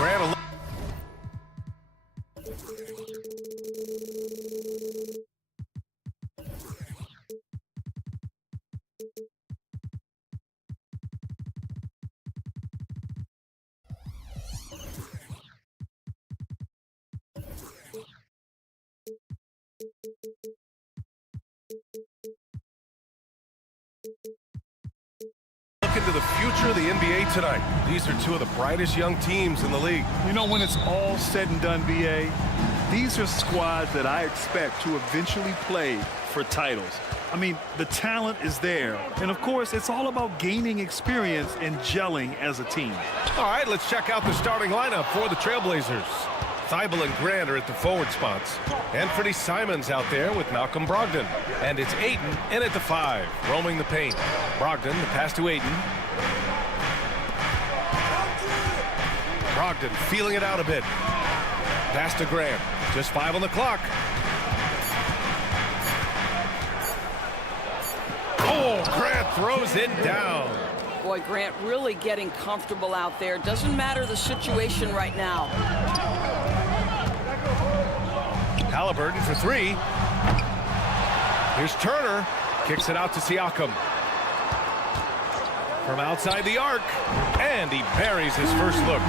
Grant. Look into the future of the NBA tonight. These are two of the brightest young teams in the league. You know, when it's all said and done, BA, these are squads that I expect to eventually play for titles. I mean, the talent is there. And, of course, it's all about gaining experience and gelling as a team. All right, let's check out the starting lineup for the Trail Blazers. Thibault and Grant are at the forward spots. Anthony Simons out there with Malcolm Brogdon. And it's Ayton in at the 5, roaming the paint. Brogdon, the pass to Ayton. Brogdon feeling it out a bit. Pass to Grant. Just 5 on the clock. Oh, Grant throws it down. Boy, Grant really getting comfortable out there. Doesn't matter the situation right now. Halliburton for 3. Here's Turner. Kicks it out to Siakam. From outside the arc. And he buries his first look.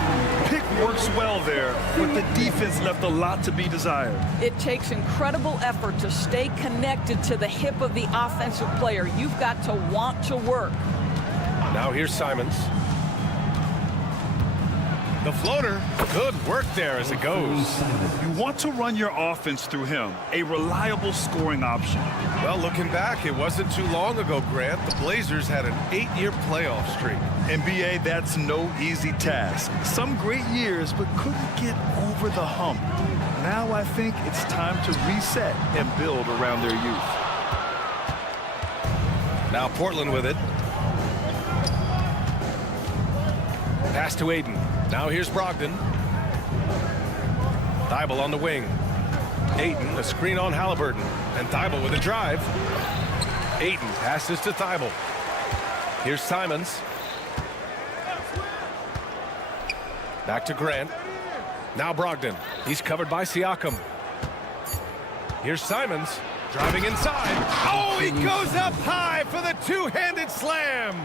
Pick works well there, but the defense left a lot to be desired. It takes incredible effort to stay connected to the hip of the offensive player. You've got to want to work. Now here's Simons. The floater. Good work there as it goes. You want to run your offense through him, a reliable scoring option. Well, looking back, it wasn't too long ago, Grant. The Blazers had an 8-year playoff streak. NBA, that's no easy task. Some great years, but couldn't get over the hump. Now I think it's time to reset and build around their youth. Now Portland with it. Pass to Ayton. Now here's Brogdon. Thibault on the wing. Ayton, a screen on Halliburton. And Thibault with a drive. Ayton passes to Thibault. Here's Simons. Back to Grant. Now Brogdon. He's covered by Siakam. Here's Simons. Driving inside. Oh, he goes up high for the two-handed slam.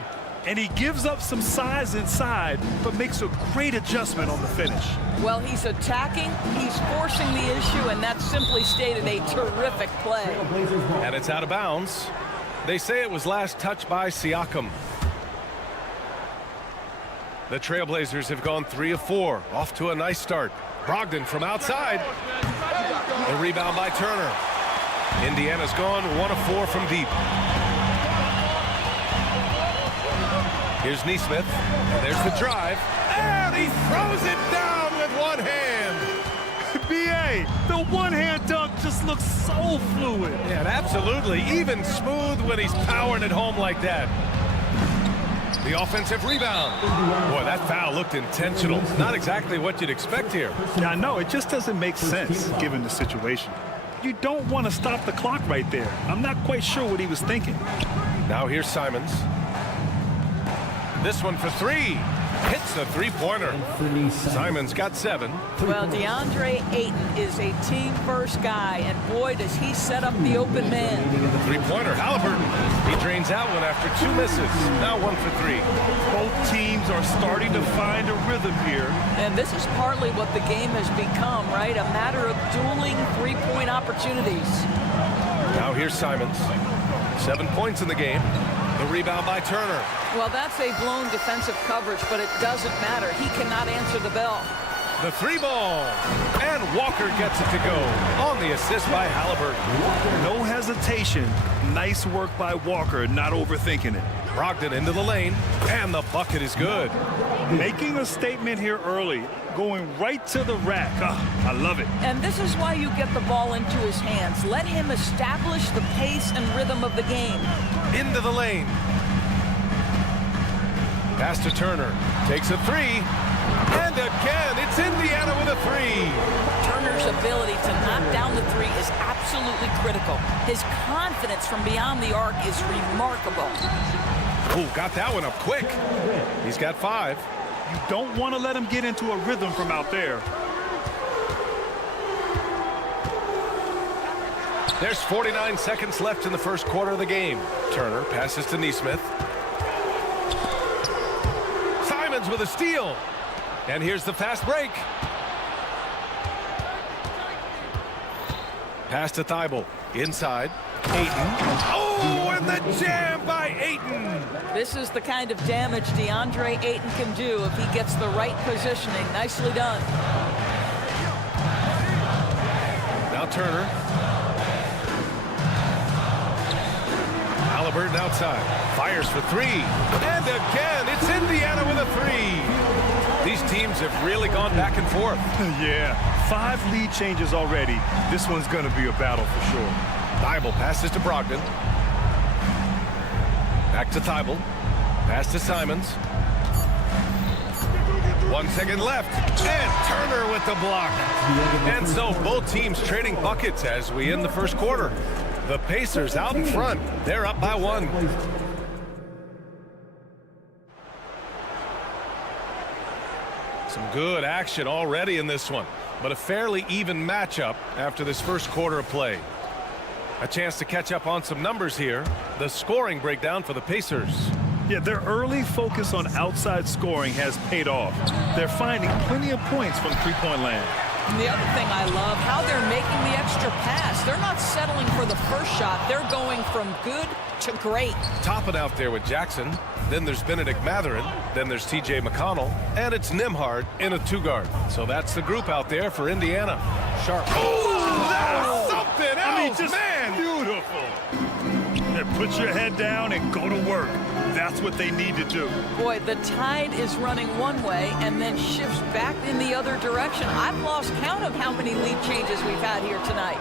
And he gives up some size inside, but makes a great adjustment on the finish. Well, he's attacking, he's forcing the issue, and that simply stated a terrific play. And it's out of bounds. They say it was last touched by Siakam. The Trail Blazers have gone 3 of 4, off to a nice start. Brogdon from outside. The rebound by Turner. Indiana's gone 1 of 4 from deep. Here's Nesmith, and there's the drive, and he throws it down with one hand. BA, the one-hand dunk just looks so fluid. Yeah, and absolutely, even smooth when he's powering it home like that. The offensive rebound. Boy, that foul looked intentional. Not exactly what you'd expect here. Yeah, I know, it just doesn't make sense given the situation. You don't want to stop the clock right there. I'm not quite sure what he was thinking. Now here's Simons. This one for 3. Hits the three-pointer. Simons got 7. Well, DeAndre Ayton is a team-first guy, and boy, does he set up the open man. Three-pointer, Halliburton. He drains out one after 2 misses. Now 1 for 3. Both teams are starting to find a rhythm here. And this is partly what the game has become, right? A matter of dueling three-point opportunities. Now here's Simons. 7 points in the game. The rebound by Turner. Well, that's a blown defensive coverage, but it doesn't matter. He cannot answer the bell. The 3-ball. And Walker gets it to go on the assist by Halliburton. No hesitation. Nice work by Walker, not overthinking it. Brogdon into the lane, and the bucket is good. Making a statement here early, going right to the rack. I love it. And this is why you get the ball into his hands. Let him establish the pace and rhythm of the game. Into the lane. Pass to Turner. Takes a 3. And again, it's Indiana with a 3. Turner's ability to knock down the 3 is absolutely critical. His confidence from beyond the arc is remarkable. Ooh, got that one up quick. He's got 5. You don't want to let him get into a rhythm from out there. There's 49 seconds left in the first quarter of the game. Turner passes to Neesmith. Simons with a steal. And here's the fast break. Pass to Thibault. Inside. Ayton. Oh, and the jam by Ayton. This is the kind of damage DeAndre Ayton can do if he gets the right positioning. Nicely done. Now Turner. Halliburton outside. Fires for three. And again, it's Indiana with a three. These teams have really gone back and forth. Yeah, 5 lead changes already. This one's going to be a battle for sure. Thibault passes to Brogdon. Back to Thibault. Pass to Simons. 1 second left. And Turner with the block. And so both teams trading buckets as we end the first quarter. The Pacers out in front. They're up by 1. Some good action already in this one, but a fairly even matchup after this first quarter of play. A chance to catch up on some numbers here. The scoring breakdown for the Pacers. Yeah, their early focus on outside scoring has paid off. They're finding plenty of points from three-point land. And the other thing I love, how they're making the extra pass. They're not settling for the first shot. They're going from good to great. Topping out there with Jackson. Then there's Benedict Mathurin. Then there's T.J. McConnell. And it's Nembhard in a 2-guard. So that's the group out there for Indiana. Sharp. Oh, that was something else, I mean, just man. Beautiful. And put your head down and go to work. That's what they need to do. Boy, the tide is running one way and then shifts back in the other direction. I've lost count of how many lead changes we've had here tonight.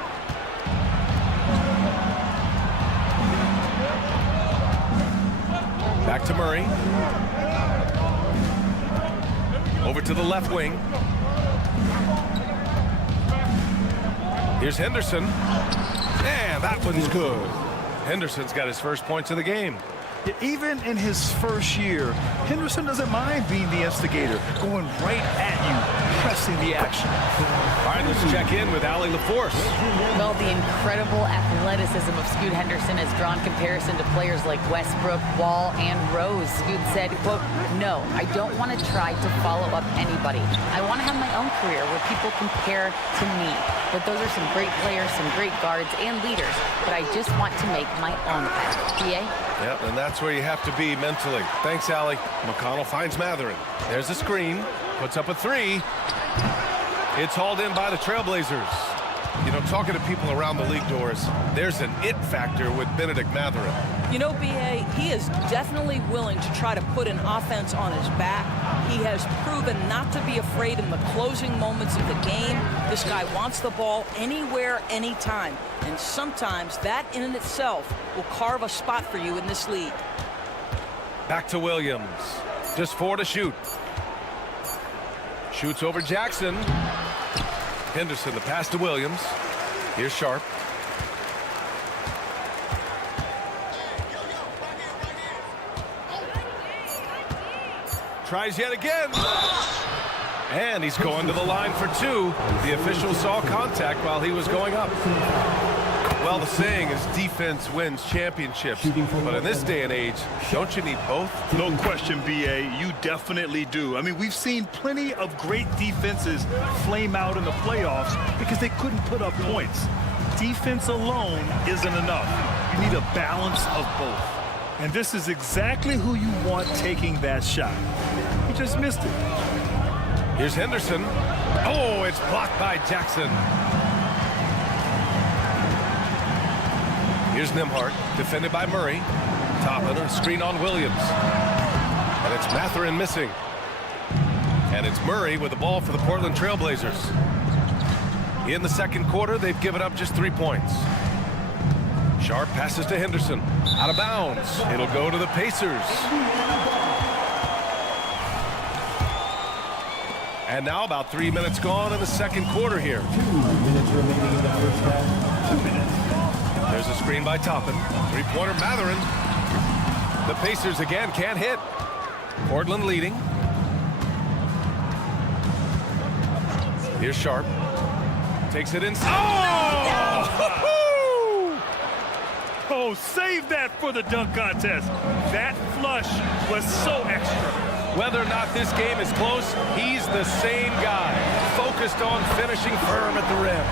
Back to Murray. Over to the left wing. Here's Henderson. And that one's good. Henderson's got his first points of the game. Even in his first year, Henderson doesn't mind being the instigator, going right at you, pressing the action. All right, let's check in with Allie LaForce. Well, the incredible athleticism of Scoot Henderson has drawn comparison to players like Westbrook, Wall, and Rose. Scoot said, quote, "No, I don't want to try to follow up anybody. I want to have my own career where people compare to me. But those are some great players, some great guards and leaders. But I just want to make my own path." BA? Yep, and that's where you have to be mentally. Thanks, Allie. McConnell finds Mathurin. There's a screen. Puts up a three. It's hauled in by the Trail Blazers. You know, talking to people around the league, Doris, there's an it factor with Benedict Mathurin. You know, B.A., he is definitely willing to try to put an offense on his back. He has proven not to be afraid in the closing moments of the game. This guy wants the ball anywhere, anytime. And sometimes that in itself will carve a spot for you in this league. Back to Williams. Just 4 to shoot. Shoots over Jackson. Henderson, the pass to Williams. Here's Sharp. Tries yet again. And he's going to the line for 2. The official saw contact while he was going up. Well, the saying is defense wins championships. But in this day and age, don't you need both? No question, B.A., you definitely do. I mean, we've seen plenty of great defenses flame out in the playoffs because they couldn't put up points. Defense alone isn't enough. You need a balance of both. And this is exactly who you want taking that shot. He just missed it. Here's Henderson. Oh, it's blocked by Jackson. Here's Nembhard, defended by Murray. Toppin, a screen on Williams. And it's Mathurin missing. And it's Murray with the ball for the Portland Trail Blazers. In the second quarter, they've given up just 3 points. Sharp passes to Henderson. Out of bounds. It'll go to the Pacers. And now about 3 minutes gone in the second quarter here. 2 minutes remaining in the first half. 2 minutes. There's a screen by Toppin. Three-pointer Mathurin. The Pacers again can't hit. Portland leading. Here's Sharp. Takes it inside. Oh! Oh, save that for the dunk contest. That flush was so extra. Whether or not this game is close, he's the same guy, focused on finishing firm at the rim.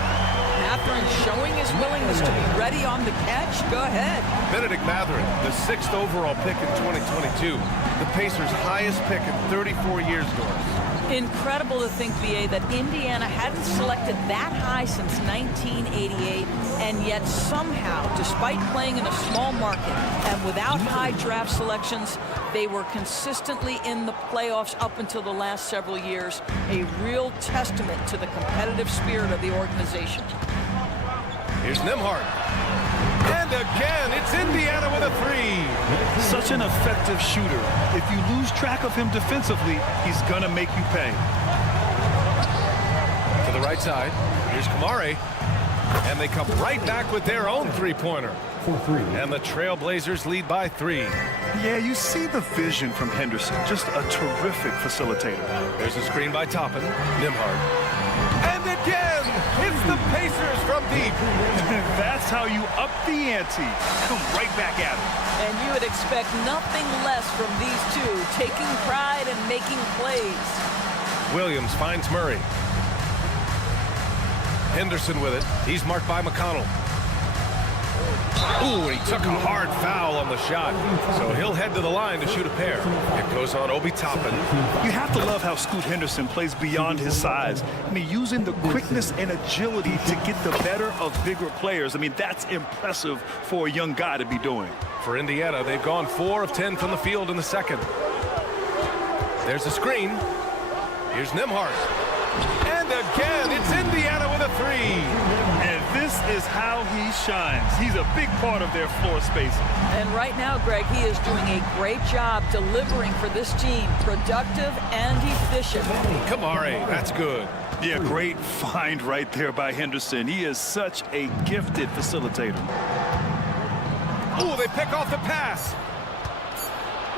Mathurin showing his willingness to be ready on the catch. Go ahead. Benedict Mathurin, the 6th overall pick in 2022, the Pacers' highest pick in 34 years, Doris. Incredible to think, BA, that Indiana hadn't selected that high since 1988, and yet somehow, despite playing in a small market and without high draft selections, they were consistently in the playoffs up until the last several years. A real testament to the competitive spirit of the organization. Here's Nembhard. And again, it's Indiana with a 3. Such an effective shooter. If you lose track of him defensively, he's gonna make you pay. To the right side, here's Kamare. And they come right back with their own three-pointer. And the Trail Blazers lead by 3. Yeah, you see the vision from Henderson. Just a terrific facilitator. There's a screen by Toppin. Nembhard. And again, it's the Pacers from deep. That's how you up the ante. Come right back at him. And you would expect nothing less from these two, taking pride and making plays. Williams finds Murray. Henderson with it. He's marked by McConnell. Ooh, he took a hard foul on the shot. So he'll head to the line to shoot a pair. It goes on Obi Toppin. You have to love how Scoot Henderson plays beyond his size. I mean, using the quickness and agility to get the better of bigger players. I mean, that's impressive for a young guy to be doing. For Indiana, they've gone 4 of 10 from the field in the second. There's a screen. Here's Nembhard. And again, it's Indiana with a 3. And this is how he shines. He's a big part of their floor spacing. And right now, Greg, he is doing a great job delivering for this team. Productive and efficient. Kamare, that's good. Yeah, great find right there by Henderson. He is such a gifted facilitator. Ooh, they pick off the pass.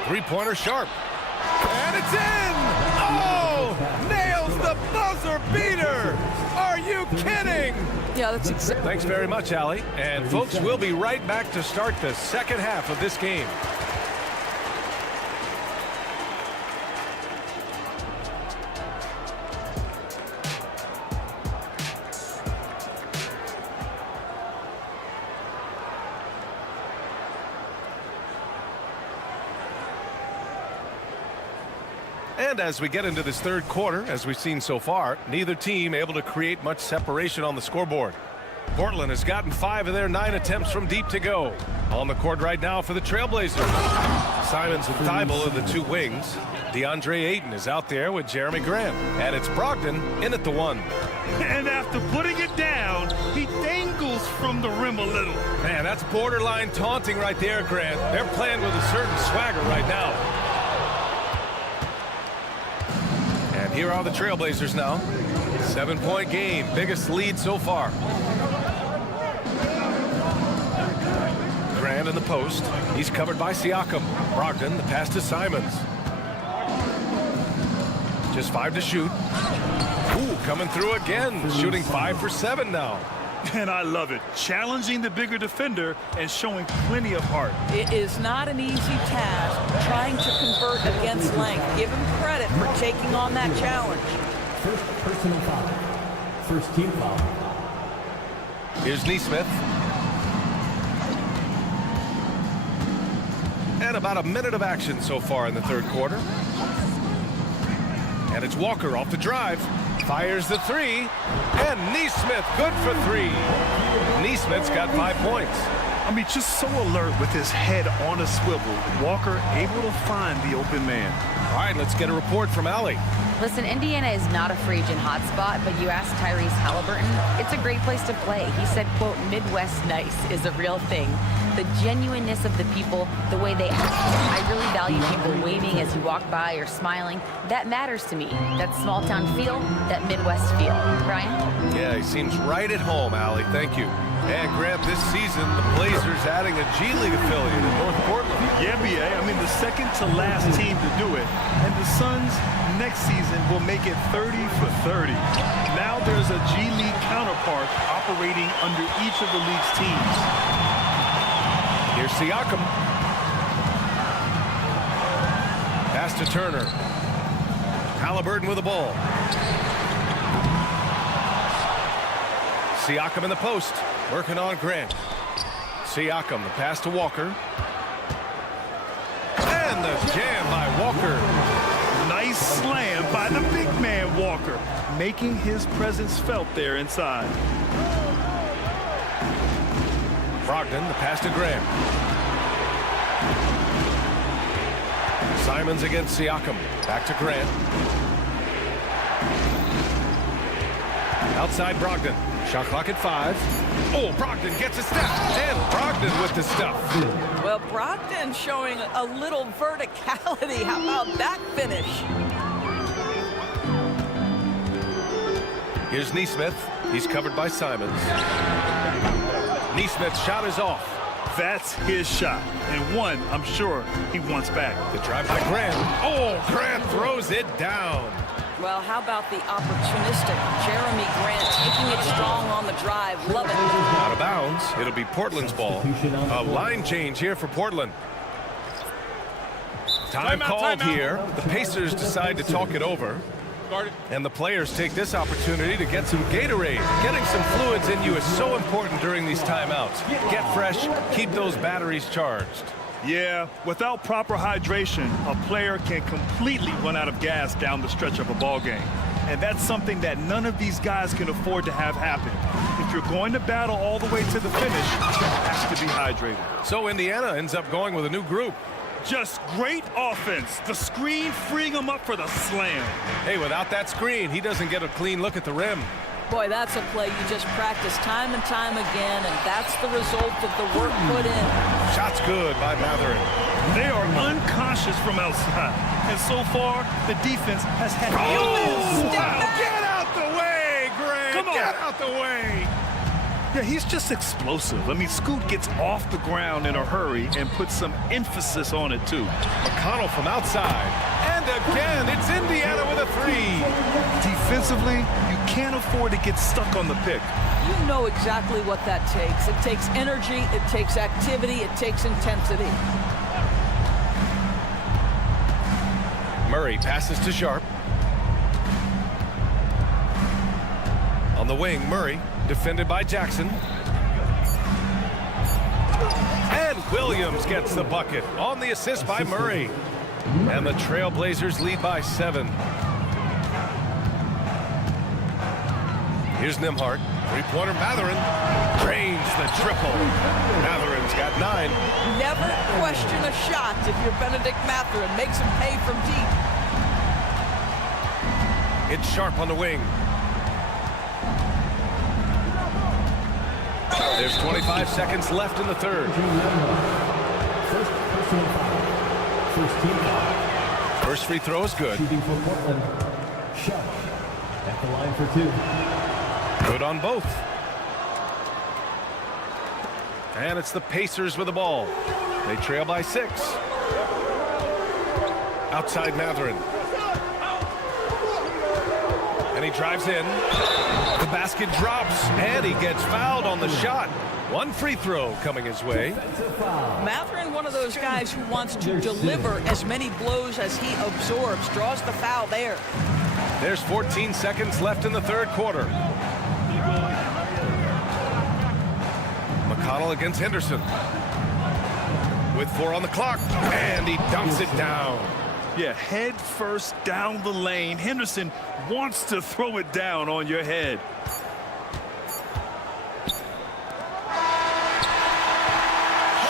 Three-pointer Sharp. And it's in! Oh! Nails the buzzer beater! Are you kidding? Yeah, that's exactly. Thanks very much, Allie. And folks, we'll be right back to start the second half of this game. And as we get into this third quarter, as we've seen so far, neither team able to create much separation on the scoreboard. Portland has gotten 5 of their 9 attempts from deep to go. On the court right now for the Trail Blazers. Simons and Thibault are the 2 wings. DeAndre Ayton is out there with Jeremy Grant. And it's Brogdon in at the 1. And after putting it down, he dangles from the rim a little. Man, that's borderline taunting right there, Grant. They're playing with a certain swagger right now. And here are the Trail Blazers now. 7-point game, biggest lead so far. Grant in the post. He's covered by Siakam. Brogdon, the pass to Simons. Just 5 to shoot. Ooh, coming through again. Shooting 5 for 7 now. And I love it. Challenging the bigger defender and showing plenty of heart. It is not an easy task trying to convert against length. Give him credit for taking on that challenge. First personal foul. First team foul. Here's Nesmith. And about a minute of action so far in the third quarter. And it's Walker off the drive. Fires the 3. And Nesmith good for 3. Nesmith's got 5 points. I mean, just so alert with his head on a swivel. Walker able to find the open man. All right, let's get a report from Allie. Listen, Indiana is not a free agent hotspot, but you asked Tyrese Halliburton, it's a great place to play. He said, quote, Midwest nice is a real thing. The genuineness of the people, the way they act. I really value people waving as you walk by or smiling. That matters to me. That small town feel, that Midwest feel. Brian? Yeah, he seems right at home, Allie. Thank you. And Grant, this season, the Blazers adding a G League affiliate in North Portland. Yeah, BA. I mean, the second to last team to do it. And the Suns next season will make it 30 for 30. Now there's a G League counterpart operating under each of the league's teams. Here's Siakam. Pass to Turner. Halliburton with the ball. Siakam in the post. Working on Grant. Siakam, the pass to Walker. And the jam by Walker. Nice slam by the big man Walker, making his presence felt there inside. Brogdon, the pass to Grant. Simons against Siakam. Back to Grant. Outside Brogdon. Shot clock at 5. Oh, Brogdon gets a step. And Brogdon with the stuff. Well, Brogdon showing a little verticality. How about that finish? Here's Neesmith. He's covered by Simons. Neesmith's shot is off. That's his shot, and one I'm sure he wants back. The drive by Grant. Oh, Grant throws it down. Well, how about the opportunistic Jeremy Grant taking it strong on the drive? Love it. Out of bounds. It'll be Portland's ball. A line change here for Portland. Time called here. The Pacers decide to talk it over. And the players take this opportunity to get some Gatorade. Getting some fluids in you is so important during these timeouts. Get fresh, keep those batteries charged. Yeah, without proper hydration, a player can completely run out of gas down the stretch of a ball game. And that's something that none of these guys can afford to have happen. If you're going to battle all the way to the finish, you have to be hydrated. So Indiana ends up going with a new group. Just great offense. The screen freeing him up for the slam. Hey, without that screen, he doesn't get a clean look at the rim. Boy, that's a play you just practice time and time again, and that's the result of the work put in. Shot's good by Matherin. They are unconscious from outside. And so far, the defense has had... Oh, wow. Get out the way, Grant. Come on. Get out the way. Yeah, he's just explosive. I mean, Scoot gets off the ground in a hurry and puts some emphasis on it, too. McConnell from outside. And again, it's Indiana with a 3. Defensively, you can't afford to get stuck on the pick. You know exactly what that takes. It takes energy, it takes activity, it takes intensity. Murray passes to Sharp. On the wing, Murray, defended by Jackson. And Williams gets the bucket on the assist by Murray. And the Trail Blazers lead by 7. Here's Nembhard. Three-pointer Matherin drains the triple. Matherin's got 9. Never question a shot if you're Benedict Matherin. Makes him pay from deep. It's Sharp on the wing. There's 25 seconds left in the third. First personal foul. First team foul. First free throw is good. Shooting for Portland. Sharp at the line for 2. Good on both. And it's the Pacers with the ball. They trail by 6. Outside Matherin. And he drives in. The basket drops, and he gets fouled on the shot. One free throw coming his way. Matherin, one of those guys who wants to deliver as many blows as he absorbs, draws the foul there. There's 14 seconds left in the third quarter. McConnell against Henderson. With 4 on the clock, and he dumps it down. Yeah, head first down the lane. Henderson wants to throw it down on your head.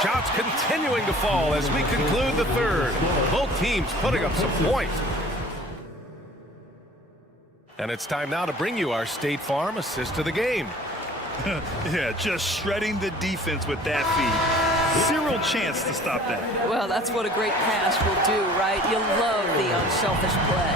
Shots continuing to fall as we conclude the third. Both teams putting up some points. And it's time now to bring you our State Farm assist of the game. Yeah, just shredding the defense with that feed. Zero chance to stop that. Well, that's what a great pass will do, right? You love the unselfish play.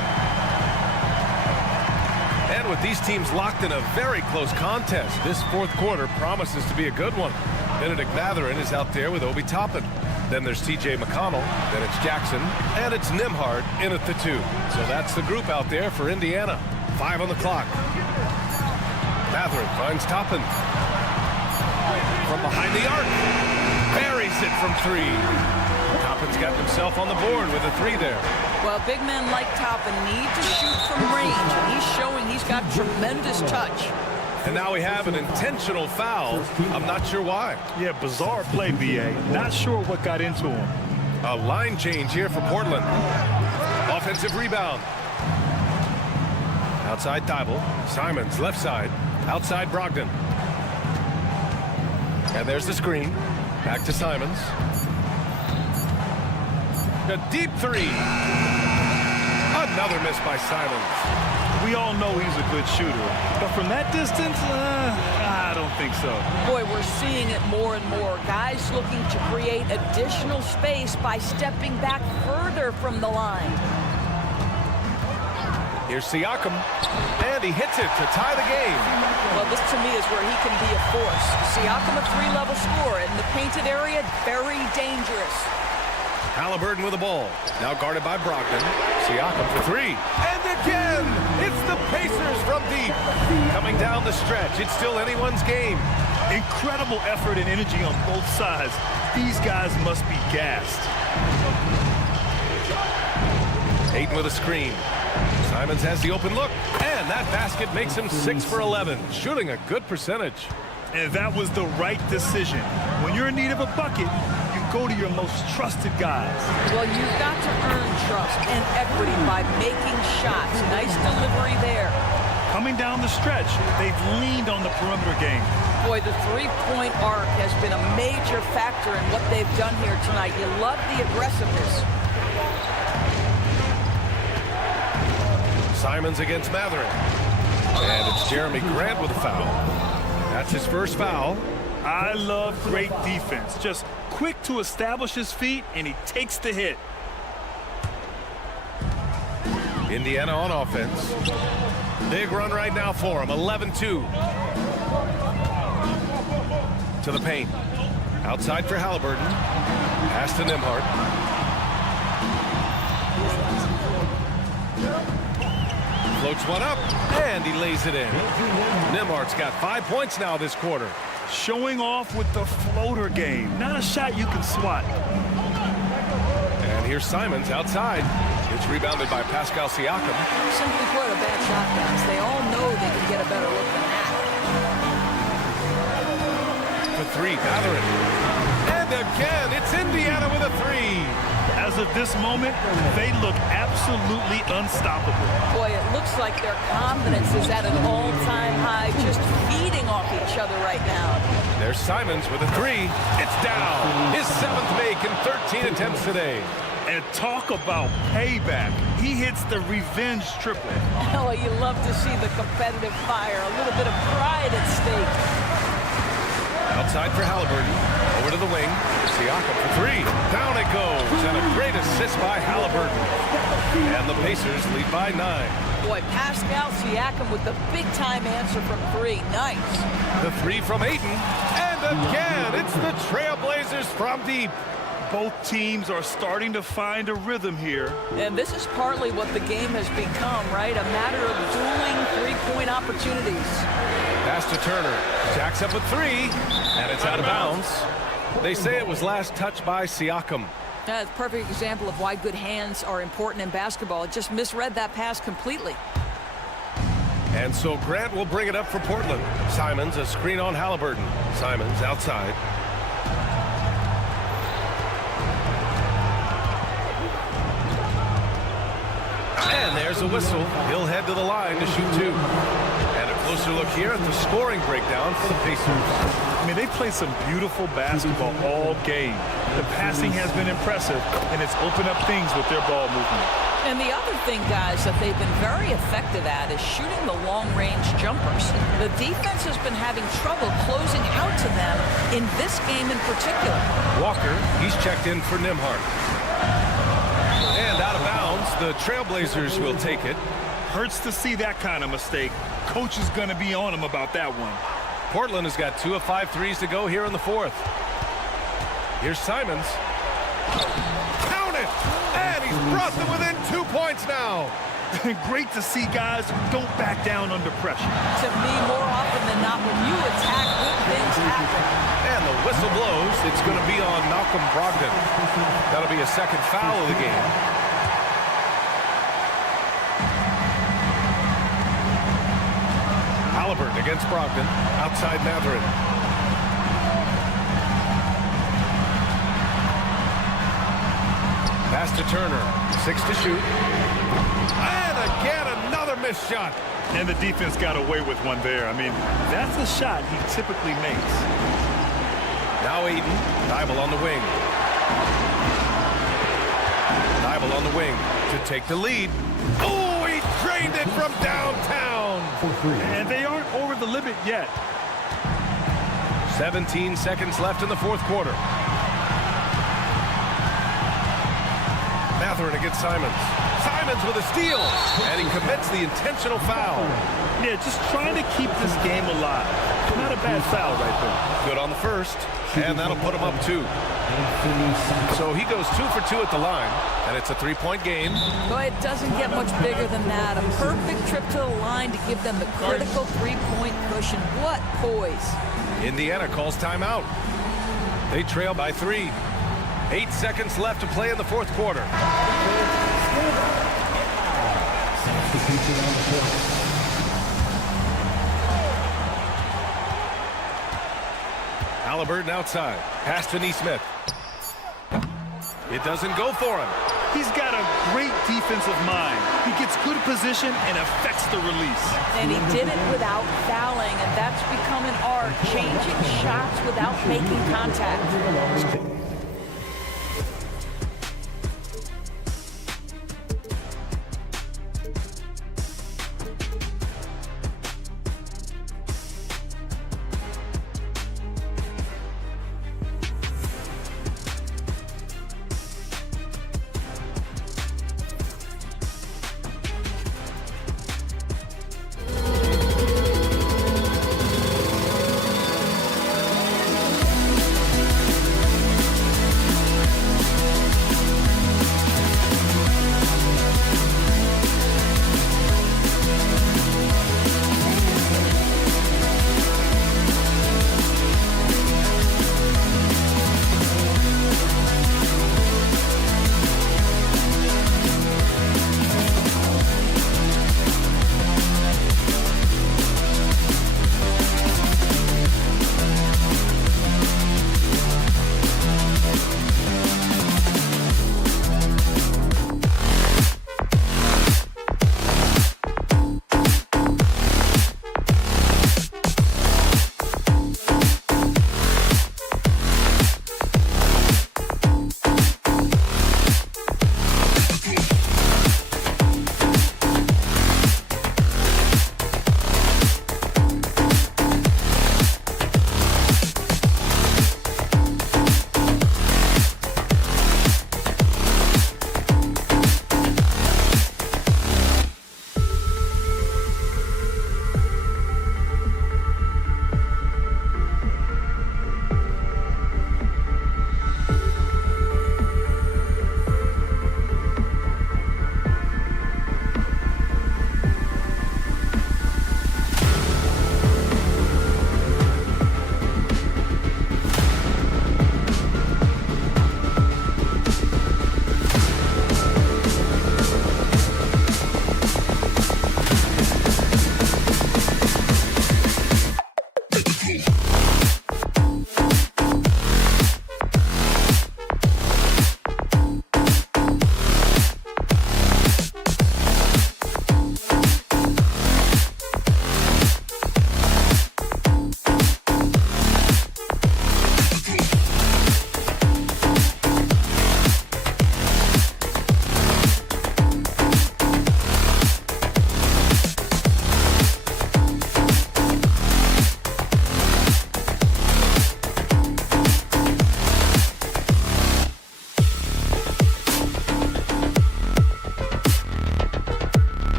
And with these teams locked in a very close contest, this fourth quarter promises to be a good one. Benedict Mathurin is out there with Obi Toppin. Then there's T.J. McConnell, then it's Jackson, and it's Nimhart in at the 2. So that's the group out there for Indiana. 5 on the clock. Mathurin finds Toppin. From behind the arc. Buries it from 3. Toppin's got himself on the board with a 3 there. Well, big men like Toppin need to shoot from range, and he's showing he's got tremendous touch. And now we have an intentional foul. I'm not sure why. Yeah, bizarre play, B.A. Not sure what got into him. A line change here for Portland. Offensive rebound. Outside Thibault. Simons, left side. Outside Brogdon. And there's the screen. Back to Simons. A deep 3. Another miss by Simons. We all know he's a good shooter, but from that distance, I don't think so. Boy, we're seeing it more and more. Guys looking to create additional space by stepping back further from the line. Here's Siakam, and he hits it to tie the game. Well, this to me is where he can be a force. Siakam, a 3-level scorer in the painted area, very dangerous. Halliburton with the ball. Now guarded by Brogdon. Siakam for 3. And again, it's the Pacers from deep. Coming down the stretch, it's still anyone's game. Incredible effort and energy on both sides. These guys must be gassed. Ayton with a screen. Simons has the open look, and that basket makes him 6 for 11, shooting a good percentage. And that was the right decision. When you're in need of a bucket, you go to your most trusted guys. Well, you've got to earn trust and equity by making shots. Nice delivery there. Coming down the stretch, they've leaned on the perimeter game. Boy, the three-point arc has been a major factor in what they've done here tonight. You love the aggressiveness. Simons against Mathurin. And it's Jeremy Grant with a foul. That's his first foul. I love great defense. Just quick to establish his feet, and he takes the hit. Indiana on offense. Big run right now for him. 11-2. To the paint. Outside for Halliburton. Pass to Nimhart. Floats one up, and he lays it in. Nimhart's got 5 points now this quarter. Showing off with the floater game. Not a shot you can swat. And here's Simons outside. It's rebounded by Pascal Siakam. Simply put, a bad shot, guys. They all know they can get a better look than that. For 3, Mathurin. And again, it's Indiana with a 3. As of this moment, they look absolutely unstoppable. Boy, it looks like their confidence is at an all-time high, just feeding off each other right now. There's Simons with a 3. It's down. His 7th make in 13 attempts today. And talk about payback. He hits the revenge triple. Oh, you love to see the competitive fire. A little bit of pride at stake. Outside for Halliburton. Over to the wing. Siakam for 3. Down it goes. And a great assist by Halliburton. And the Pacers lead by 9. Boy, Pascal Siakam with the big-time answer from 3. Nice. The 3 from Ayton. And again, it's the Trail Blazers from deep. Both teams are starting to find a rhythm here. And this is partly what the game has become, right? A matter of dueling three-point opportunities. Pass to Turner. Jacks up a 3. And it's out of bounds. They say it was last touched by Siakam. That's a perfect example of why good hands are important in basketball. It just misread that pass completely. And so Grant will bring it up for Portland. Simons, a screen on Halliburton. Simons outside. And there's a whistle. He'll head to the line to shoot 2. And a closer look here at the scoring breakdown for the Pacers. I mean, they played some beautiful basketball all game. The passing has been impressive, and it's opened up things with their ball movement. And the other thing, guys, that they've been very effective at is shooting the long-range jumpers. The defense has been having trouble closing out to them in this game in particular. Walker, he's checked in for Nimhart. And out of bounds, the Trailblazers will take it. Hurts to see that kind of mistake. Coach is going to be on him about that one. Portland has got 2 of 5 threes to go here in the fourth. Here's Simons. Count it! And he's brought them within 2 points now. Great to see guys who don't back down under pressure. To me, more often than not, when you attack, good things happen. And the whistle blows. It's going to be on Malcolm Brogdon. That'll be a second foul of the game. Halliburton against Brogdon. Outside Matherin. Pass to Turner. 6 to shoot. And again, another missed shot. And the defense got away with one there. I mean, that's a shot he typically makes. Now Aiden. Thibault on the wing. Thibault on the wing to take the lead. Oh, he drained it from downtown. And they aren't over the limit yet. 17 seconds left in the fourth quarter. Matherin against Simons. Simons with a steal. And he commits the intentional foul. Yeah, just trying to keep this game alive. Not a bad foul right there. Good on the first. And that'll put him up 2. So he goes 2 for 2 at the line. And it's a 3-point game. But it doesn't get much bigger than that. A perfect trip to the line to give them the critical 3-point cushion. What poise. Indiana calls timeout. They trail by 3. 8 seconds left to play in the fourth quarter. Halliburton outside. Pass to Nesmith. It doesn't go for him. He's got a great defensive mind. He gets good position and affects the release. And he did it without fouling, and that's become an art, changing shots without making contact.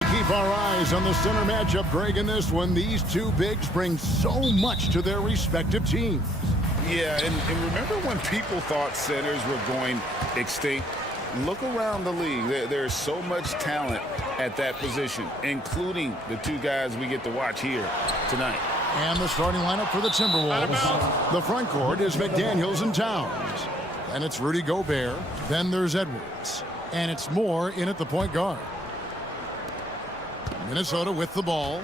Keep our eyes on the center matchup, Greg, in this one. These two bigs bring so much to their respective teams. Yeah, and remember when people thought centers were going extinct? Look around the league. There's so much talent at that position, including the two guys we get to watch here tonight. And the starting lineup for the Timberwolves. The front court is McDaniels and Towns. Then it's Rudy Gobert. Then there's Edwards. And it's Moore in at the point guard. Minnesota with the ball.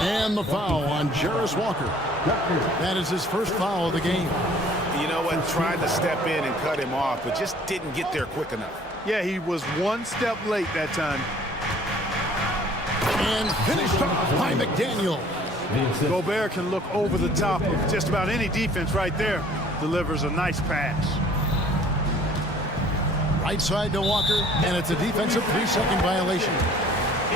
And the foul on Jarris Walker. That is his first foul of the game. You know what? Tried to step in and cut him off, but just didn't get there quick enough. Yeah, he was one step late that time. And finished off by McDaniel. Gobert can look over the top of just about any defense right there. Delivers a nice pass. Right side to Walker, and it's a defensive 3-second violation.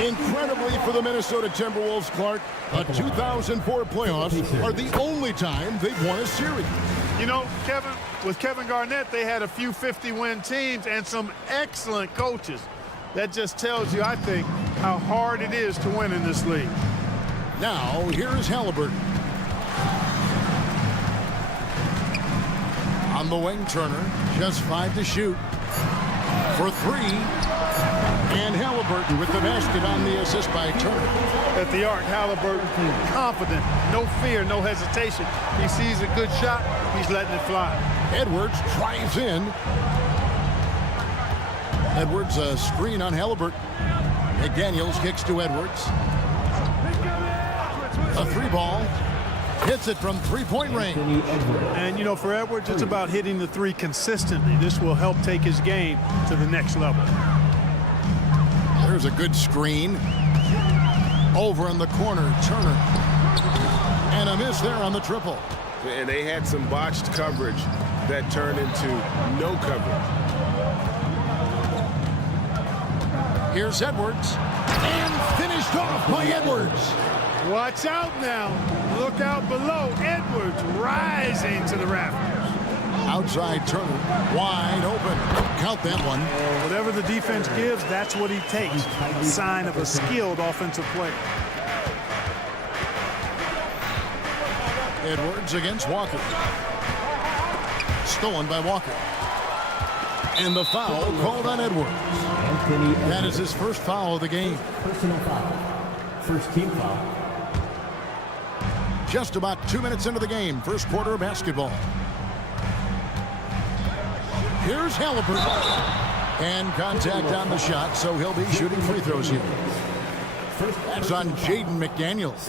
Incredibly for the Minnesota Timberwolves, Clark, the 2004 playoffs are the only time they've won a series. You know, Kevin, with Kevin Garnett, they had a few 50-win teams and some excellent coaches. That just tells you, I think, how hard it is to win in this league. Now, here is Halliburton. On the wing, Turner, just 5 to shoot. For 3, and Halliburton with the basket on the assist by Turner. At the arc, Halliburton, confident, no fear, no hesitation. He sees a good shot, he's letting it fly. Edwards drives in. Edwards a screen on Halliburton. McDaniels kicks to Edwards. A 3-ball. Hits it from 3-point range. And, you know, for Edwards, it's about hitting the 3 consistently. This will help take his game to the next level. There's a good screen. Over in the corner, Turner. And a miss there on the triple. And they had some botched coverage that turned into no coverage. Here's Edwards. And finished off by Edwards. Watch out now. Look out below. Edwards rising to the rafters. Outside Turner, wide open. Count that one. Whatever the defense gives, that's what he takes. A sign of a skilled offensive player. Edwards against Walker. Stolen by Walker. And the foul called on Edwards. That is his first foul of the game. Personal foul. First team foul. Just about 2 minutes into the game, first quarter of basketball. Here's Halliburton. And contact on the shot, so he'll be shooting free throws here. That's on Jaden McDaniels.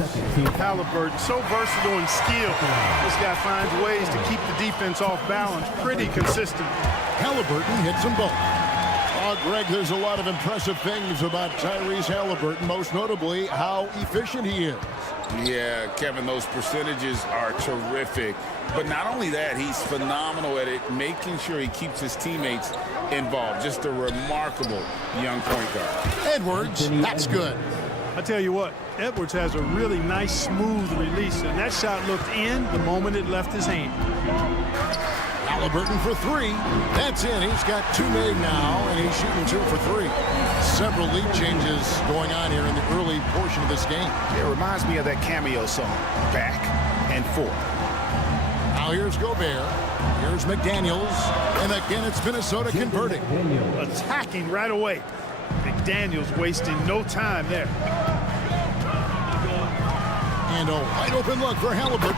Halliburton, so versatile and skilled. This guy finds ways to keep the defense off balance pretty consistently. Halliburton hits them both. Oh, Greg, there's a lot of impressive things about Tyrese Halliburton, most notably how efficient he is. Yeah, Kevin, those percentages are terrific. But not only that, he's phenomenal at it, making sure he keeps his teammates involved. Just a remarkable young point guard. Edwards, that's good. I tell you what, Edwards has a really nice, smooth release, and that shot looked in the moment it left his hand. Halliburton for 3. That's in. He's got 2 made now, and he's shooting 2 for 3. Several lead changes going on here in the early portion of this game. It reminds me of that cameo song, Back and Forth. Now here's Gobert. Here's McDaniels. And again, it's Minnesota converting. Attacking right away. McDaniels wasting no time there. And a wide open look for Halliburton.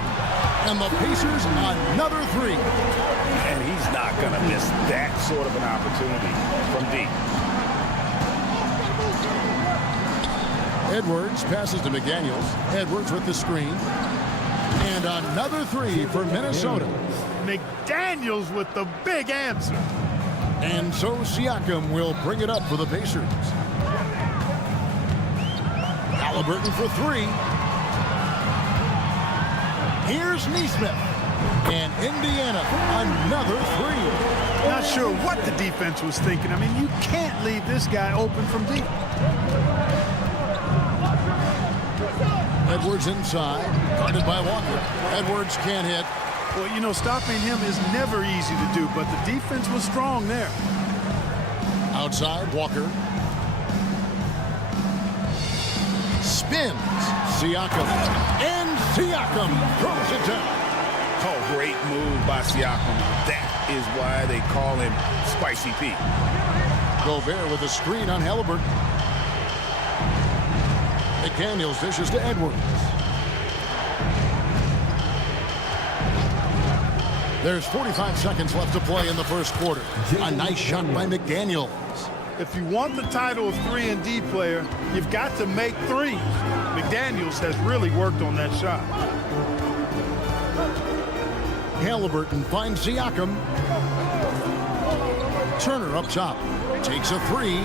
And the Pacers another 3. And he's not going to miss that sort of an opportunity from deep. Edwards passes to McDaniels. Edwards with the screen. And another 3 for Minnesota. McDaniels with the big answer. And so Siakam will bring it up for the Pacers. Halliburton for 3. Here's Nesmith. And Indiana, another 3. Not sure what the defense was thinking. I mean, you can't leave this guy open from deep. Edwards inside, guarded by Walker. Edwards can't hit. Well, you know, stopping him is never easy to do, but the defense was strong there. Outside, Walker. Spins. Siakam. And Siakam throws it down. Oh, great move by Siakam. That is why they call him Spicy Pete. Gobert with a screen on Halliburton. McDaniels dishes to Edwards. There's 45 seconds left to play in the first quarter. A nice shot by McDaniels. If you want the title of 3-and-D player, you've got to make threes. McDaniels has really worked on that shot. Halliburton finds Siakam. Turner up top. Takes a three.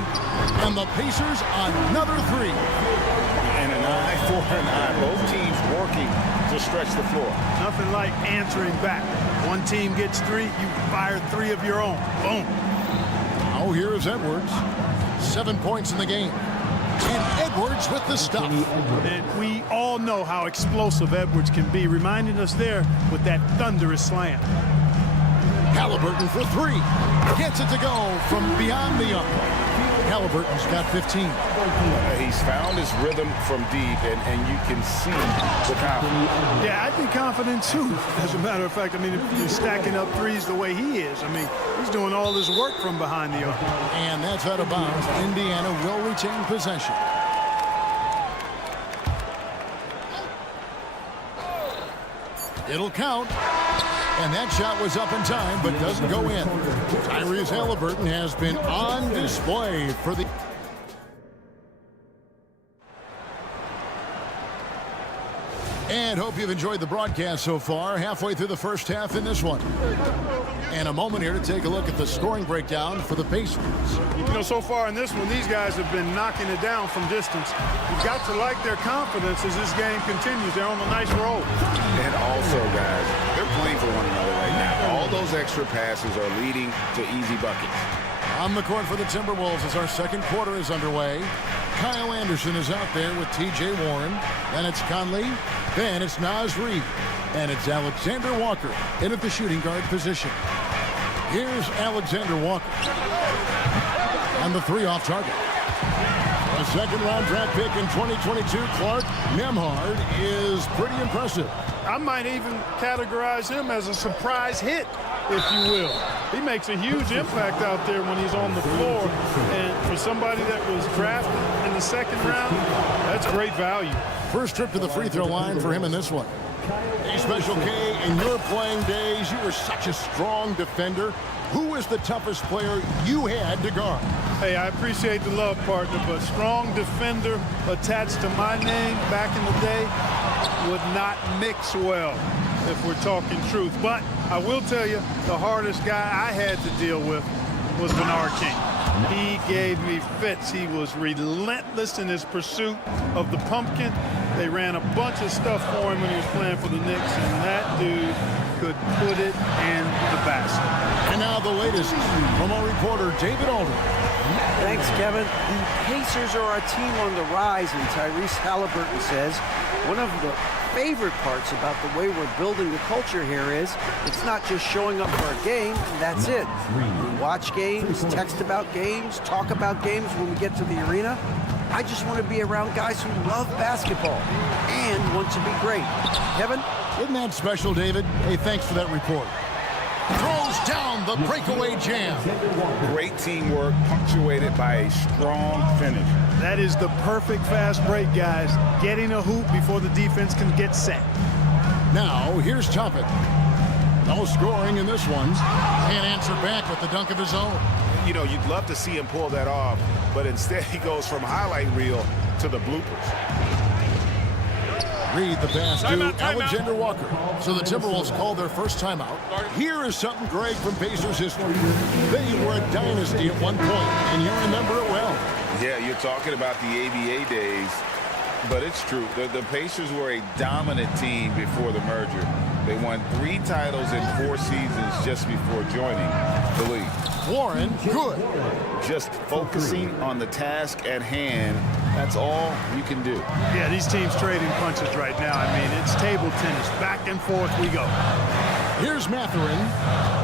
And the Pacers another three. And an eye for an eye. Both teams working to stretch the floor. Nothing like answering back. One team gets three, you fire three of your own. Boom. Now here's Edwards. 7 points in the game. And Edwards with the stuff. And we all know how explosive Edwards can be, reminding us there with that thunderous slam. Halliburton for three. Gets it to go from beyond the arc. Halliburton's got 15. He's found his rhythm from deep, and you can see the confidence. Yeah, I'd be confident too. As a matter of fact, I mean, if you're stacking up threes the way he is, I mean, he's doing all this work from behind the arc. And that's out of bounds. Indiana will retain possession. It'll count. And that shot was up in time, but doesn't go in. Tyrese Halliburton has been on display for the... And hope you've enjoyed the broadcast so far. Halfway through the first half in this one. And a moment here to take a look at the scoring breakdown for the Pacers. You know, so far in this one, these guys have been knocking it down from distance. You've got to like their confidence as this game continues. They're on a nice roll. And also, guys, they're playing for one another right now. All those extra passes are leading to easy buckets. On the court for the Timberwolves as our second quarter is underway. Kyle Anderson is out there with T.J. Warren. Then it's Conley. Then it's Naz Reid. And it's Alexander Walker in at the shooting guard position. Here's Alexander Walker. And the three off target. A second-round draft pick in 2022, Clark Nembhard, is pretty impressive. I might even categorize him as a surprise hit, if you will. He makes a huge impact out there when he's on the floor. And for somebody that was drafted in the second round, that's great value. First trip to the free throw line for him in this one. Hey, Special K, in your playing days, you were such a strong defender. Who was the toughest player you had to guard? Hey, I appreciate the love, partner, but strong defender attached to my name back in the day would not mix well, if we're talking truth. But I will tell you, the hardest guy I had to deal with was Bernard King. He gave me fits. He was relentless in his pursuit of the pumpkin. They ran a bunch of stuff for him when he was playing for the Knicks, and that dude could put it in the basket. And now the latest from our reporter, David Aldridge. Thanks, Kevin. The Pacers are a team on the rise, and Tyrese Halliburton says one of the favorite parts about the way we're building the culture here is it's not just showing up for a game, and that's it. We watch games, text about games, talk about games when we get to the arena. I just want to be around guys who love basketball and want to be great. Kevin? Isn't that special, David? Hey, thanks for that report. Throws down the breakaway jam. Great teamwork punctuated by a strong finish. That is the perfect fast break, guys. Getting a hoop before the defense can get set. Now, here's Toppin. No scoring in this one. Can't answer back with the dunk of his own. You know, you'd love to see him pull that off, but instead he goes from highlight reel to the bloopers. Read the pass to Alexander Walker. So the Timberwolves call their first timeout. Here is something, Greg, from Pacers history. They were a dynasty at one point, and you remember it well. Yeah, you're talking about the ABA days, but it's true. The Pacers were a dominant team before the merger. They won 3 titles in 4 seasons just before joining the league. Warren, good. Just focusing on the task at hand, that's all you can do. Yeah, these teams trading punches right now. I mean, it's table tennis. Back and forth we go. Here's Mathurin.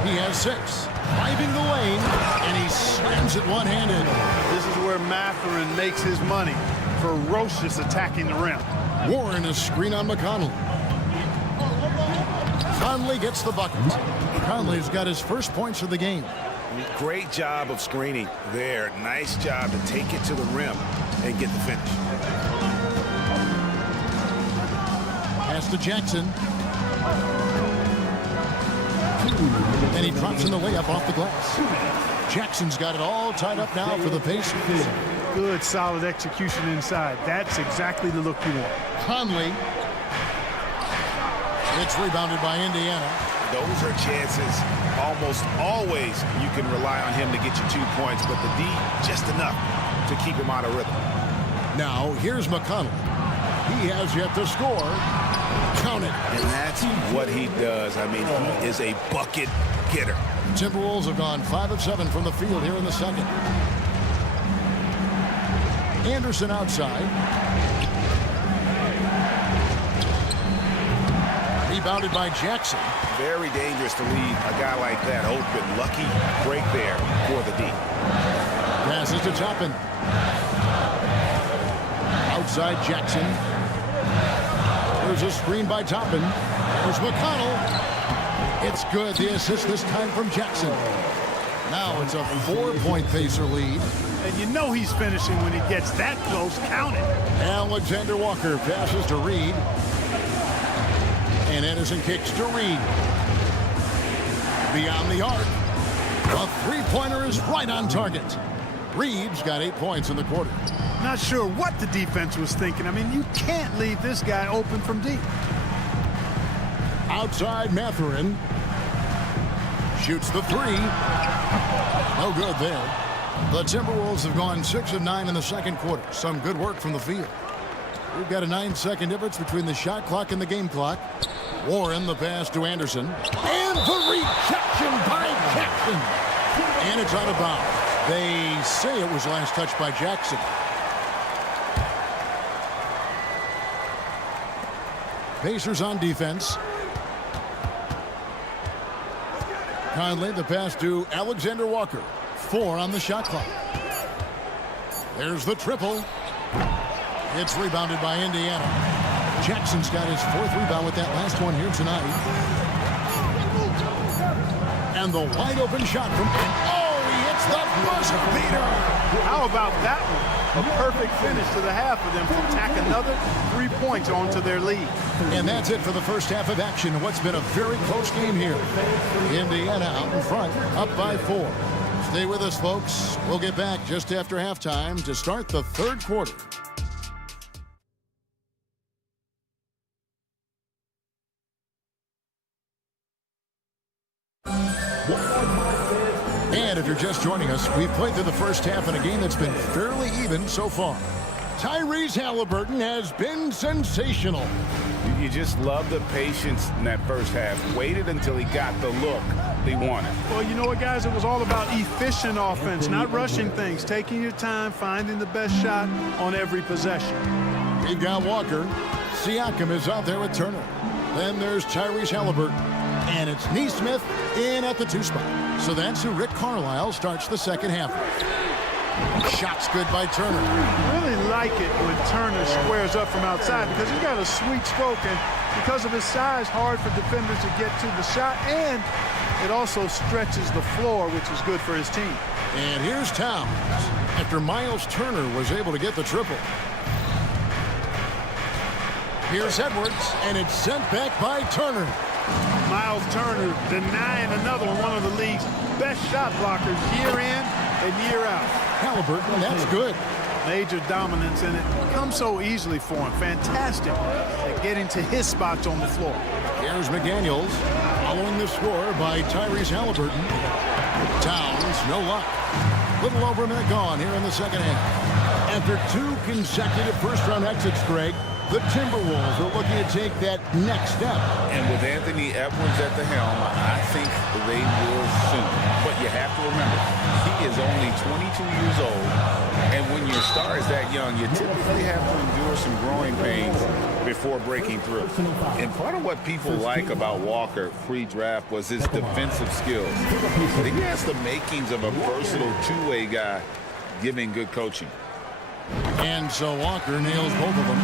He has 6. Driving the lane, and he slams it one-handed. This is where Mathurin makes his money. Ferocious attacking the rim. Warren, a screen on McConnell. Conley gets the bucket. Conley's got his first points of the game. Great job of screening there. Nice job to take it to the rim and get the finish. Pass to Jackson. And he drops in the layup off the glass. Jackson's got it all tied up now for the Pacers. Good, solid execution inside. That's exactly the look you want. Conley. It's rebounded by Indiana. Those are chances almost always you can rely on him to get you 2 points, but the D just enough to keep him out of rhythm. Now here's McConnell. He has yet to score. Count it. And that's what he does. I mean, he is a bucket getter. Timberwolves have gone 5 of 7 from the field here in the second. Anderson outside. Rebounded by Jackson. Very dangerous to leave a guy like that open. Lucky break there for the D. Passes to Toppin. Outside Jackson. There's a screen by Toppin. There's McConnell. It's good. The assist this time from Jackson. Now it's a 4-point Pacer lead. And you know he's finishing when he gets that close. Count it. Alexander Walker passes to Reed. And Anderson kicks to Reed. Beyond the arc. A three-pointer is right on target. Reed's got 8 points in the quarter. Not sure what the defense was thinking. I mean, you can't leave this guy open from deep. Outside Mathurin. Shoots the 3. No good there. The Timberwolves have gone 6 of 9 in the second quarter. Some good work from the field. We've got a 9-second difference between the shot clock and the game clock. Warren, the pass to Anderson. And the rejection by Jackson. And it's out of bounds. They say it was last touched by Jackson. Pacers on defense. Conley, the pass to Alexander Walker. 4 on the shot clock. There's the triple. It's rebounded by Indiana. Jackson's got his 4th rebound with that last one here tonight. And the wide open shot from... Oh, he hits the buzzer beater. How about that one? A perfect finish to the half for them to tack another 3 points onto their lead. And that's it for the first half of action. What's been a very close game here. Indiana out in front, up by 4. Stay with us, folks. We'll get back just after halftime to start the third quarter. And if you're just joining us, we've played through the first half in a game that's been fairly even so far. Tyrese Halliburton has been sensational. You just love the patience in that first half. Waited until he got the look he wanted. Well, you know what, guys? It was all about efficient offense, not rushing things, taking your time, finding the best shot on every possession. We've got Walker. Siakam is out there with Turner. Then there's Tyrese Halliburton. And it's Neesmith in at the 2 spot. So that's who Rick Carlisle starts the second half. Shots good by Turner. Really like it when Turner squares up from outside because he's got a sweet stroke, and because of his size, hard for defenders to get to the shot, and it also stretches the floor, which is good for his team. And here's Towns after Miles Turner was able to get the triple. Here's Edwards, and it's sent back by Turner. Miles Turner denying another one of the league's best shot blockers year in and year out. Halliburton, that's good. Major dominance, and it comes so easily for him. Fantastic at getting to his spots on the floor. Here's McDaniels following the score by Tyrese Halliburton. Towns, no luck. Little over a minute gone here in the second half. After 2 consecutive first-round exits, Greg, The Timberwolves are looking to take that next step. And with Anthony Edwards at the helm, I think they will soon. But you have to remember, he is only 22 years old. And when your star is that young, you typically have to endure some growing pains before breaking through. And part of what people like about Walker pre-draft was his defensive skills. But he has the makings of a versatile two-way guy giving good coaching. And so Walker nails both of them.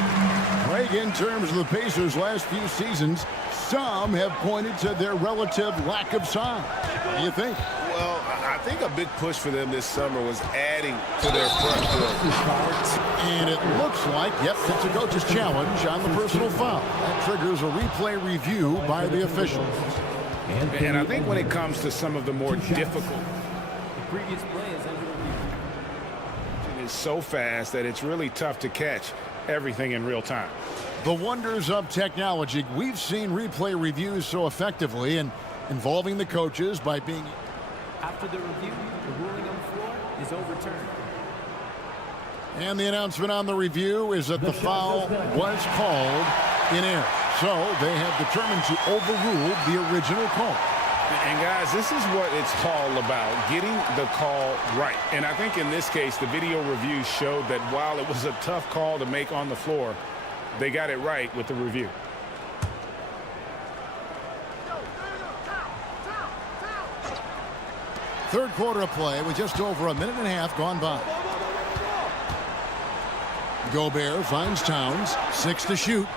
Greg, in terms of the Pacers' last few seasons, some have pointed to their relative lack of size. What do you think? Well, I think a big push for them this summer was adding to their front court. And it looks like, yep, it's a coach's challenge on the personal foul. That triggers a replay review by the officials. And I think when it comes to some of the more difficult, The previous play is under review. it's so fast that it's really tough to catch everything in real time. The wonders of technology. We've seen replay reviews so effectively and involving the coaches by being... After the review, the ruling on the floor is overturned. And the announcement on the review is that the foul was called in error. So they have determined to overrule the original call. And guys, this is what it's all about, getting the call right. And I think in this case, the video review showed that while it was a tough call to make on the floor, they got it right with the review. Third quarter of play with just over a minute and a half gone by. Gobert finds Towns, 6 to shoot.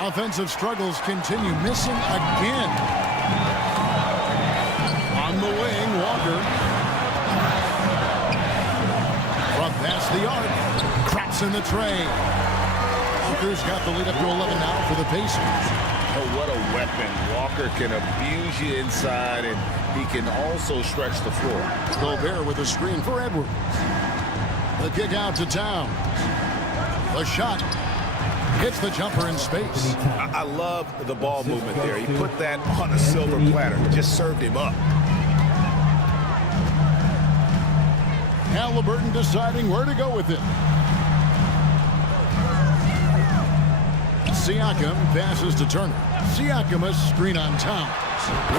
Offensive struggles continue, missing again. On the wing, Walker. From past the arc, craps in the tray. Walker's got the lead up to 11 now for the Pacers. Oh, what a weapon. Walker can abuse you inside, and he can also stretch the floor. Gobert with a screen for Edwards. The kick out to Towns. The shot hits the jumper in space. I love the ball movement there. He put that on a silver platter. Just served him up. Halliburton deciding where to go with it. Siakam passes to Turner. Siakam a screen on Towns.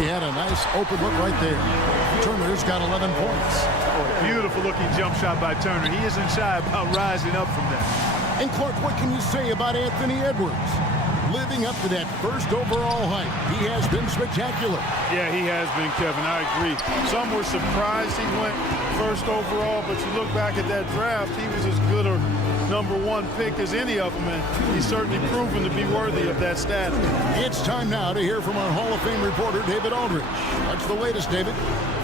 He had a nice open look right there. Turner's got 11 points. Beautiful looking jump shot by Turner. He isn't shy about rising up from that. And Clark, what can you say about Anthony Edwards? Living up to that first overall hype. He has been spectacular. Yeah, he has been, Kevin. I agree. Some were surprised he went first overall, but you look back at that draft, he was as good a #1 pick as any of them, and he's certainly proven to be worthy of that status. It's time now to hear from our Hall of Fame reporter, David Aldridge. What's the latest, David?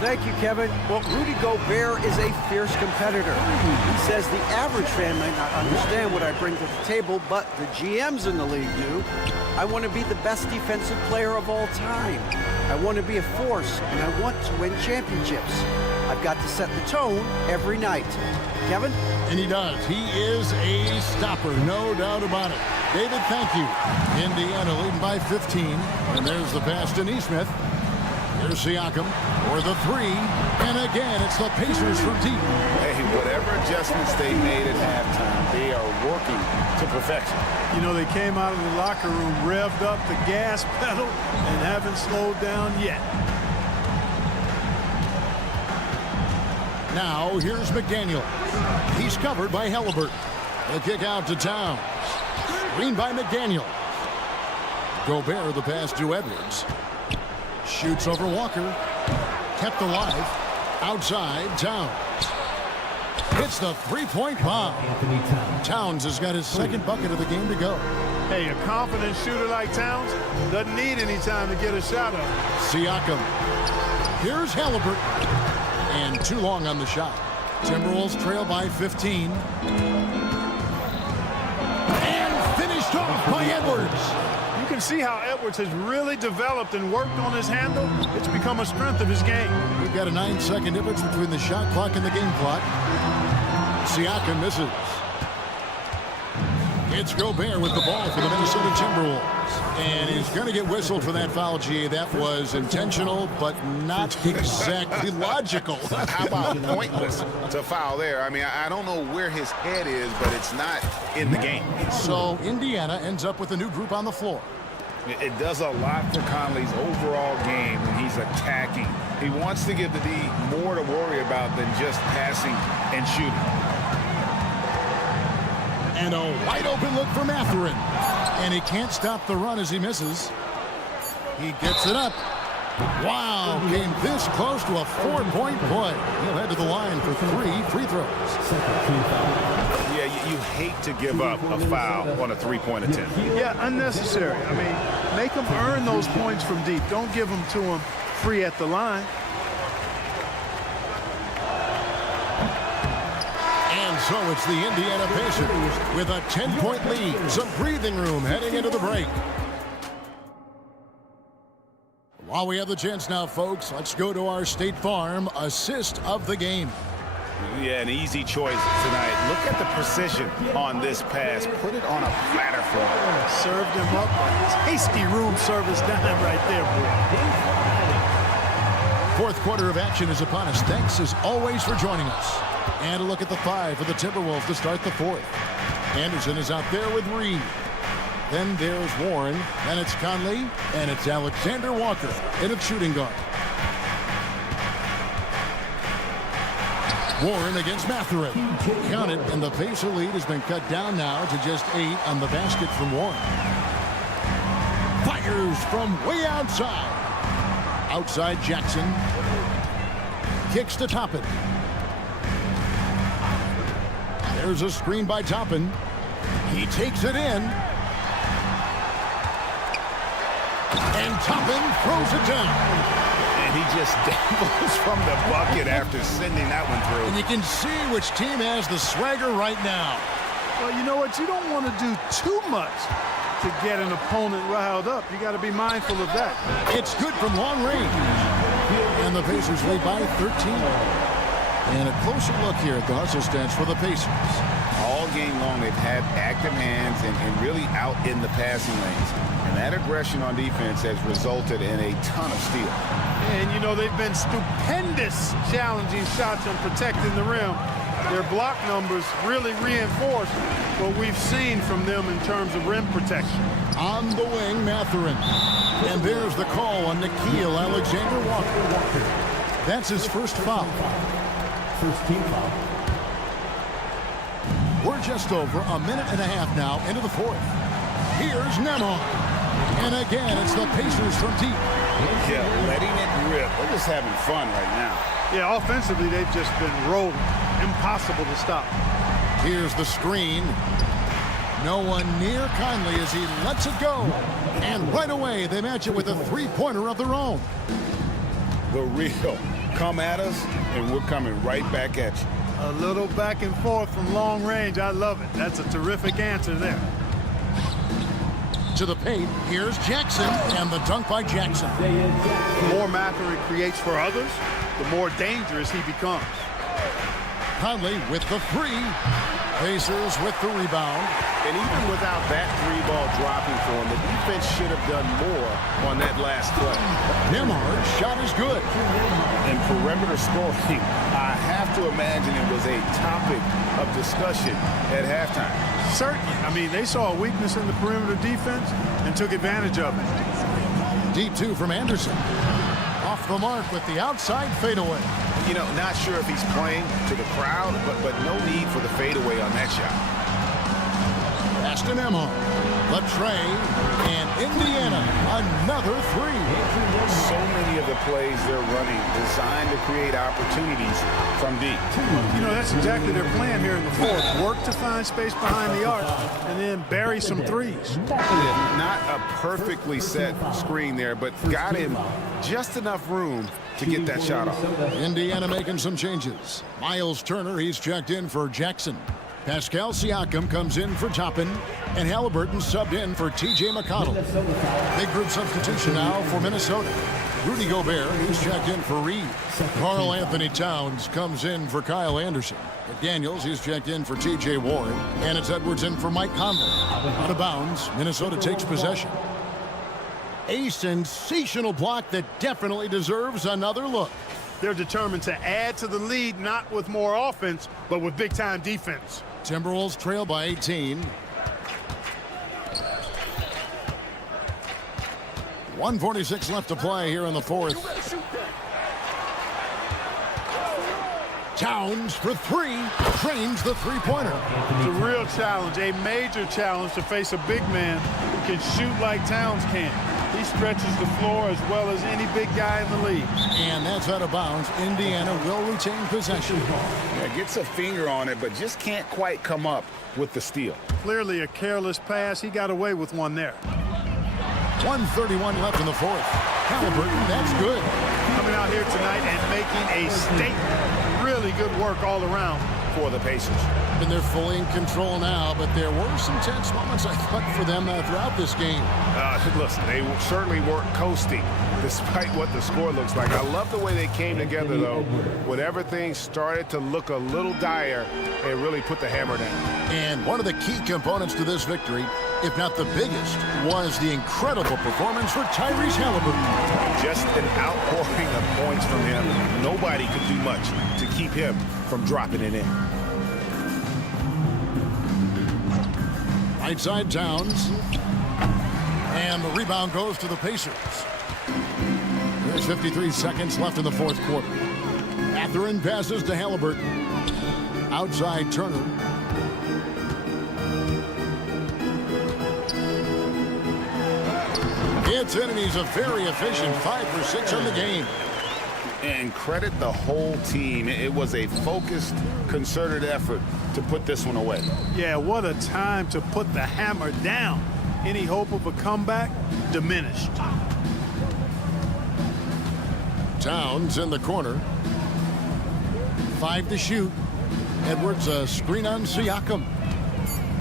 Thank you, Kevin. Well, Rudy Gobert is a fierce competitor. He says the average fan might not understand what I bring to the table, but the GMs in the league do. I want to be the best defensive player of all time. I want to be a force, and I want to win championships. I've got to set the tone every night. Kevin? And he does. He is a stopper, no doubt about it. David, thank you. Indiana leading by 15. And there's the pass to Nesmith. Here's Siakam for the three. And again, it's the Pacers from deep. Hey, whatever adjustments they made at halftime, they are working to perfection. You know, they came out of the locker room, revved up the gas pedal, and haven't slowed down yet. Now, here's McDaniel. He's covered by Halliburton. The kick out to Towns. Screen by McDaniel. Gobert, the pass to Edwards. Shoots over Walker. Kept alive. Outside, Towns. Hits the three-point bomb. Towns has got his second bucket of the game to go. Hey, a confident shooter like Towns doesn't need any time to get a shot up. Siakam. Here's Halliburton. And too long on the shot. Timberwolves trail by 15. And finished off by Edwards. You can see how Edwards has really developed and worked on his handle. It's become a strength of his game. We've got a 9-second difference between the shot clock and the game clock. Siakam misses. It's Gobert with the ball for the Minnesota Timberwolves. And he's going to get whistled for that foul, G. That was intentional, but not exactly logical. How about pointless to foul there? I mean, I don't know where his head is, but it's not in the game. So Indiana ends up with a new group on the floor. It does a lot for Conley's overall game when he's attacking. He wants to give the D more to worry about than just passing and shooting. And a wide open look for Mathurin. And he can't stop the run as he misses. He gets it up. Wow, came this close to a 4-point play. He'll head to the line for 3 free throws. Yeah, you hate to give up a foul on a three-point attempt. Yeah, unnecessary. I mean, make them earn those points from deep. Don't give them to them free at the line. And so it's the Indiana Pacers with a 10-point lead. Some breathing room heading into the break. While we have the chance now, folks, let's go to our State Farm assist of the game. Yeah, an easy choice tonight. Look at the precision on this pass. Put it on a platter for him. Served him up a tasty room service dime right there, boy. Fourth quarter of action is upon us. Thanks, as always, for joining us. And a look at the 5 for the Timberwolves to start the fourth. Anderson is out there with Reed. Then there's Warren. Then it's Conley. And it's Alexander Walker in a shooting guard. Warren against Mathurin. Count it, and the Pacer lead has been cut down now to just 8 on the basket from Warren. Fires from way outside. Outside Jackson. Kicks to Toppin. There's a screen by Toppin. He takes it in. And Toppin throws it down. And he just dabbles from the bucket after sending that one through. And you can see which team has the swagger right now. Well, you know what? You don't want to do too much to get an opponent riled up. You got to be mindful of that. It's good from long range. And the Pacers lead by 13. And a closer look here at the hustle stats for the Pacers. All game long, they've had active hands and really out in the passing lanes. And that aggression on defense has resulted in a ton of steals. And, you know, they've been stupendous challenging shots and protecting the rim. Their block numbers really reinforce what we've seen from them in terms of rim protection. On the wing, Mathurin. And there's the call on Nickeil Alexander-Walker. That's his first foul. First team foul. We're just over a minute and a half now into the fourth. Here's Nemon. And again, it's the Pacers from deep. Yeah, letting it rip. They're just having fun right now. Yeah, offensively, they've just been rolling. Impossible to stop. Here's the screen. No one near Conley as he lets it go. And right away, they match it with a three-pointer of their own. The real. Come at us, and we're coming right back at you. A little back and forth from long range. I love it. That's a terrific answer there. To the paint, here's Jackson, and the dunk by Jackson. The more Mathurin creates for others, the more dangerous he becomes. Conley with the three. Pacers with the rebound. And even without that three ball dropping for him, the defense should have done more on that last play. Nemard's shot is good. And perimeter scoring, I have to imagine it was a topic of discussion at halftime. Certainly. I mean, they saw a weakness in the perimeter defense and took advantage of it. Deep two from Anderson. Off the mark with the outside fadeaway. You know, not sure if he's playing to the crowd, but no need for the fadeaway on that shot. Ashton Emma, Latrey, and Indiana, another three. So many of the plays they're running designed to create opportunities from deep. You know, that's exactly their plan here in the fourth. Work to find space behind the arc and then bury some threes. Not a perfectly set screen there, but got him just enough room to get that shot off. Indiana making some changes. Miles Turner, he's checked in for Jackson. Pascal Siakam comes in for Toppin, and Halliburton subbed in for T.J. McConnell. Big group substitution now for Minnesota. Rudy Gobert, he's checked in for Reed. Karl Anthony Towns comes in for Kyle Anderson. Daniels, he's checked in for T.J. Warren. And it's Edwards in for Mike Conley. Out of bounds, Minnesota takes possession. A sensational block that definitely deserves another look. They're determined to add to the lead, not with more offense, but with big-time defense. Timberwolves trail by 18. 1:46 left to play here in the fourth. Towns for three, trains the three-pointer. It's a real challenge, a major challenge to face a big man who can shoot like Towns can. He stretches the floor as well as any big guy in the league. And that's out of bounds. Indiana will retain possession. Yeah, gets a finger on it, but just can't quite come up with the steal. Clearly a careless pass. He got away with one there. 1:31 left in the fourth. Halliburton, that's good. Coming out here tonight and making a statement. Really good work all around For the Pacers. And they're fully in control now, but there were some tense moments, I thought, for them throughout this game. Listen, they certainly weren't coasting, despite what the score looks like. I love the way they came together, though. When everything started to look a little dire, they really put the hammer down. And one of the key components to this victory, if not the biggest, was the incredible performance for Tyrese Halliburton. Just an outpouring of points from him. Nobody could do much to keep him from dropping it in. Right side Towns. And the rebound goes to the Pacers. There's 53 seconds left in the fourth quarter. Mathurin passes to Halliburton. Outside Turner. It's in, and he's a very efficient 5 for 6 on the game. And credit the whole team. It was a focused, concerted effort to put this one away. Yeah, what a time to put the hammer down. Any hope of a comeback diminished. Towns in the corner. 5 to shoot. Edwards a screen on Siakam.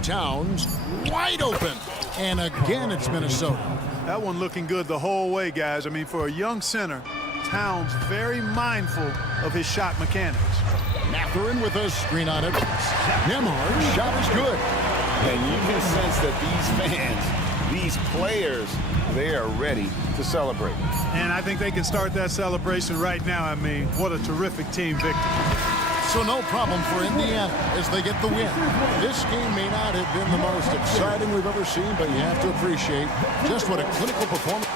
Towns wide open. And again, it's Minnesota. That one looking good the whole way, guys. I mean, for a young center, Towns very mindful of his shot mechanics. Mathurin with a screen on it. Nemar's shot is good. And you can sense that these fans, these players, they are ready to celebrate. And I think they can start that celebration right now. I mean, what a terrific team victory. So no problem for Indiana as they get the win. This game may not have been the most exciting we've ever seen, but you have to appreciate just what a clinical performance.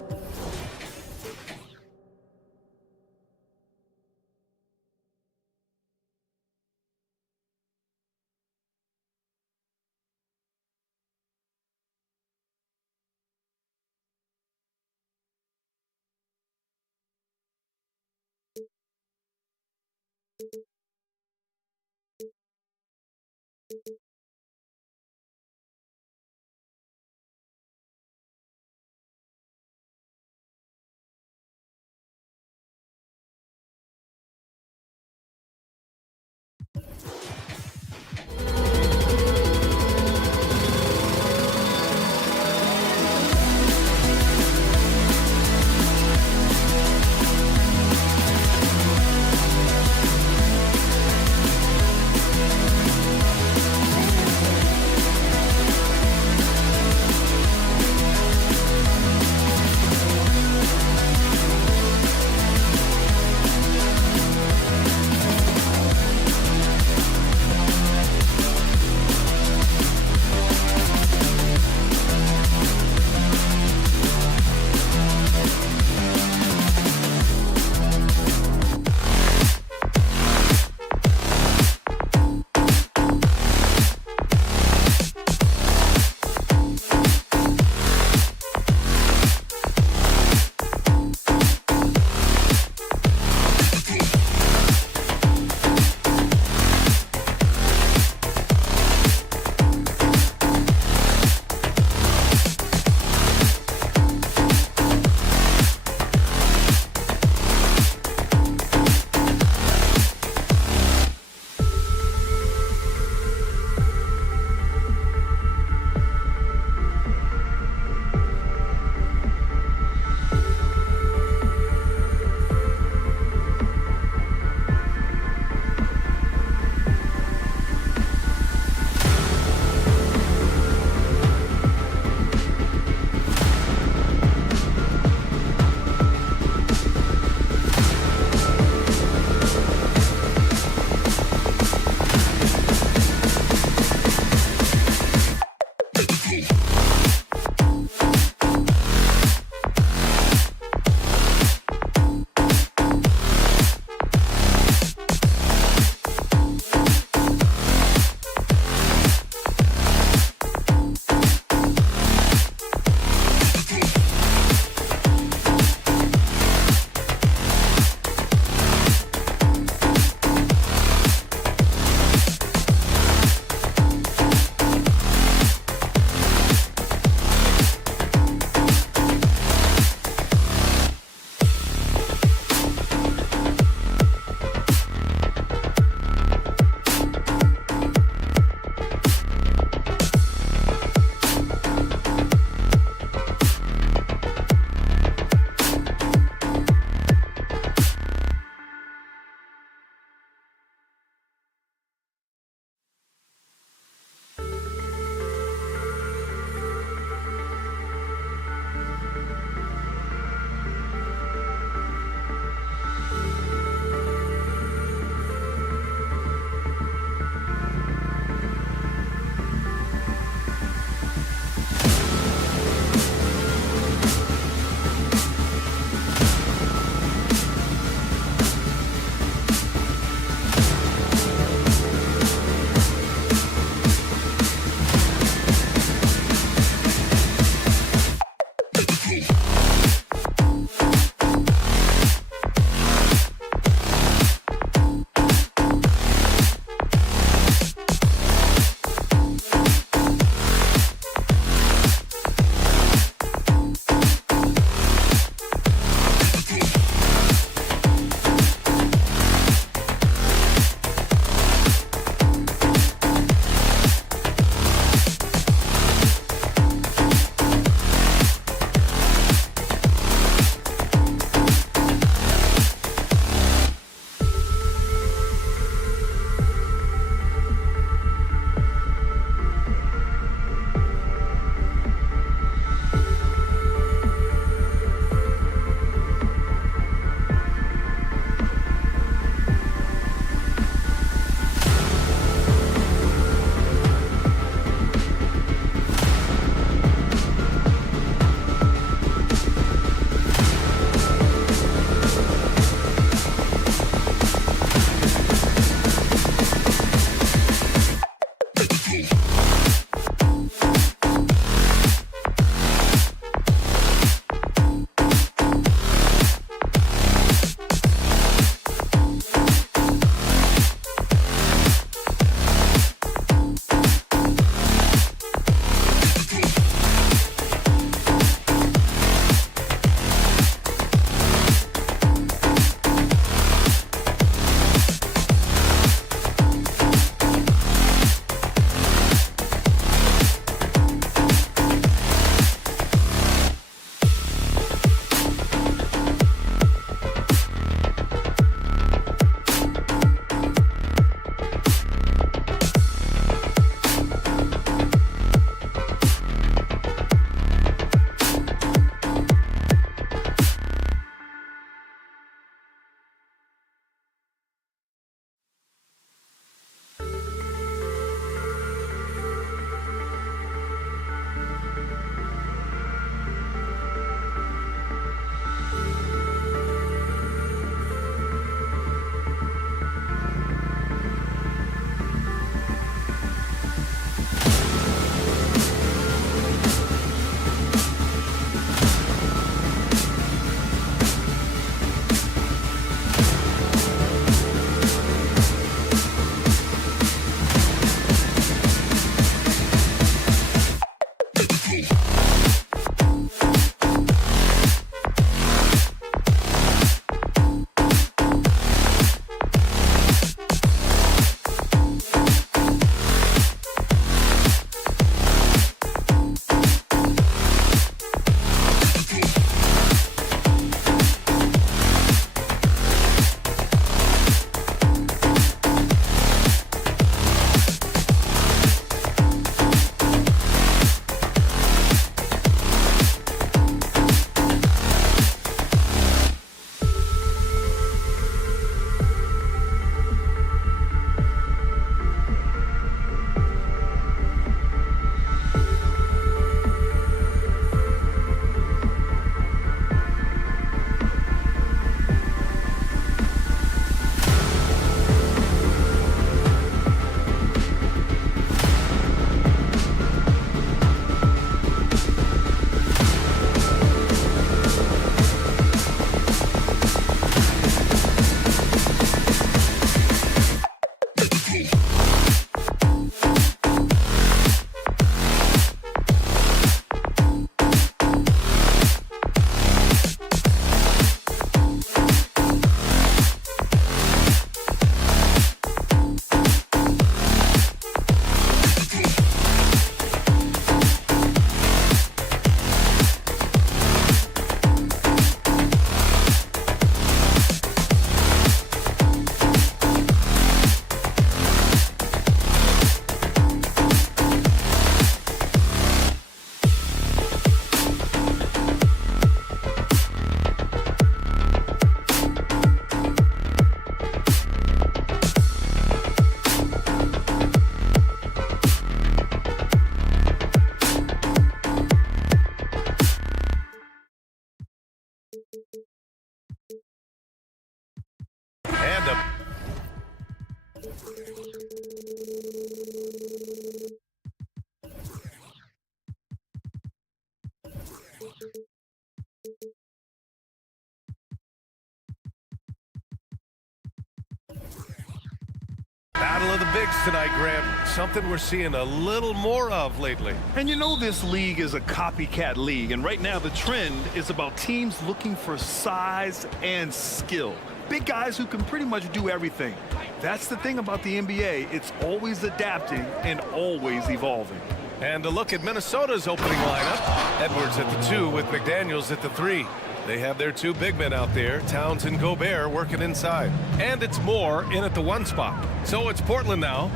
Battle of the bigs tonight, Graham. Something we're seeing a little more of lately. And you know this league is a copycat league, and right now the trend is about teams looking for size and skill. Big guys who can pretty much do everything. That's the thing about the NBA. It's always adapting and always evolving. And a look at Minnesota's opening lineup. Edwards at the 2 with McDaniels at the 3. They have their 2 big men out there, Towns and Gobert, working inside. And it's Moore in at the 1 spot. So it's Portland now.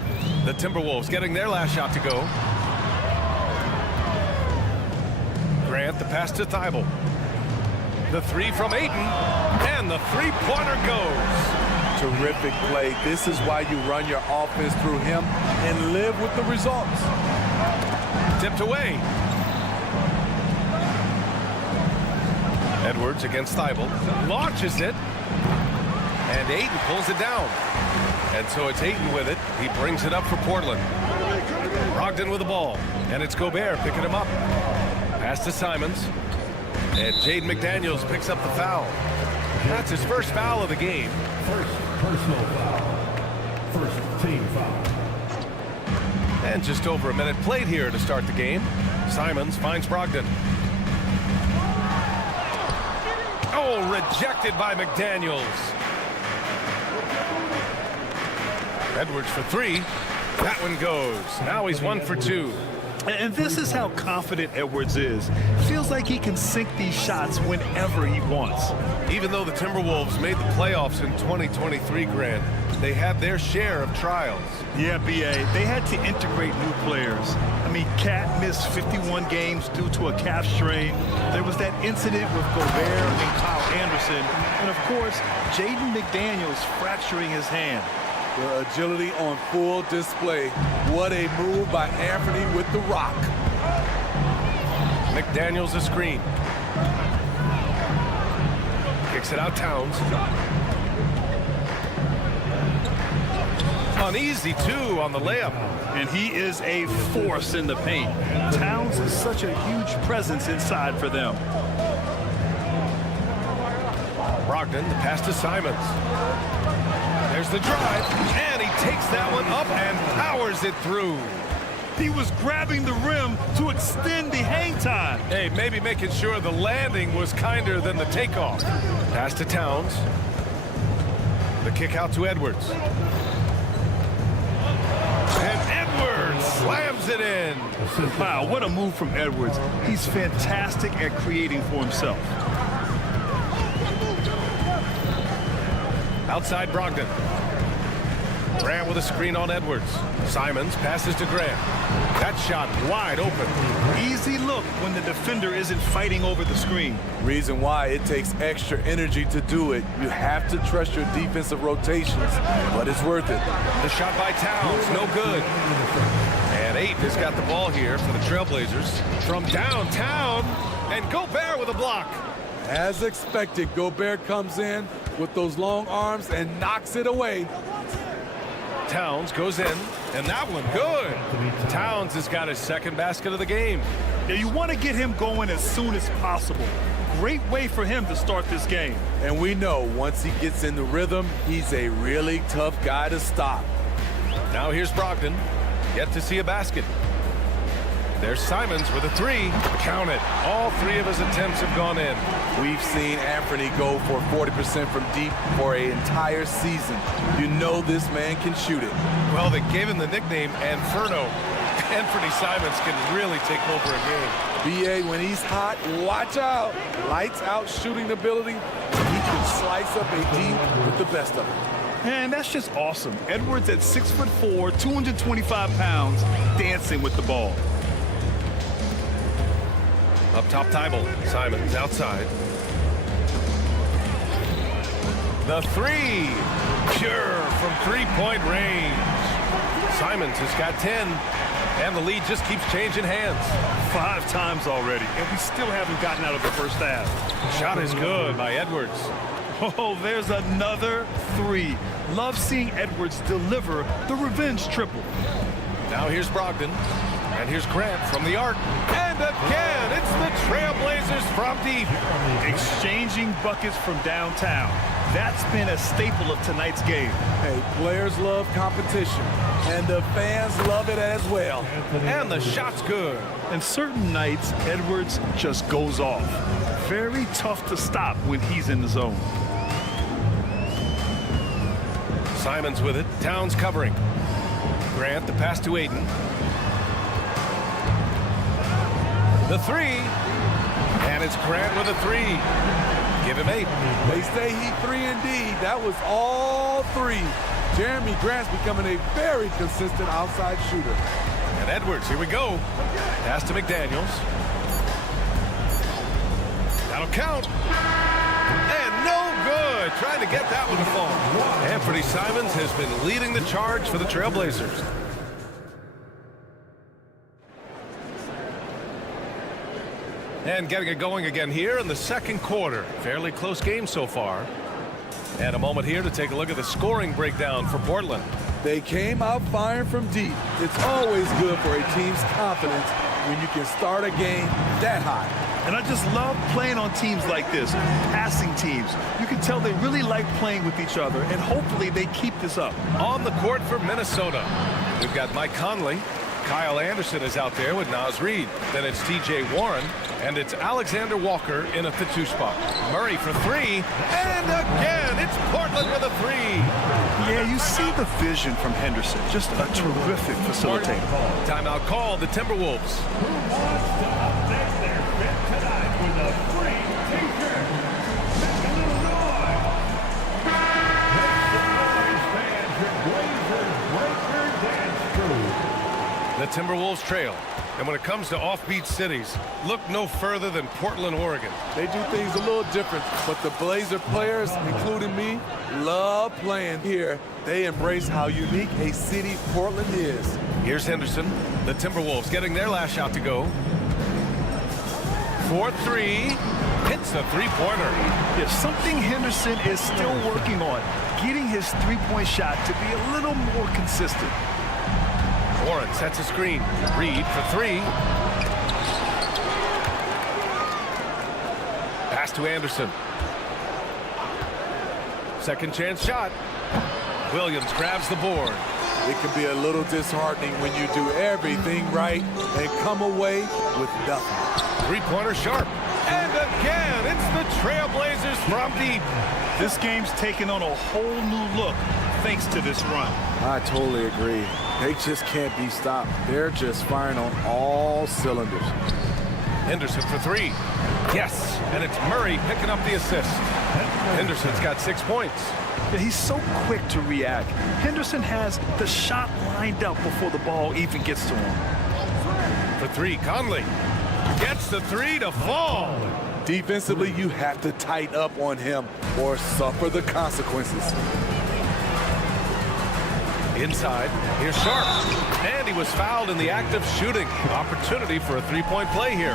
The Timberwolves getting their last shot to go. Grant, the pass to Thibault. The 3 from Ayton. And the three-pointer goes. Terrific play. This is why you run your offense through him and live with the results. Tipped away. Edwards against Thibault. Launches it. And Ayton pulls it down. And so it's Ayton with it. He brings it up for Portland. Brogdon with the ball. And it's Gobert picking him up. Pass to Simons. And Jaden McDaniels picks up the foul. That's his first foul of the game. First personal foul. First team foul. And just over a minute played here to start the game. Simons finds Brogdon. Oh, rejected by McDaniels. Edwards for 3. That one goes. Now he's 1 for 2. And this is how confident Edwards is. Feels like he can sink these shots whenever he wants. Even though the Timberwolves made the playoffs in 2023, Grant, they had their share of trials. Yeah, B.A., they had to integrate new players. I mean, Cat missed 51 games due to a calf strain. There was that incident with Gobert and Kyle Anderson. And, of course, Jaden McDaniels fracturing his hand. The agility on full display. What a move by Anthony with the rock. McDaniels a screen. Kicks it out, Towns. Uneasy, too, on the layup. And he is a force in the paint. Towns is such a huge presence inside for them. Brogdon, the pass to Simons. There's the drive, and he takes that one up and powers it through. He was grabbing the rim to extend the hang time. Hey, maybe making sure the landing was kinder than the takeoff. Pass to Towns. The kick out to Edwards. And Edwards slams it in. Wow, what a move from Edwards. He's fantastic at creating for himself. Outside Brogdon. Grant with a screen on Edwards. Simons passes to Grant. That shot wide open. Easy look when the defender isn't fighting over the screen. Reason why it takes extra energy to do it. You have to trust your defensive rotations, but it's worth it. The shot by Towns, no good. And Ayton has got the ball here for the Trail Blazers. From downtown, and Gobert with a block. As expected, Gobert comes in with those long arms and knocks it away. Towns goes in, and that one good. Towns has got his second basket of the game. Now you want to get him going as soon as possible. Great way for him to start this game. And we know once he gets in the rhythm, he's a really tough guy to stop. Now here's Brogdon. Yet to see a basket. There's Simons with a 3. Count it. All 3 of his attempts have gone in. We've seen Anthony go for 40% from deep for an entire season. You know this man can shoot it. Well, they gave him the nickname Inferno. Anthony Simons can really take over a game. B.A., when he's hot, watch out. Lights out shooting ability. He can slice up a deep with the best of them. And that's just awesome. Edwards at 6'4", 225 pounds, dancing with the ball. Up top, Thibault. Simons outside. The 3. Pure from three-point range. Simons has got 10. And the lead just keeps changing hands. 5 times already, and we still haven't gotten out of the first half. Shot is good by Edwards. Oh, there's another 3. Love seeing Edwards deliver the revenge triple. Now here's Brogdon. And here's Grant from the arc. And again, it's It's the Trail Blazers from deep. Exchanging buckets from downtown. That's been a staple of tonight's game. Hey, players love competition, and the fans love it as well. And the shot's good. And certain nights, Edwards just goes off. Very tough to stop when he's in the zone. Simons with it. Towns covering. Grant, the pass to Aiden. The three. And it's Grant with a three. Give him 8. They say he 3 and D. That was all 3. Jeremy Grant's becoming a very consistent outside shooter. And Edwards, here we go. Pass to McDaniels. That'll count. And no good. Trying to get that one to fall. Anthony Simons has been leading the charge for the Trail Blazers. And getting it going again here in the second quarter. Fairly close game so far. And a moment here to take a look at the scoring breakdown for Portland. They came out firing from deep. It's always good for a team's confidence when you can start a game that hot. And I just love playing on teams like this, passing teams. You can tell they really like playing with each other, and hopefully they keep this up. On the court for Minnesota, we've got Mike Conley. Kyle Anderson is out there with Naz Reid. Then it's T.J. Warren, and it's Alexander Walker in at the 2 spot. Murray for 3, and again, it's Portland with a 3. Yeah, you see the vision from Henderson. Just a terrific facilitator. Timeout called, the Timberwolves. Who wants to upset their bet tonight with a free t-shirt? Make a little noise. Make some noise, fans, for Blazers breakers and screws. The Timberwolves trail. And when it comes to offbeat cities, look no further than Portland, Oregon. They do things a little different, but the Blazer players, including me, love playing here. They embrace how unique a city Portland is. Here's Henderson. The Timberwolves getting their last shot to go. 4-3. Hits the three-pointer. There's something Henderson is still working on, getting his three-point shot to be a little more consistent. Warren sets a screen. Reid for 3. Pass to Anderson. Second chance shot. Williams grabs the board. It can be a little disheartening when you do everything right and come away with nothing. Three-pointer sharp. And again, it's the Trail Blazers from deep. This game's taken on a whole new look thanks to this run. I totally agree. They just can't be stopped. They're just firing on all cylinders. Henderson for 3. Yes, and it's Murray picking up the assist. Henderson's got 6 points. Yeah, he's so quick to react. Henderson has the shot lined up before the ball even gets to him. For 3, Conley gets the 3 to fall. Defensively, you have to tighten up on him or suffer the consequences. Inside, here's Sharp. And he was fouled in the act of shooting. Opportunity for a three-point play here.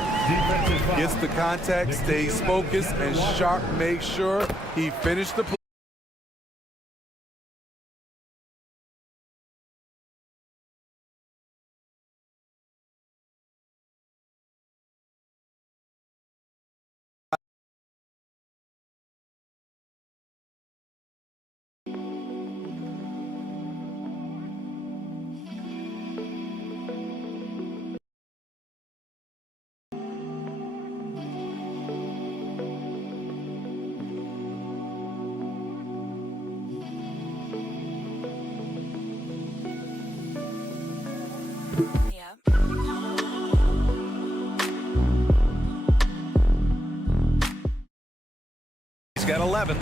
Gets the contact, stays focused, and Sharp makes sure he finished the play. He's got 11.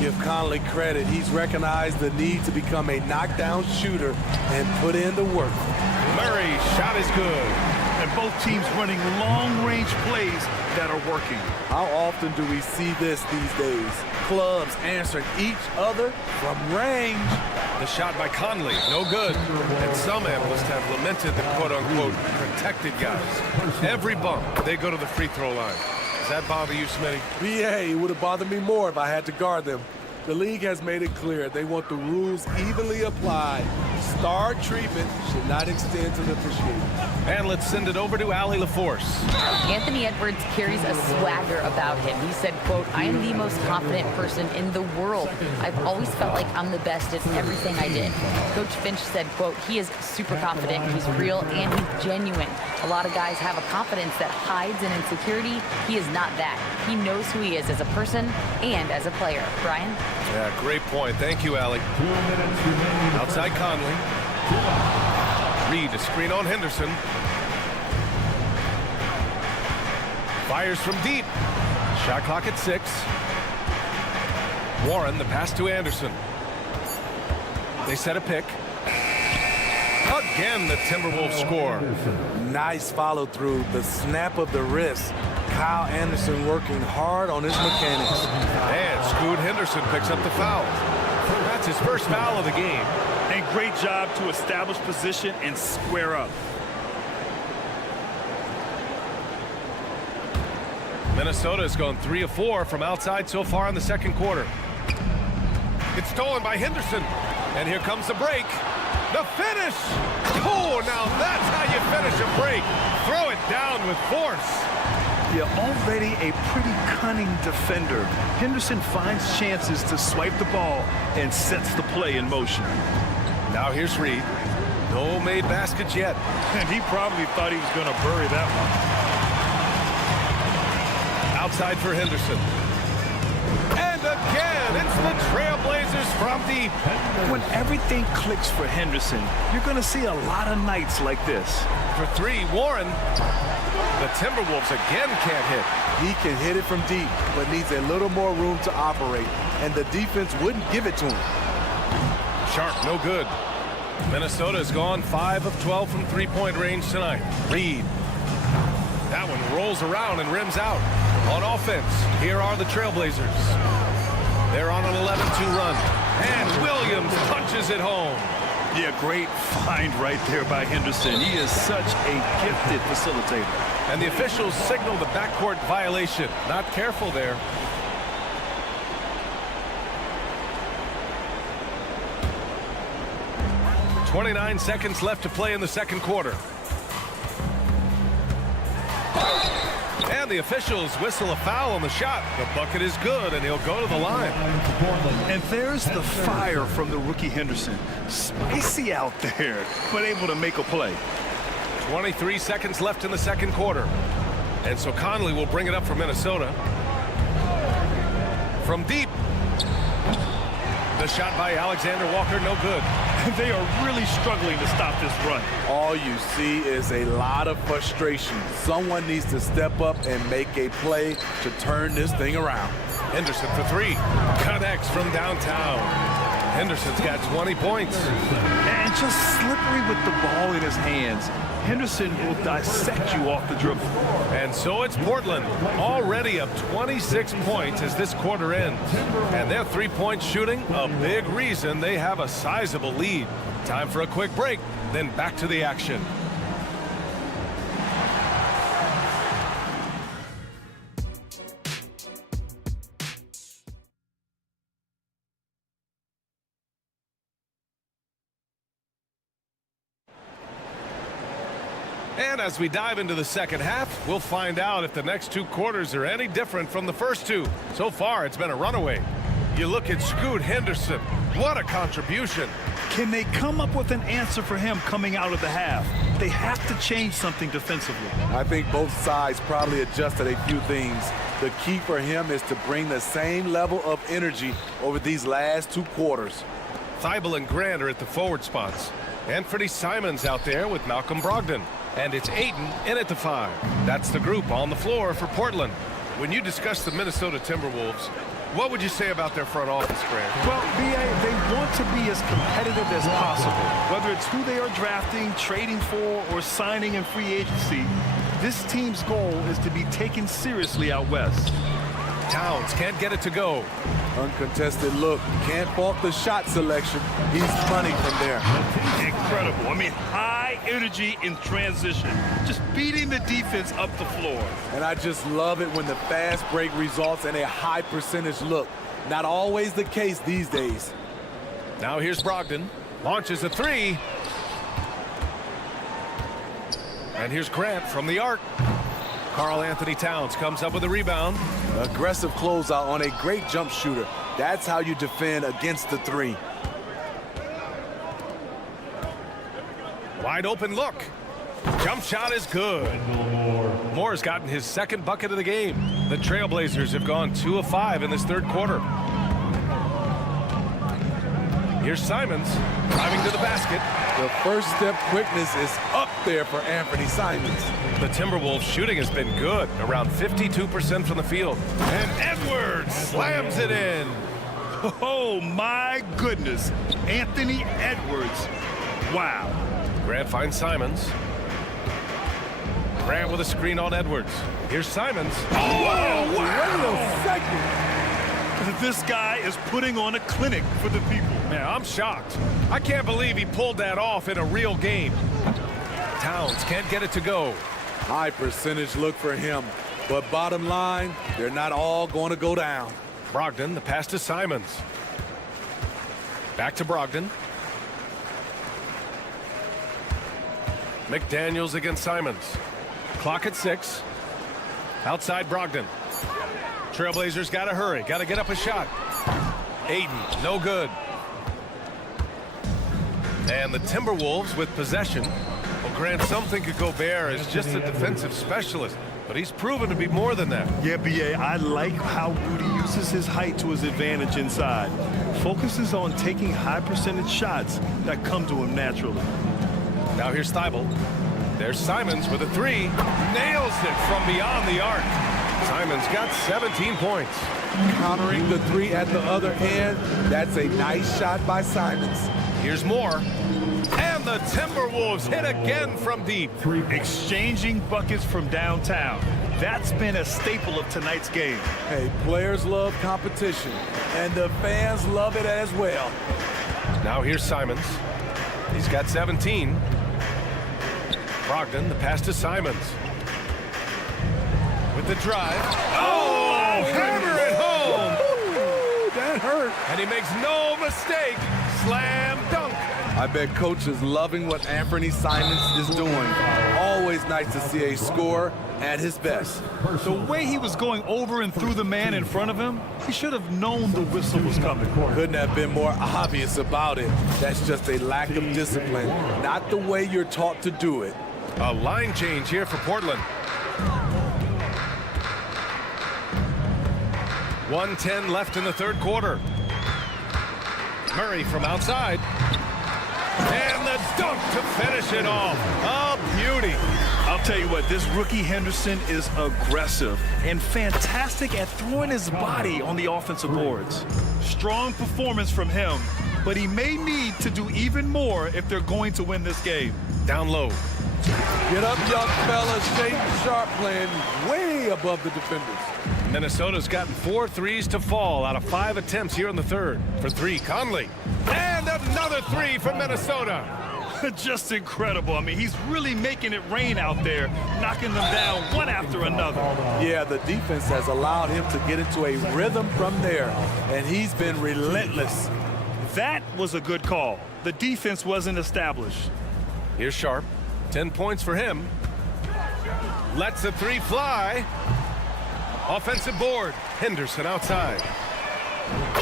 Give Conley credit. He's recognized the need to become a knockdown shooter and put in the work. Murray, shot is good. And both teams running long-range plays that are working. How often do we see this these days? Clubs answering each other from range. The shot by Conley, no good. And some analysts have lamented the quote-unquote protected guys. Every bump, they go to the free throw line. Does that bother you, Smitty? BA, it would have bothered me more if I had to guard them. The league has made it clear they want the rules evenly applied. Star treatment should not extend to the officiating. And let's send it over to Allie LaForce. Anthony Edwards carries a swagger about him. He said, quote, "I am the most confident person in the world. I've always felt like I'm the best at everything I did." Coach Finch said, quote, "He is super confident, he's real, and he's genuine. A lot of guys have a confidence that hides an insecurity. He is not that. He knows who he is as a person and as a player." Brian? Yeah, great point. Thank you, Allie. 2 minutes remaining. Outside Conley. Reed, a screen on Henderson. Fires from deep. Shot clock at 6. Warren, the pass to Anderson. They set a pick. Again, the Timberwolves score. Nice follow through. The snap of the wrist. Kyle Anderson working hard on his mechanics. And Scoot Henderson picks up the foul. That's his first foul of the game. And great job to establish position and square up. Minnesota has gone 3 of 4 from outside so far in the second quarter. It's stolen by Henderson. And here comes the break. The finish! Oh, now that's how you finish a break. Throw it down with force. Yeah, already a pretty cunning defender. Henderson finds chances to swipe the ball and sets the play in motion. Now here's Reed. No made baskets yet. And he probably thought he was going to bury that one. Outside for Henderson. And again, it's the Trail Blazers from deep. When everything clicks for Henderson, you're going to see a lot of nights like this. For 3, Warren. The Timberwolves again can't hit. He can hit it from deep, but needs a little more room to operate, and the defense wouldn't give it to him. Sharp, no good. Minnesota has gone 5 of 12 from three-point range tonight. Reed. That one rolls around and rims out. On offense, here are the Trail Blazers. They're on an 11-2 run. And Williams punches it home. Yeah, great find right there by Henderson. He is such a gifted facilitator. And the officials signal the backcourt violation. Not careful there. .29 seconds left to play in the second quarter. And the officials whistle a foul on the shot. The bucket is good, and he'll go to the line. And there's the fire from the rookie Henderson. Spicy out there, but able to make a play. 23 seconds left in the second quarter. And so Conley will bring it up for Minnesota. From deep. The shot by Alexander Walker, no good. They are really struggling to stop this run. All you see is a lot of frustration. Someone needs to step up and make a play to turn this thing around. Henderson for 3. Connects from downtown. Henderson's got 20 points. And just slippery with the ball in his hands. Henderson will dissect you off the dribble. And so it's Portland, already up 26 points as this quarter ends. And their three-point shooting, a big reason they have a sizable lead. Time for a quick break, then back to the action. And as we dive into the second half, we'll find out if the next 2 quarters are any different from the first 2. So far, it's been a runaway. You look at Scoot Henderson. What a contribution. Can they come up with an answer for him coming out of the half? They have to change something defensively. I think both sides probably adjusted a few things. The key for him is to bring the same level of energy over these last 2 quarters. Thibault and Grant are at the forward spots. Anthony Simons out there with Malcolm Brogdon. And it's Ayton in at the 5. That's the group on the floor for Portland. When you discuss the Minnesota Timberwolves, what would you say about their front office, Grant? Well, B.A., they want to be as competitive as possible. Whether it's who they are drafting, trading for, or signing in free agency, this team's goal is to be taken seriously out west. Towns can't get it to go. Uncontested look. Can't fault the shot selection. He's money from there. Incredible. I mean, high energy in transition. Just beating the defense up the floor. And I just love it when the fast break results in a high percentage look. Not always the case these days. Now here's Brogdon. Launches a three. And here's Grant from the arc. Karl Anthony Towns comes up with a rebound. Aggressive closeout on a great jump shooter. That's how you defend against the three. Wide open look. Jump shot is good. Moore has gotten his second bucket of the game. The Trail Blazers have gone 2 of 5 in this third quarter. Here's Simons driving to the basket. The first step quickness is up there for Anthony Simons. The Timberwolves shooting has been good, around 52% from the field. And Edwards slams it in. Oh, my goodness. Anthony Edwards. Wow. Grant finds Simons. Grant with a screen on Edwards. Here's Simons. Whoa, wait a second. This guy is putting on a clinic for the people. Man, I'm shocked. I can't believe he pulled that off in a real game. Towns can't get it to go. High percentage look for him. But bottom line, they're not all going to go down. Brogdon, the pass to Simons. Back to Brogdon. McDaniels against Simons. Clock at 6. Outside Brogdon. Trailblazers got to hurry. Got to get up a shot. Aiden, no good. And the Timberwolves with possession. Well, Grant, some think of Gobert as just a defensive specialist, but he's proven to be more than that. Yeah, B.A., I like how Rudy uses his height to his advantage inside. Focuses on taking high percentage shots that come to him naturally. Now here's Thibault. There's Simons with a three. Nails it from beyond the arc. Simons got 17 points. Countering the three at the other end. That's a nice shot by Simons. Here's Moore. And the Timberwolves hit again from deep. Exchanging buckets from downtown. That's been a staple of tonight's game. Hey, players love competition, and the fans love it as well. Now here's Simons. He's got 17. Brogdon, the pass to Simons. With the drive. Oh, hammer it home. That hurt. And he makes no mistake. Slam dunk. I bet coach is loving what Anthony Simons is doing. Always nice to see a scorer at his best. The way he was going over and through the man in front of him, he should have known the whistle was coming. Couldn't have been more obvious about it. That's just a lack of discipline, not the way you're taught to do it. A line change here for Portland. 1:10 left in the third quarter. Murray from outside. And the dunk to finish it off. A beauty. I'll tell you what, this rookie Henderson is aggressive and fantastic at throwing his body on the offensive boards. Strong performance from him, but he may need to do even more if they're going to win this game. Down low. Get up, young fellas. Shaden Sharp playing way above the defenders. Minnesota's gotten 4 threes to fall out of 5 attempts here in the third. For 3, Conley. And another 3 from Minnesota. Just incredible. I mean, he's really making it rain out there, knocking them down one after another. Yeah, the defense has allowed him to get into a rhythm from there, and he's been relentless. That was a good call. The defense wasn't established. Here's Sharp. 10 points for him. Lets the 3 fly. Offensive board. Henderson outside.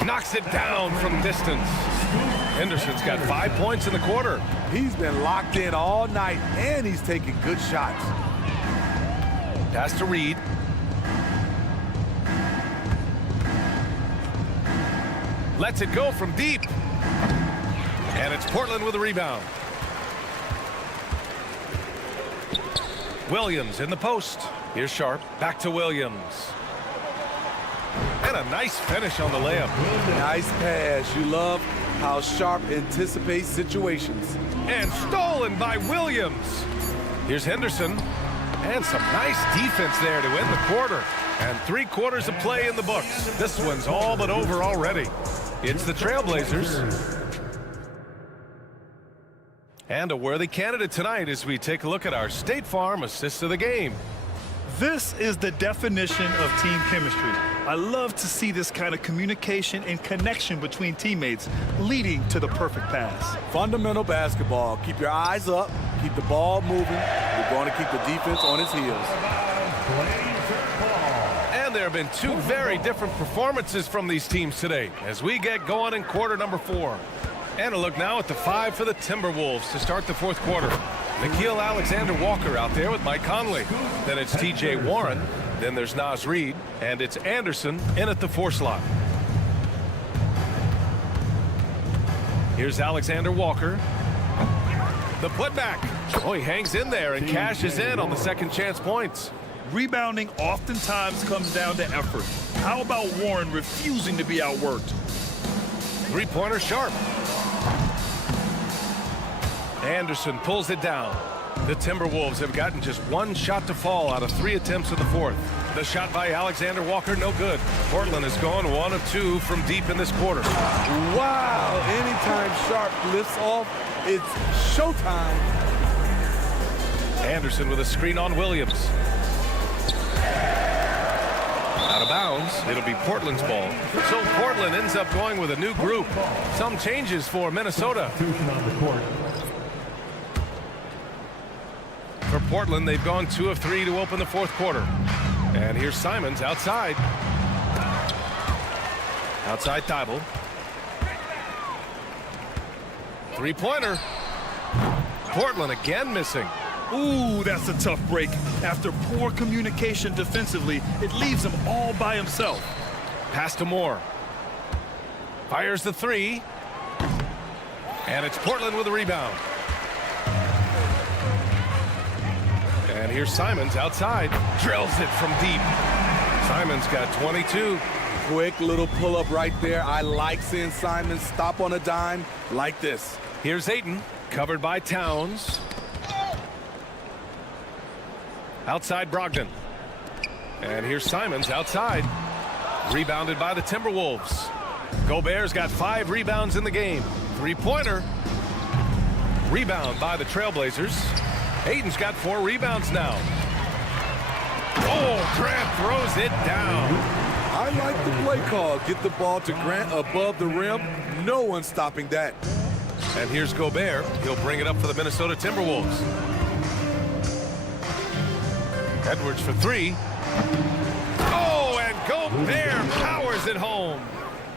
Knocks it down from distance. Henderson's got 5 points in the quarter. He's been locked in all night, and he's taking good shots. Pass to Reed. Lets it go from deep. And it's Portland with a rebound. Williams in the post. Here's Sharp. Back to Williams. And a nice finish on the layup. Nice pass. You love how Sharp anticipates situations. And stolen by Williams. Here's Henderson. And some nice defense there to end the quarter. And 3 quarters of play in the books. This one's all but over already. It's the Trail Blazers. And a worthy candidate tonight as we take a look at our State Farm assist of the game. This is the definition of team chemistry. I love to see this kind of communication and connection between teammates leading to the perfect pass. Fundamental basketball. Keep your eyes up. Keep the ball moving. You're going to keep the defense on its heels. And there have been two very different performances from these teams today as we get going in quarter number 4. And a look now at the 5 for the Timberwolves to start the fourth quarter. Nickeil Alexander-Walker out there with Mike Conley. Then it's T.J. Warren. Then there's Naz Reid. And it's Anderson in at the 4 slot. Here's Alexander-Walker. The putback. Oh, he hangs in there and cashes in on the second chance points. Rebounding oftentimes comes down to effort. How about Warren refusing to be outworked? Three-pointer sharp. Anderson pulls it down. The Timberwolves have gotten just one shot to fall out of 3 attempts in the fourth. The shot by Alexander-Walker, no good. Portland has gone 1 of 2 from deep in this quarter. Wow, anytime Sharp lifts off, it's showtime. Anderson with a screen on Williams. Out of bounds. It'll be Portland's ball. So Portland ends up going with a new group. Some changes for Minnesota. For Portland, they've gone 2 of 3 to open the fourth quarter. And here's Simons outside. Outside Thibault. Three-pointer. Portland again missing. Ooh, that's a tough break. After poor communication defensively, it leaves him all by himself. Pass to Moore. Fires the 3. And it's Portland with a rebound. And here's Simons outside. Drills it from deep. Simons got 22. Quick little pull-up right there. I like seeing Simons stop on a dime like this. Here's Ayton, covered by Towns. Outside Brogdon. And here's Simons outside. Rebounded by the Timberwolves. Gobert's got 5 rebounds in the game. Three-pointer. Rebound by the Trail Blazers. Ayton's got 4 rebounds now. Oh, Grant throws it down. I like the play call. Get the ball to Grant above the rim. No one's stopping that. And here's Gobert. He'll bring it up for the Minnesota Timberwolves. Edwards for 3. Oh, and Gobert powers it home.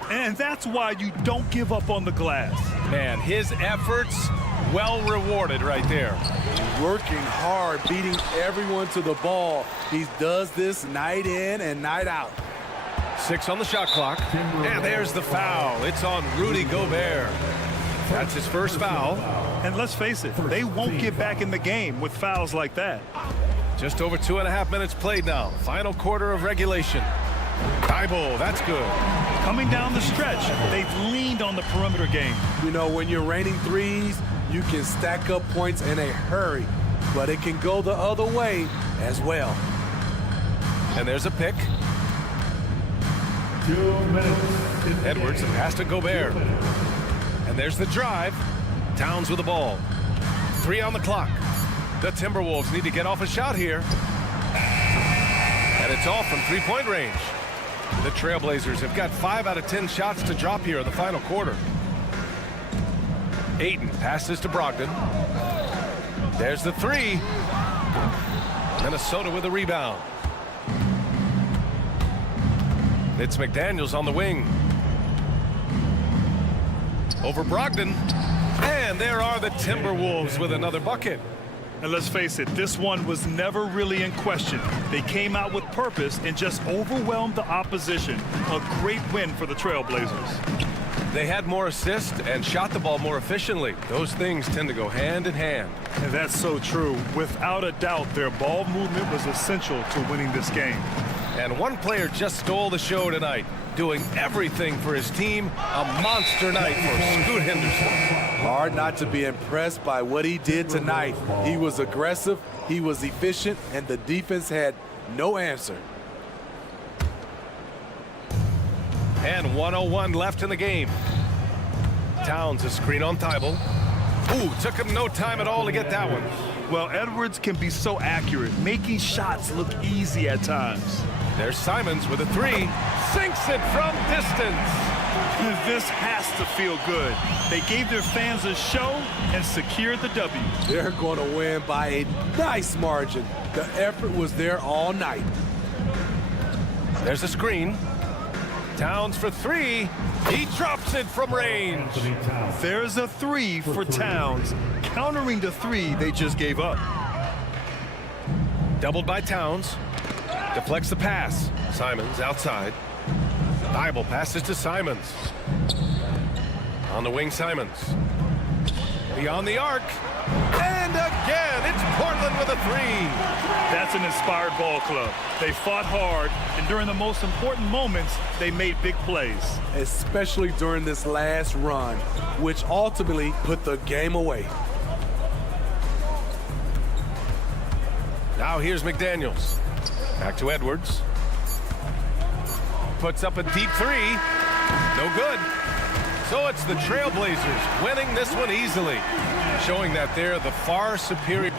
And that's why you don't give up on the glass. Man, his efforts well rewarded right there. Working hard, beating everyone to the ball. He does this night in and night out. 6 on the shot clock. And there's the foul. It's on Rudy Gobert. That's his first foul. And let's face it, they won't get back in the game with fouls like that. Just over 2.5 minutes played now. Final quarter of regulation. Thibault, that's good. Coming down the stretch, they've leaned on the perimeter game. You know, when you're raining threes, you can stack up points in a hurry, but it can go the other way as well. And there's a pick. 2 minutes. Edwards and pass to Gobert. And there's the drive. Towns with the ball. 3 on the clock. The Timberwolves need to get off a shot here. And it's off from 3-point range. The Trail Blazers have got 5 out of 10 shots to drop here in the final quarter. Ayton passes to Brogdon. There's the 3. Minnesota with a rebound. It's McDaniels on the wing. Over Brogdon. And there are the Timberwolves with another bucket. And let's face it, this one was never really in question. They came out with purpose and just overwhelmed the opposition. A great win for the Trail Blazers. They had more assists and shot the ball more efficiently. Those things tend to go hand in hand. And that's so true. Without a doubt, their ball movement was essential to winning this game. And one player just stole the show tonight, doing everything for his team. A monster night for Scoot Henderson. Hard not to be impressed by what he did tonight. He was aggressive, he was efficient, and the defense had no answer. And 1:01 left in the game. Towns a screen on Thibault. Ooh, took him no time at all to get that one. Well, Edwards can be so accurate, making shots look easy at times. There's Simons with a three. Sinks it from distance. This has to feel good. They gave their fans a show and secured the W. They're going to win by a nice margin. The effort was there all night. There's a screen. Towns for three. He drops it from range. There's a three for Towns, countering the three they just gave up. Doubled by Towns. Deflects the pass. Simons outside. Thibault passes to Simons. On the wing, Simons. Beyond the arc. And again, it's Portland with a three. That's an inspired ball club. They fought hard, and during the most important moments, they made big plays. Especially during this last run, which ultimately put the game away. Now here's McDaniels. Back to Edwards. Puts up a deep three. No good. So it's the Trail Blazers winning this one easily, showing that they're the far superior.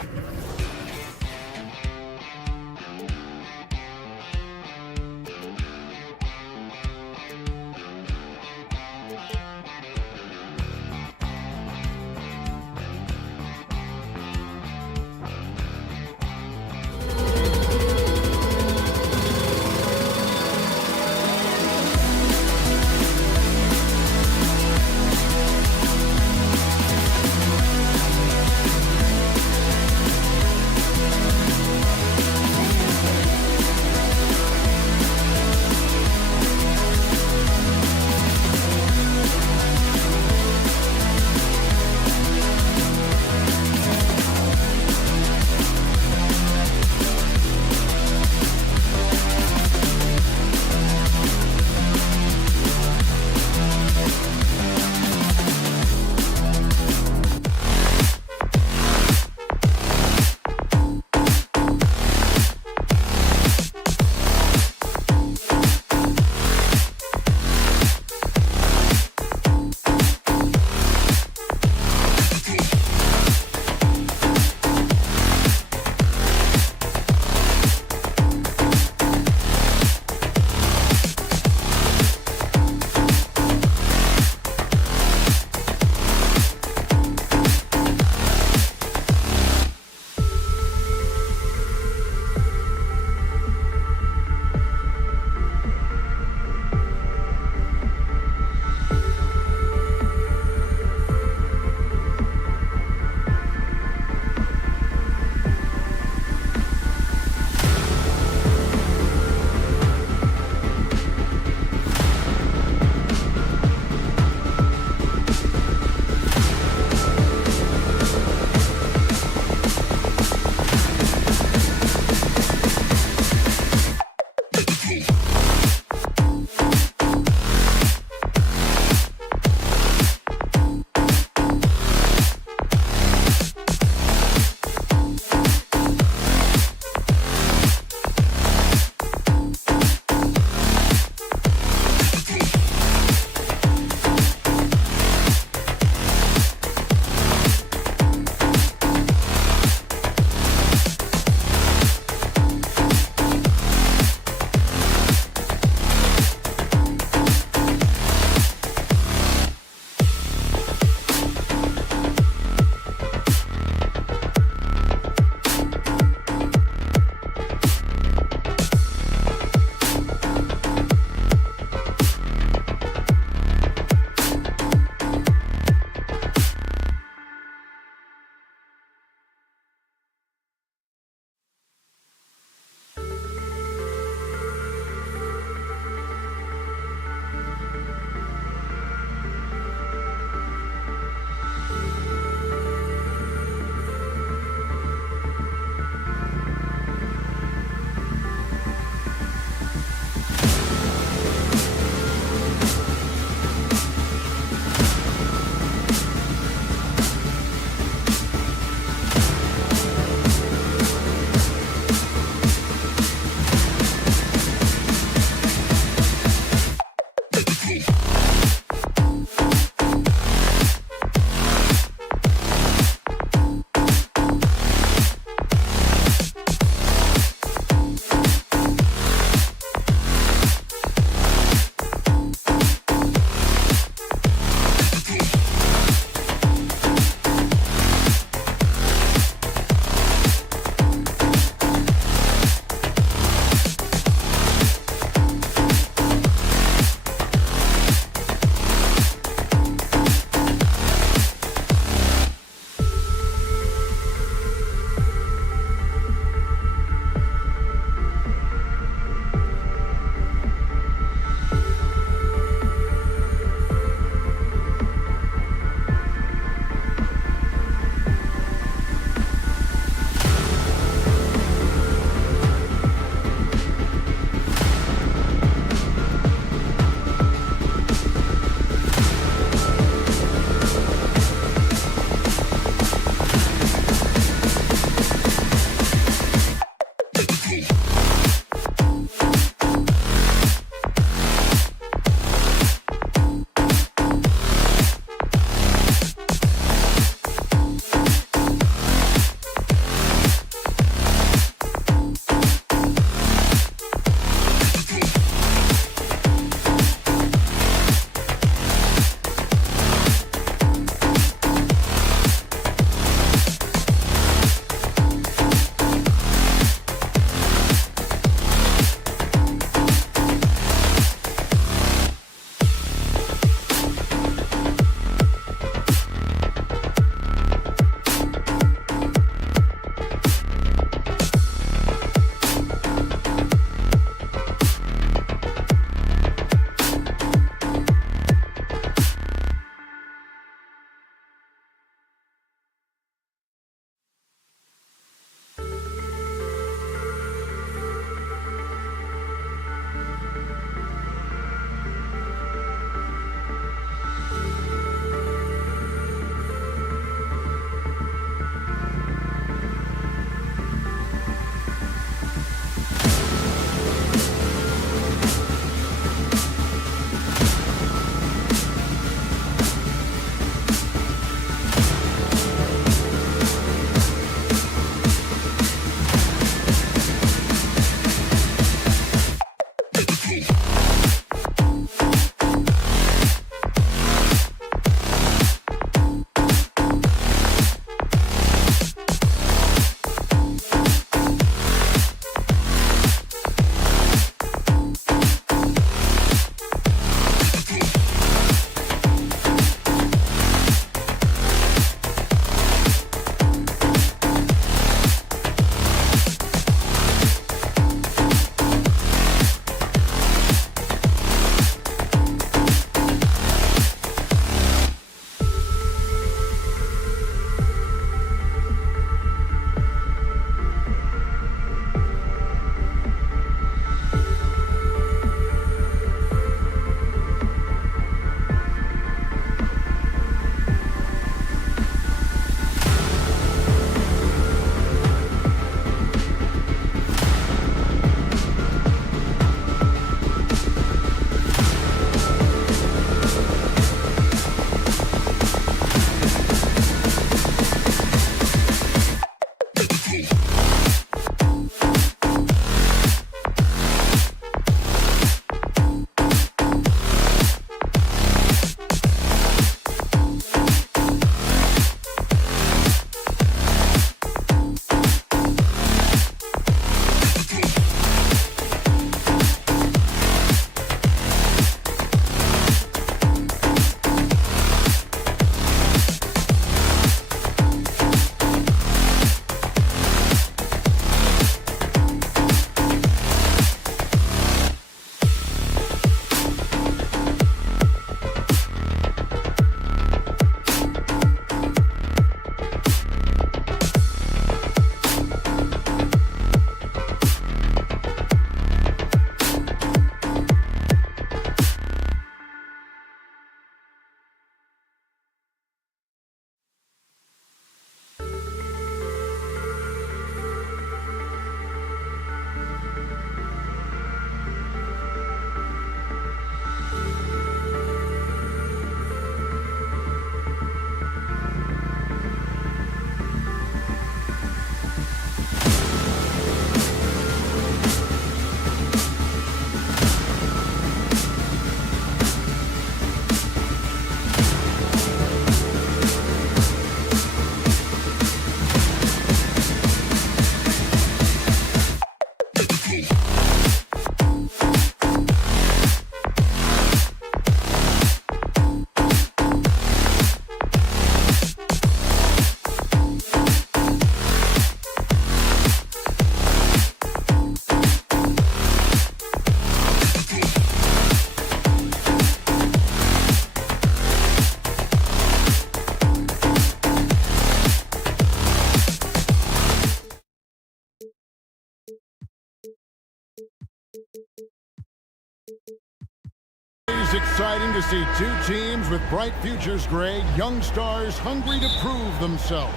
exciting to see two teams with bright futures, Greg. Young stars hungry to prove themselves.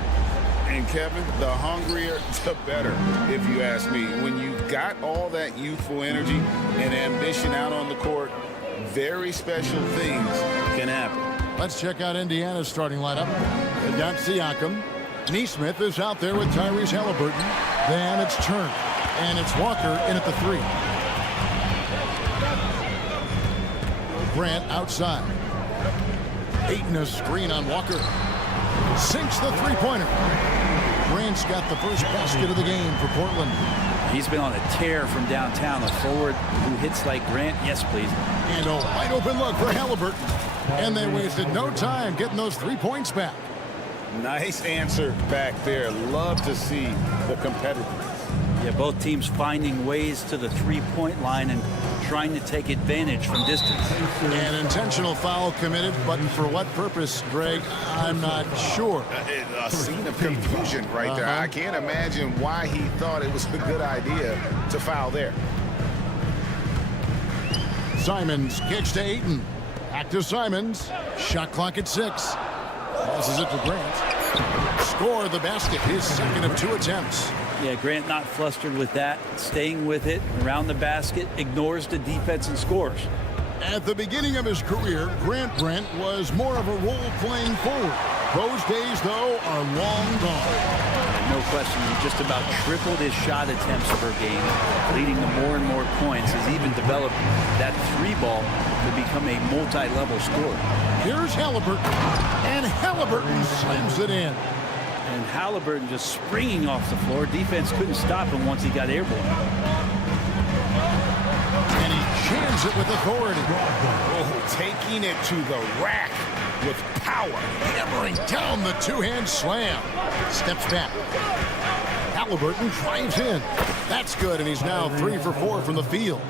And Kevin, the hungrier, the better, if you ask me. When you've got all that youthful energy and ambition out on the court, very special things can happen. Let's check out Indiana's starting lineup. They've got Siakam. Neesmith is out there with Tyrese Halliburton. Then it's Turner. And it's Walker in at the 3. Grant outside. Ayton a screen on Walker. Sinks the three-pointer. Grant's got the first basket of the game for Portland. He's been on a tear from downtown. A forward who hits like Grant. Yes, please. And a wide open look for Halliburton. And they wasted no time getting those 3 points back. Nice answer back there. Love to see the competitiveness. Yeah, both teams finding ways to the three-point line and trying to take advantage from distance. An intentional foul committed, but for what purpose, Greg, I'm not sure. A scene of confusion right there. I can't imagine why he thought it was a good idea to foul there. Simons kicks to Ayton. Back to Simons. Shot clock at 6. Passes it to Grant. Score the basket, his second of 2 attempts. Yeah, Grant not flustered with that, staying with it around the basket, ignores the defense and scores. At the beginning of his career, Grant was more of a role-playing forward. Those days, though, are long gone. No question, he just about tripled his shot attempts per game, leading to more and more points. Has even developed that 3-ball to become a multi-level scorer. Here's Halliburton, and Halliburton slams it in. And Halliburton just springing off the floor. Defense couldn't stop him once he got airborne. And he jams it with authority. Oh, taking it to the rack with power. Hammering down the two-hand slam. Steps back. Halliburton drives in. That's good, and he's now 3 for 4 from the field.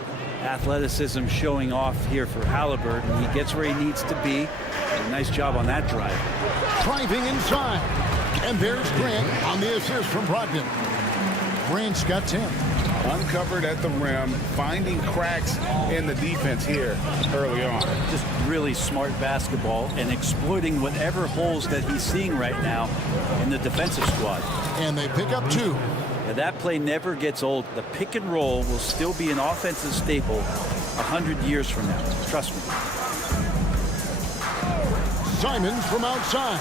Athleticism showing off here for Halliburton. He gets where he needs to be. Nice job on that drive. Driving inside. And there's Grant on the assist from Brogdon. Grant's got 10. Uncovered at the rim, finding cracks in the defense here early on. Just really smart basketball and exploiting whatever holes that he's seeing right now in the defensive squad. And they pick up 2. Now, that play never gets old. The pick and roll will still be an offensive staple 100 years from now. Trust me. Simons from outside.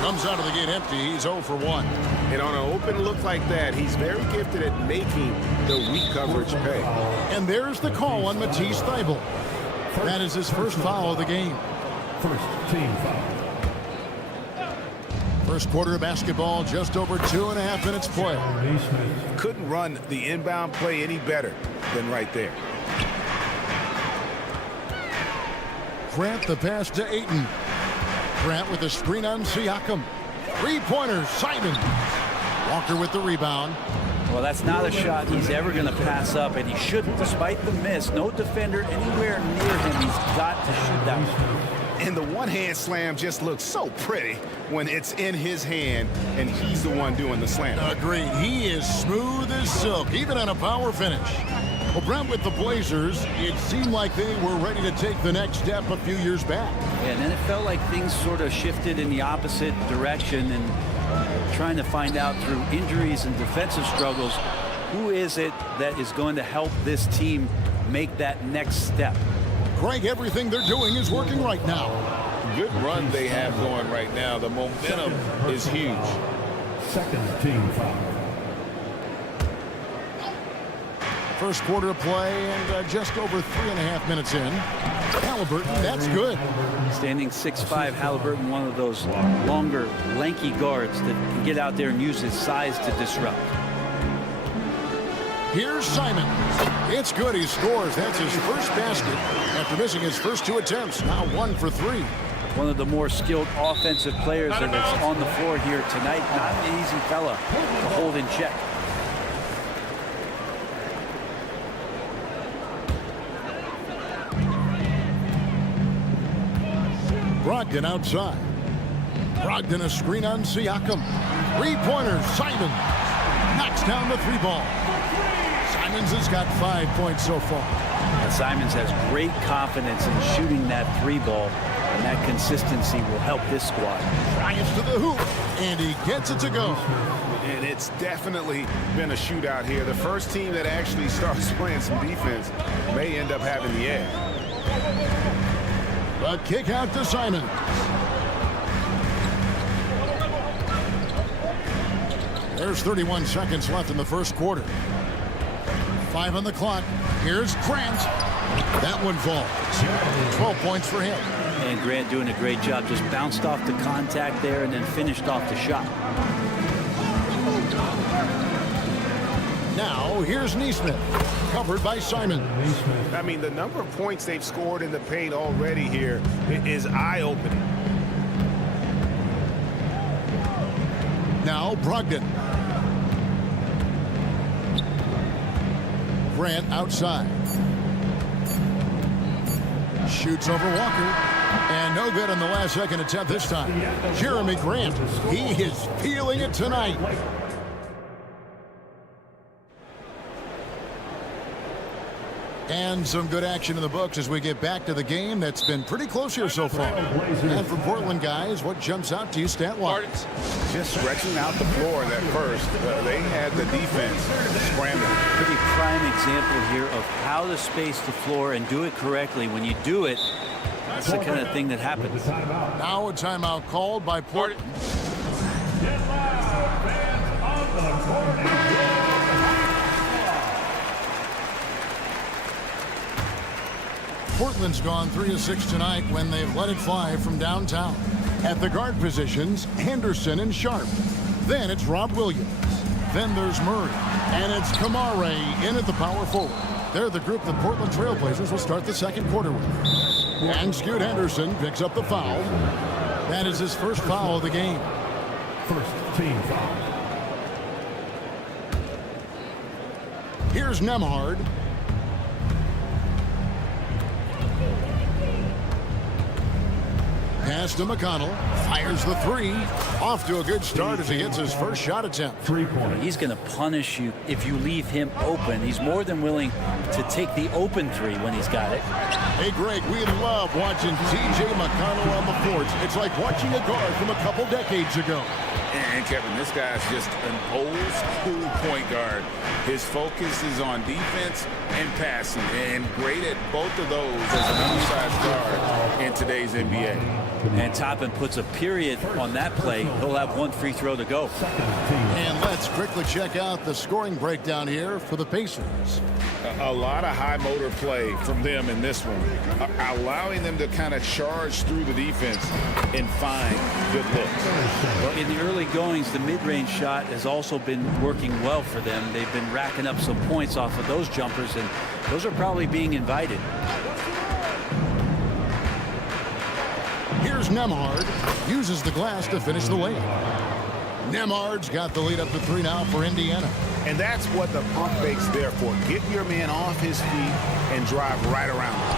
Comes out of the gate empty. He's 0 for 1. And on an open look like that, he's very gifted at making the weak coverage pay. And there's the call on Matisse Thybulle. That is his first foul of the game. First team foul. First quarter of basketball, just over 2.5 minutes play. Couldn't run the inbound play any better than right there. Grant the pass to Ayton. Grant with a screen on Siakam. 3-pointer, Simons. Walker with the rebound. Well, that's not a shot he's ever going to pass up, and he shouldn't. Despite the miss, no defender anywhere near him. He's got to shoot that one. And the one-hand slam just looks so pretty when it's in his hand, and he's the one doing the slam. Agreed. He is smooth as silk, even on a power finish. Well, Brent, with the Blazers, it seemed like they were ready to take the next step a few years back. Yeah, and then it felt like things sort of shifted in the opposite direction, and trying to find out through injuries and defensive struggles, who is it that is going to help this team make that next step? Greg, everything they're doing is working right now. Good run they have going right now. The momentum is huge. Second team foul. First quarter of play and just over 3.5 minutes in. Halliburton, that's good. Standing 6'5", Halliburton, one of those longer, lanky guards that can get out there and use his size to disrupt. Here's Simon. It's good. He scores. That's his first basket after missing his first 2 attempts. Now 1 for 3. One of the more skilled offensive players that is on the floor here tonight. Not an easy fella to hold in check. Brogdon outside. Brogdon a screen on Siakam. 3-pointer, Simons. Knocks down the 3-ball. Simons has got 5 points so far. Simons has great confidence in shooting that 3 ball, and that consistency will help this squad. Drives to the hoop, and he gets it to go. And it's definitely been a shootout here. The first team that actually starts playing some defense may end up having the edge. But kick out to Simons. There's 31 seconds left in the first quarter. 5 on the clock. Here's Grant. That one falls. 12 points for him. And Grant doing a great job. Just bounced off the contact there and then finished off the shot. Now, here's Neesmith. Covered by Simons. I mean, the number of points they've scored in the paint already here is eye-opening. Now, Brogdon. Grant outside. Shoots over Walker. And no good on the last second attempt this time. Jeremy Grant. He is feeling it tonight. And some good action in the books as we get back to the game that's been pretty close here so far. And for Portland, guys, what jumps out to you stat-wise? Just stretching out the floor at first. They had the defense scrambling. Pretty prime example here of how to space the floor and do it correctly. When you do it, that's the kind of thing that happens. Now a timeout called by Portland. Get loud, fans on the court. Portland's gone 3 of 6 tonight when they've let it fly from downtown. At the guard positions, Henderson and Sharp. Then it's Rob Williams. Then there's Murray. And it's Kamare in at the power forward. They're the group the Portland Trail Blazers will start the second quarter with. And Scoot Henderson picks up the foul. That is his first foul of the game. First team foul. Here's Nembhard. Pass to McConnell. Fires the 3. Off to a good start as he hits his first shot attempt. 3-point. He's going to punish you if you leave him open. He's more than willing to take the open 3 when he's got it. Hey, Greg, we love watching T.J. McConnell on the court. It's like watching a guard from a couple decades ago. And Kevin, this guy's just an old school point guard. His focus is on defense and passing, and great at both of those as an undersized guard in today's NBA. And Toppin puts a period on that play. He'll have 1 free throw to go. And let's quickly check out the scoring breakdown here for the Pacers. A lot of high motor play from them in this one, allowing them to kind of charge through the defense and find good looks. Well, in the early goings, the mid-range shot has also been working well for them. They've been racking up some points off of those jumpers, and those are probably being invited. Here's Nembhard. Uses the glass to finish the layup. Nembhard's got the lead up to 3 now for Indiana. And that's what the pump fake's there for. Get your man off his feet and drive right around him.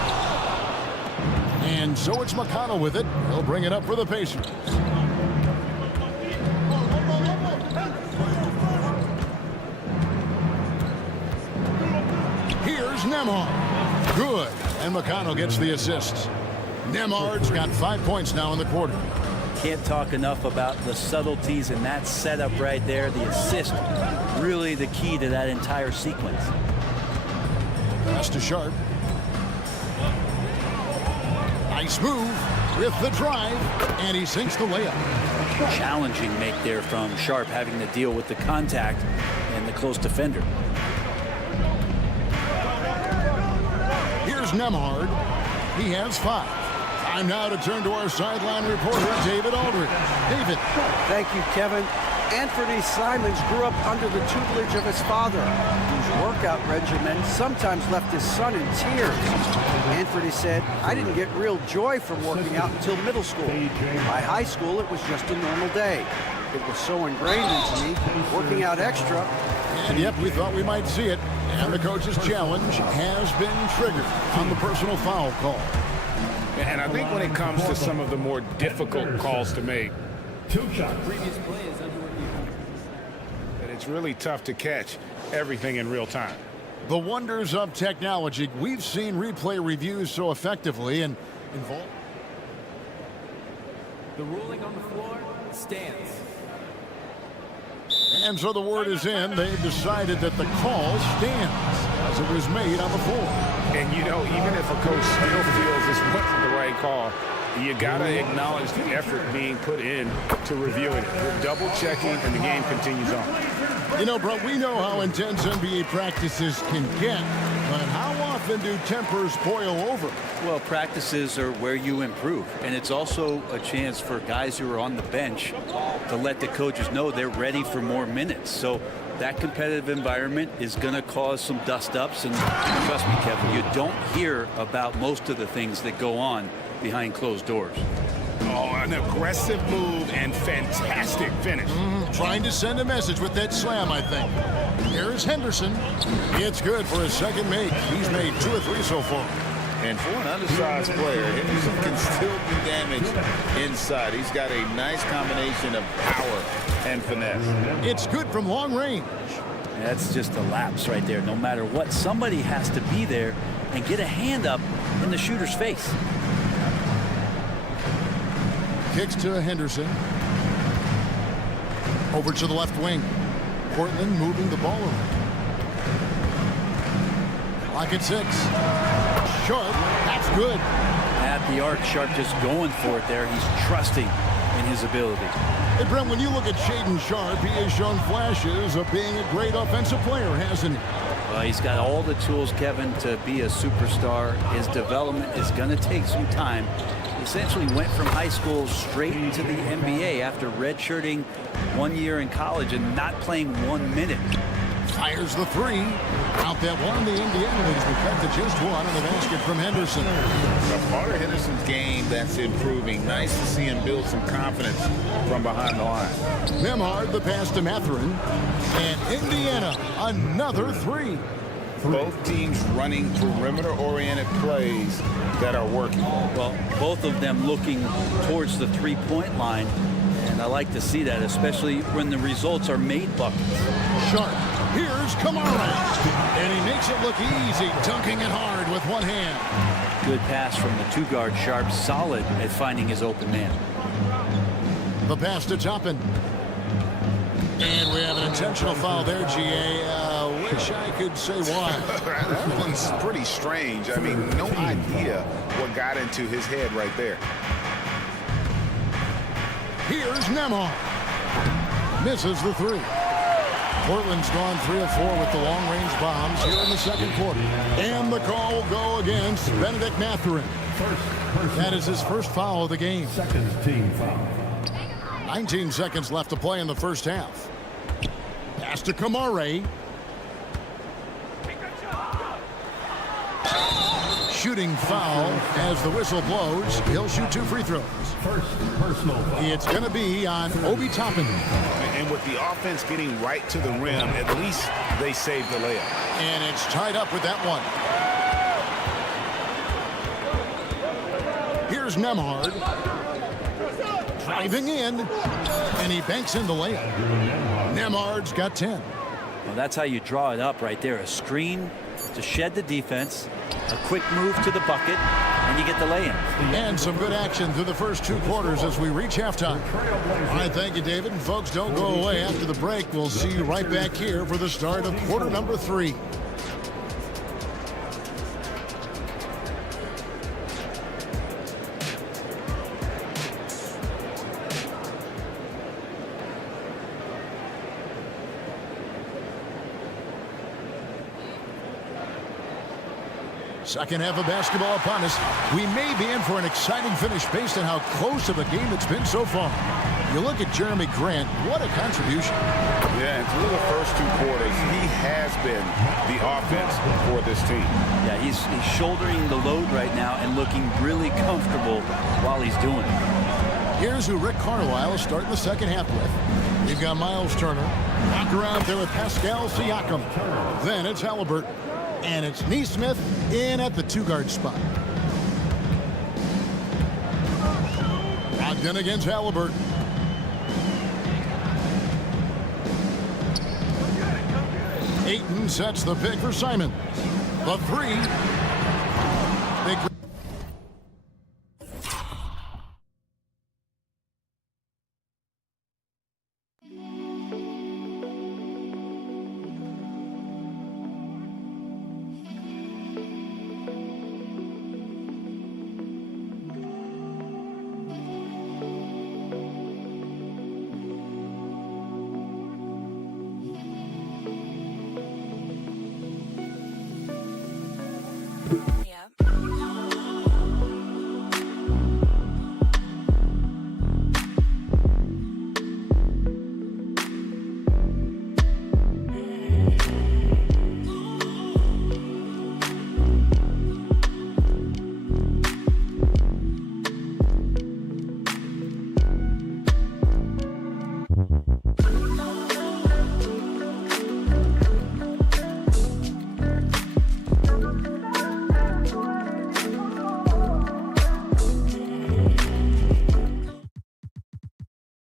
And so it's McConnell with it. He'll bring it up for the Pacers. Here's Nembhard. Good. And McConnell gets the assist. Nembhard's got 5 points now in the quarter. Can't talk enough about the subtleties in that setup right there. The assist, really the key to that entire sequence. Pass to Sharp. Nice move with the drive, and he sinks the layup. Challenging make there from Sharp, having to deal with the contact and the close defender. Here's Nembhard. He has 5. Time now to turn to our sideline reporter, David Aldridge. David. Thank you, Kevin. Anthony Simons grew up under the tutelage of his father, whose workout regimen sometimes left his son in tears. Anthony said, "I didn't get real joy from working out until middle school. By high school, it was just a normal day. It was so ingrained into me, working out extra." And yep, we thought we might see it. And the coach's challenge has been triggered on the personal foul call. And I think when it comes to some of the more difficult calls to make, 2 shots. Previous play is under review. and it's really tough to catch everything in real time. The wonders of technology. We've seen replay reviews so effectively and involved. The ruling on the floor stands. And so the word is in. They've decided that the call stands as it was made on the floor. And, you know, even if a coach still feels this wasn't the right call, you got to acknowledge the effort being put in to reviewing it. We're double-checking, and the game continues on. You know, bro, we know how intense NBA practices can get, but how often do tempers boil over? Well, practices are where you improve, and it's also a chance for guys who are on the bench to let the coaches know they're ready for more minutes. So that competitive environment is going to cause some dust-ups, and trust me, Kevin, you don't hear about most of the things that go on behind closed doors. Oh, an aggressive move and fantastic finish. Trying to send a message with that slam, I think. Here's Henderson. It's good for his second make. He's made 2 or 3 so far. And for an undersized player, Henderson can still do damage inside. He's got a nice combination of power and finesse. It's good from long range. That's just a lapse right there. No matter what, somebody has to be there and get a hand up in the shooter's face. Kicks to Henderson. Over to the left wing. Portland moving the ball around. Clock at 6. Sharp. That's good. At the arc, Sharp just going for it there. He's trusting in his ability. Hey, Brent, when you look at Shaedon Sharp, he has shown flashes of being a great offensive player, hasn't he? Well, he's got all the tools, Kevin, to be a superstar. His development is going to take some time. He essentially went from high school straight into the NBA after redshirting 1 year in college and not playing 1 minute. Fires the 3. Out that one, the Indiana leads, but cut to just 1 on the basket from Henderson. A part of Henderson's game that's improving. Nice to see him build some confidence from behind the line. Nembhard, the pass to Mathurin. And Indiana, another 3. Both teams running perimeter-oriented plays that are working. Well, both of them looking towards the three-point line, and I like to see that, especially when the results are made buckets. Sharp. Here's Kamara. And he makes it look easy, dunking it hard with one hand. Good pass from the 2-guard Sharp, solid at finding his open man. The pass to Toppin. And we have an intentional foul there, GA. Wish I could say why. That one's pretty strange. I mean, no idea what got into his head right there. Here's Nembhard. Misses the 3. Portland's gone 3 of 4 with the long-range bombs here in the second quarter. And the call will go against Benedict Mathurin. That is his first foul of the game. Second team foul. 19 seconds left to play in the first half. Pass to Kamara. Shooting foul as the whistle blows. He'll shoot 2 free throws. First personal foul. It's going to be on Obi Toppin. And with the offense getting right to the rim, at least they saved the layup. And it's tied up with that one. Here's Nembhard. Driving in. And he banks in the layup. Nembhard's got 10. Well, that's how you draw it up right there. A screen to shed the defense, a quick move to the bucket, and you get the lay-in. And some good action through the first 2 quarters as we reach halftime. All right, thank you, David. And folks, don't go away after the break. We'll see you right back here for the start of quarter number 3. Second half of basketball upon us. We may be in for an exciting finish based on how close of a game it's been so far. You look at Jeremy Grant, what a contribution. Yeah, and through the first 2 quarters, he has been the offense for this team. Yeah, he's shouldering the load right now and looking really comfortable while he's doing it. Here's who Rick Carlisle is starting the second half with. You've got Miles Turner. Walker out there with Pascal Siakam. Then it's Halliburton. And it's Nesmith in at the 2-guard spot. Brogdon against Halliburton. Ayton sets the pick for Simon. The three. Big.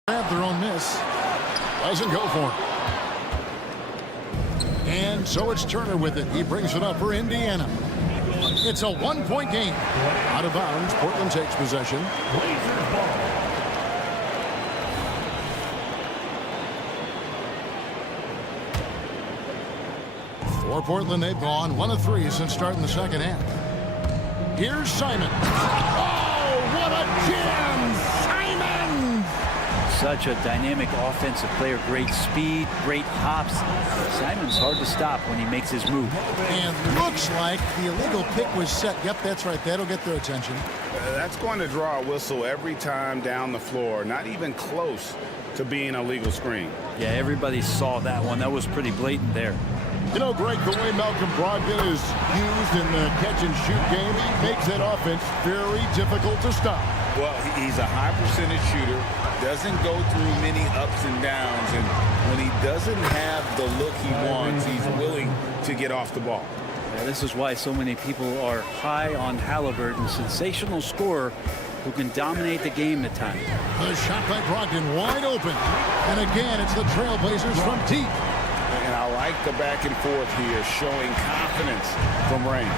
Their own miss. Doesn't go for it. And so it's Turner with it. He brings it up for Indiana. It's a one-point game. Out of bounds, Portland takes possession. Blazers ball. For Portland, they've gone 1 of 3 since starting the second half. Here's Simon. Oh, what a jam! Simon! Such a dynamic offensive player. Great speed, great hops. Simon's hard to stop when he makes his move. And looks like the illegal pick was set. Yep, that's right. That'll get their attention. That's going to draw a whistle every time down the floor. Not even close to being a legal screen. Yeah, everybody saw that one. That was pretty blatant there. You know, Greg, the way Malcolm Brogdon is used in the catch-and-shoot game, he makes that offense very difficult to stop. Well, he's a high percentage shooter, doesn't go through many ups and downs, and when he doesn't have the look he wants, he's willing to get off the ball. Yeah, this is why so many people are high on Halliburton, sensational scorer who can dominate the game at times. The shot by Brogdon wide open. And again, it's the Trail Blazers from deep. And I like the back and forth here, showing confidence from Rain.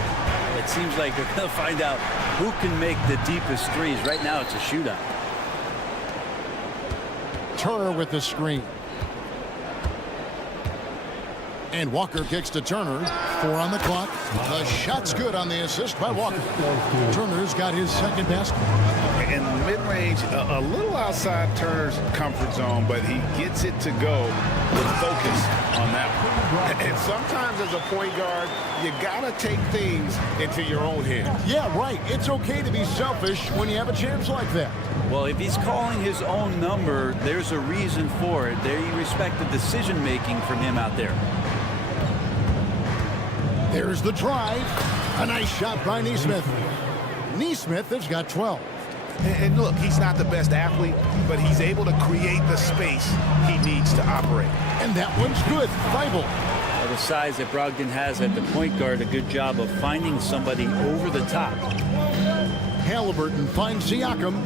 It seems like they're going to find out who can make the deepest threes. Right now, it's a shootout. Turner with the screen. And Walker kicks to Turner. 4 on the clock. The shot's good on the assist by Walker. Turner's got his second best. And mid-range, a little outside Turner's comfort zone, but he gets it to go with focus on that one. And sometimes as a point guard, you got to take things into your own hands. Yeah, right. It's okay to be selfish when you have a chance like that. Well, if he's calling his own number, there's a reason for it. They respect the decision-making from him out there. There's the drive. A nice shot by Nesmith. Nesmith has got 12. And look, he's not the best athlete, but he's able to create the space he needs to operate. And that one's good. Thibault. The size that Brogdon has at the point guard, a good job of finding somebody over the top. Halliburton finds Siakam.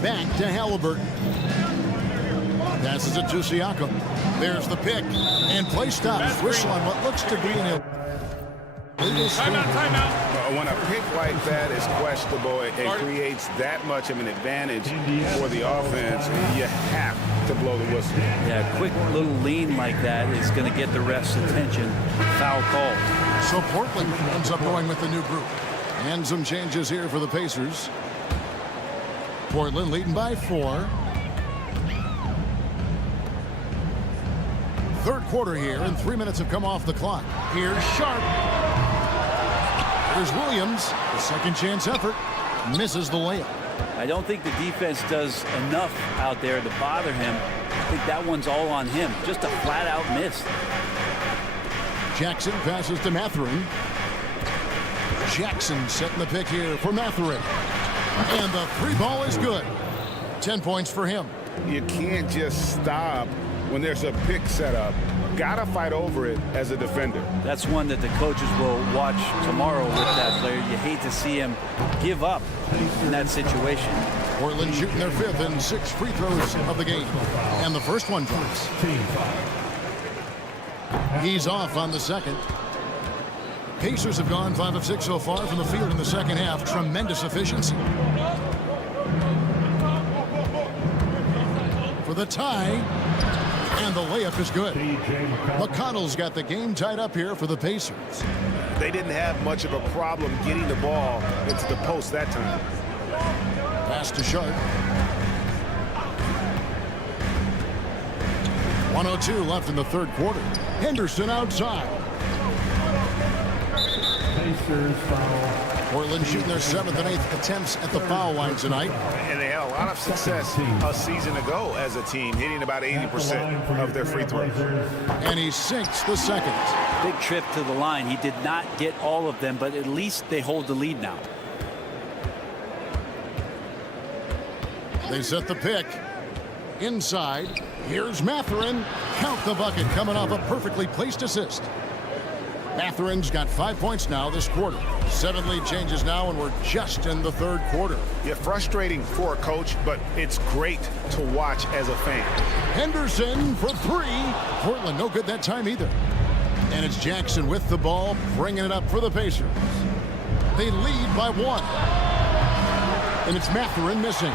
Back to Halliburton. Passes it to Siakam. There's the pick. And play stops. Whistle on what looks to be an Timeout. When a pick like that is questionable, it creates that much of an advantage for the offense. You have to blow the whistle. Yeah, a quick little lean like that is going to get the ref's attention. Foul call. So Portland ends up going with the new group. And some changes here for the Pacers. Portland leading by 4. Third quarter here, and 3 minutes have come off the clock. Here's Sharp. Here's Williams. The second chance effort. Misses the layup. I don't think the defense does enough out there to bother him. I think that one's all on him. Just a flat-out miss. Jackson passes to Mathurin. Jackson setting the pick here for Mathurin. And the 3 ball is good. 10 points for him. You can't just stop when there's a pick set up. Gotta fight over it as a defender. That's one that the coaches will watch tomorrow with that player. You hate to see him give up in that situation. Portland shooting their 5th and 6 free throws of the game. And the first one drops. He's off on the second. Pacers have gone 5 of 6 so far from the field in the second half. Tremendous efficiency. For the tie. And the layup is good. McConnell's got the game tied up here for the Pacers. They didn't have much of a problem getting the ball into the post that time. Pass to Sharp. 1:02 left in the third quarter. Henderson outside. Pacers foul. Portland shooting their 7th and 8th attempts at the foul line tonight. And they had a lot of success a season ago as a team, hitting about 80% of their free throws. And he sinks the second. Big trip to the line. He did not get all of them, but at least they hold the lead now. They set the pick. Inside. Here's Mathurin. Count the bucket coming off a perfectly placed assist. Mathurin's got 5 points now this quarter. 7 lead changes now, and we're just in the third quarter. Yeah, frustrating for a coach, but it's great to watch as a fan. Henderson for 3. Portland no good that time either. And it's Jackson with the ball, bringing it up for the Pacers. They lead by 1. And it's Mathurin missing.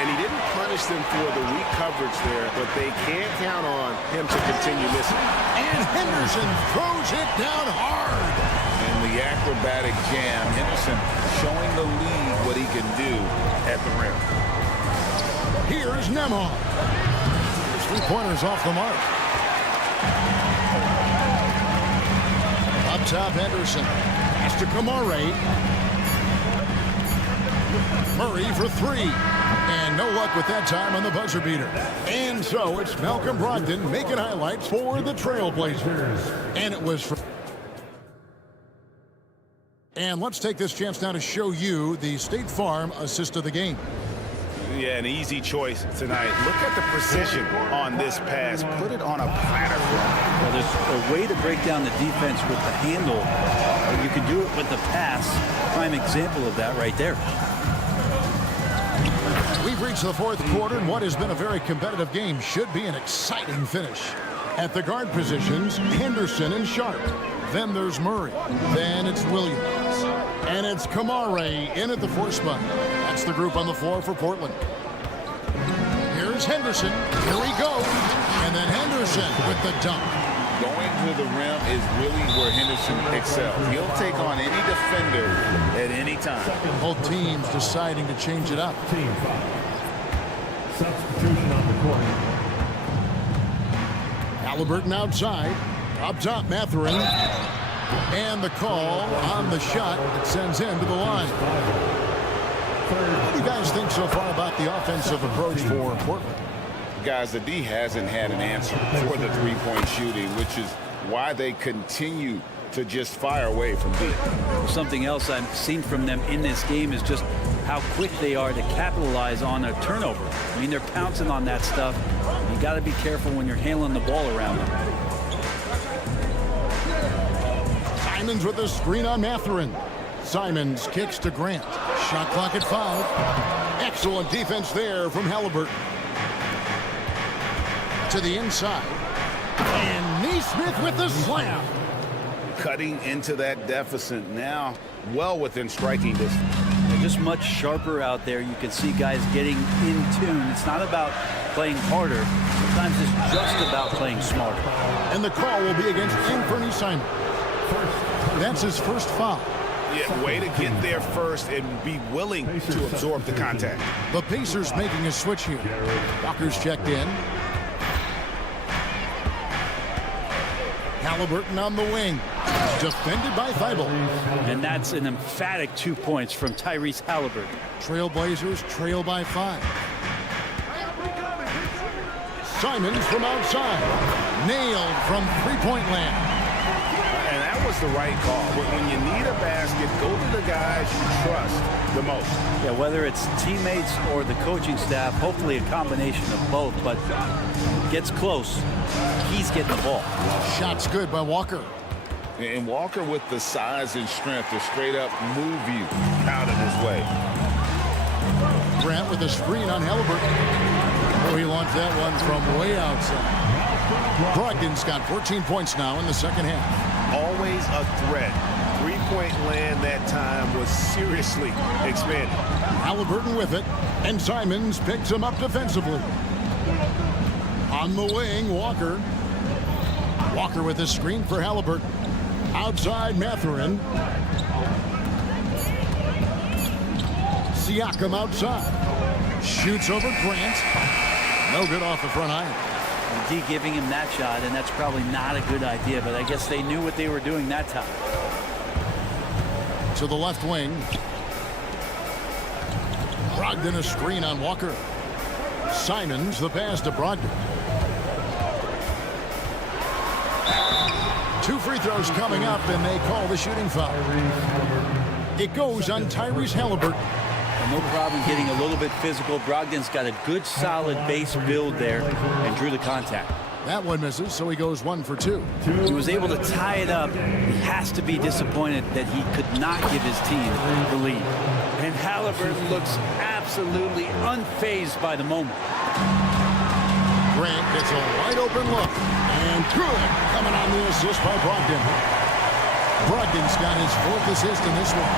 And he didn't punish them for the weak coverage there, but they can't count on him to continue missing. And Henderson throws it down hard. And the acrobatic jam. Henderson showing the league what he can do at the rim. Here's Nemhard. 3-pointers off the mark. Up top, Henderson. Pass to Kamare. Murray for 3. And no luck with that time on the buzzer beater. And so it's Malcolm Brogdon making highlights for the Trail Blazers. And it was for... And let's take this chance now to show you the State Farm assist of the game. Yeah, an easy choice tonight. Look at the precision on this pass. Put it on a platter. Well, there's a way to break down the defense with the handle. But you can do it with the pass. Prime example of that right there. We've reached the fourth quarter, and what has been a very competitive game should be an exciting finish. At the guard positions, Henderson and Sharp. Then there's Murray. Then it's Williams. And it's Kamare in at the 4th spot. That's the group on the floor for Portland. Here's Henderson. Here he goes. And then Henderson with the dunk. Going to the rim is really where Henderson excels. He'll take on any defender at any time. Both teams deciding to change it up. Team foul. Substitution on the court. Halliburton outside. Up top, Mathurin. And the call on the shot that sends him to the line. What do you guys think so far about the offensive approach for Portland? Guys, the D hasn't had an answer for the three-point shooting, which is why they continue to just fire away from deep. Something else I've seen from them in this game is just how quick they are to capitalize on a turnover. I mean, they're pouncing on that stuff. You got to be careful when you're handling the ball around them. Simons with a screen on Mathurin. Simons kicks to Grant. Shot clock at 5. Excellent defense there from Halliburton. To the inside. And Neesmith with the slam. Cutting into that deficit now, well within striking distance. They're just much sharper out there. You can see guys getting in tune. It's not about playing harder. Sometimes it's just about playing smarter. And the call will be against Anthony Simons. That's his first foul. Yeah, way to get there first and be willing to absorb the contact. The Pacers making a switch here. Walker's checked in. Halliburton on the wing. Defended by Thibault. And that's an emphatic 2 points from Tyrese Halliburton. Trail Blazers trail by 5. Simons from outside. Nailed from three-point land. And that was the right call. When you need a basket, go to the guys you trust the most. Yeah, whether it's teammates or the coaching staff, hopefully a combination of both, but gets close. He's getting the ball. Shot's good by Walker. And Walker with the size and strength to straight up move you out of his way. Grant with a screen on Halliburton. Oh, he launched that one from way outside. Brogdon's got 14 points now in the second half. Always a threat. Three-point land that time was seriously expanded. Halliburton with it, and Simons picks him up defensively. On the wing, Walker. Walker with a screen for Halliburton. Outside, Mathurin. Siakam outside. Shoots over Grant. No good off the front iron. D giving him that shot, and that's probably not a good idea, but I guess they knew what they were doing that time. To the left wing. Brogdon a screen on Walker. Simons the pass to Brogdon. 2 free throws coming up, and they call the shooting foul. It goes on Tyrese Halliburton. No problem getting a little bit physical. Brogdon's got a good solid base build there and drew the contact. That one misses, so he goes 1 for 2. He was able to tie it up. He has to be disappointed that he could not give his team the lead. And Halliburton looks absolutely unfazed by the moment. Grant gets a wide open look. And good coming on the assist by Brogdon. Brogdon's got his 4th assist in this one.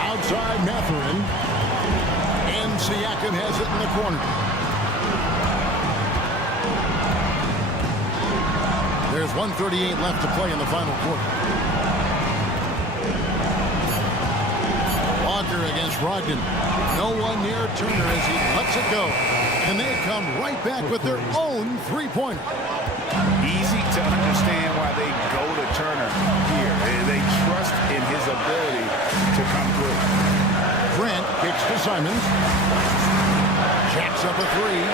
Outside Mathurin. And Siakam has it in the corner. There's 1:38 left to play in the final quarter. Walker against Brogdon. No one near Turner as he lets it go. And they come right back with their own three-pointer. Easy to understand why they go to Turner here. They trust in his ability to come through. Grant kicks to Simons. Jacks up a 3.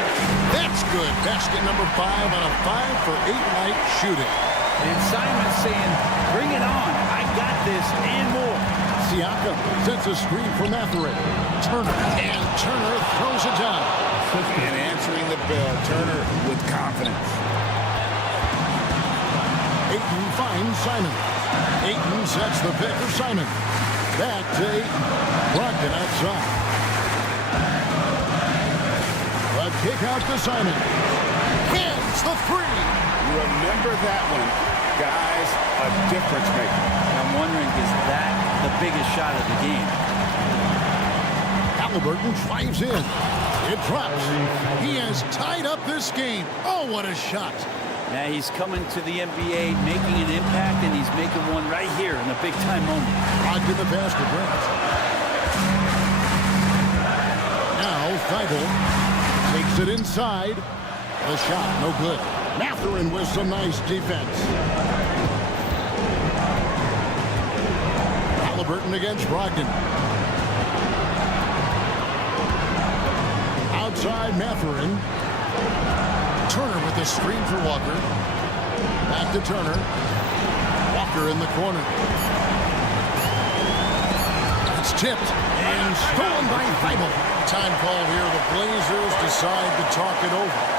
That's good. Basket number 5 on a 5 for 8 night shooting. And Simons saying, bring it on. I got this and more. Siakam sets a screen for Mathurin. Turner. And Turner throws it down. And answering the bell, Turner with confidence. Ayton finds Simon. Ayton sets the pick for Simon. Back to Ayton. Brogdon outside. A kick out to Simon. Hits the 3. Remember that one. Guys, a difference maker. I'm wondering, is that the biggest shot of the game? Halliburton drives in. It drops. He has tied up this game. Oh, what a shot. Now he's coming to the NBA, making an impact, and he's making one right here in a big-time moment. Brogdon the pass to Grant. Now Thibault takes it inside. The shot, no good. Mathurin with some nice defense. Halliburton against Brogdon. Outside Mathurin. Turner with the screen for Walker. Back to Turner. Walker in the corner. It's tipped and stolen by Thibault. Time called here. The Blazers decide to talk it over.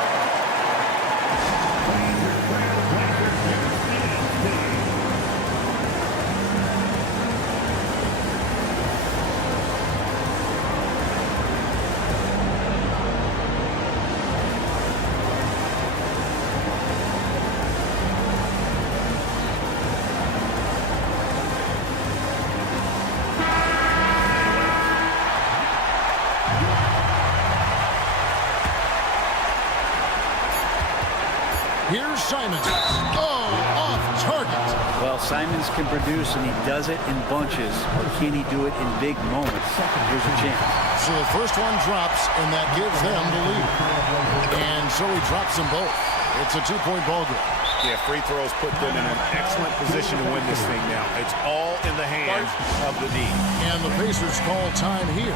Here's Simons. Oh, off target. Well, Simons can produce, and he does it in bunches. Or can he do it in big moments? Here's a chance. So the first one drops, and that gives them the lead. And so he drops them both. It's a 2-point ball game. Yeah, free throws put them in an excellent position to win this thing now. It's all in the hands of the D. And the Pacers call time here.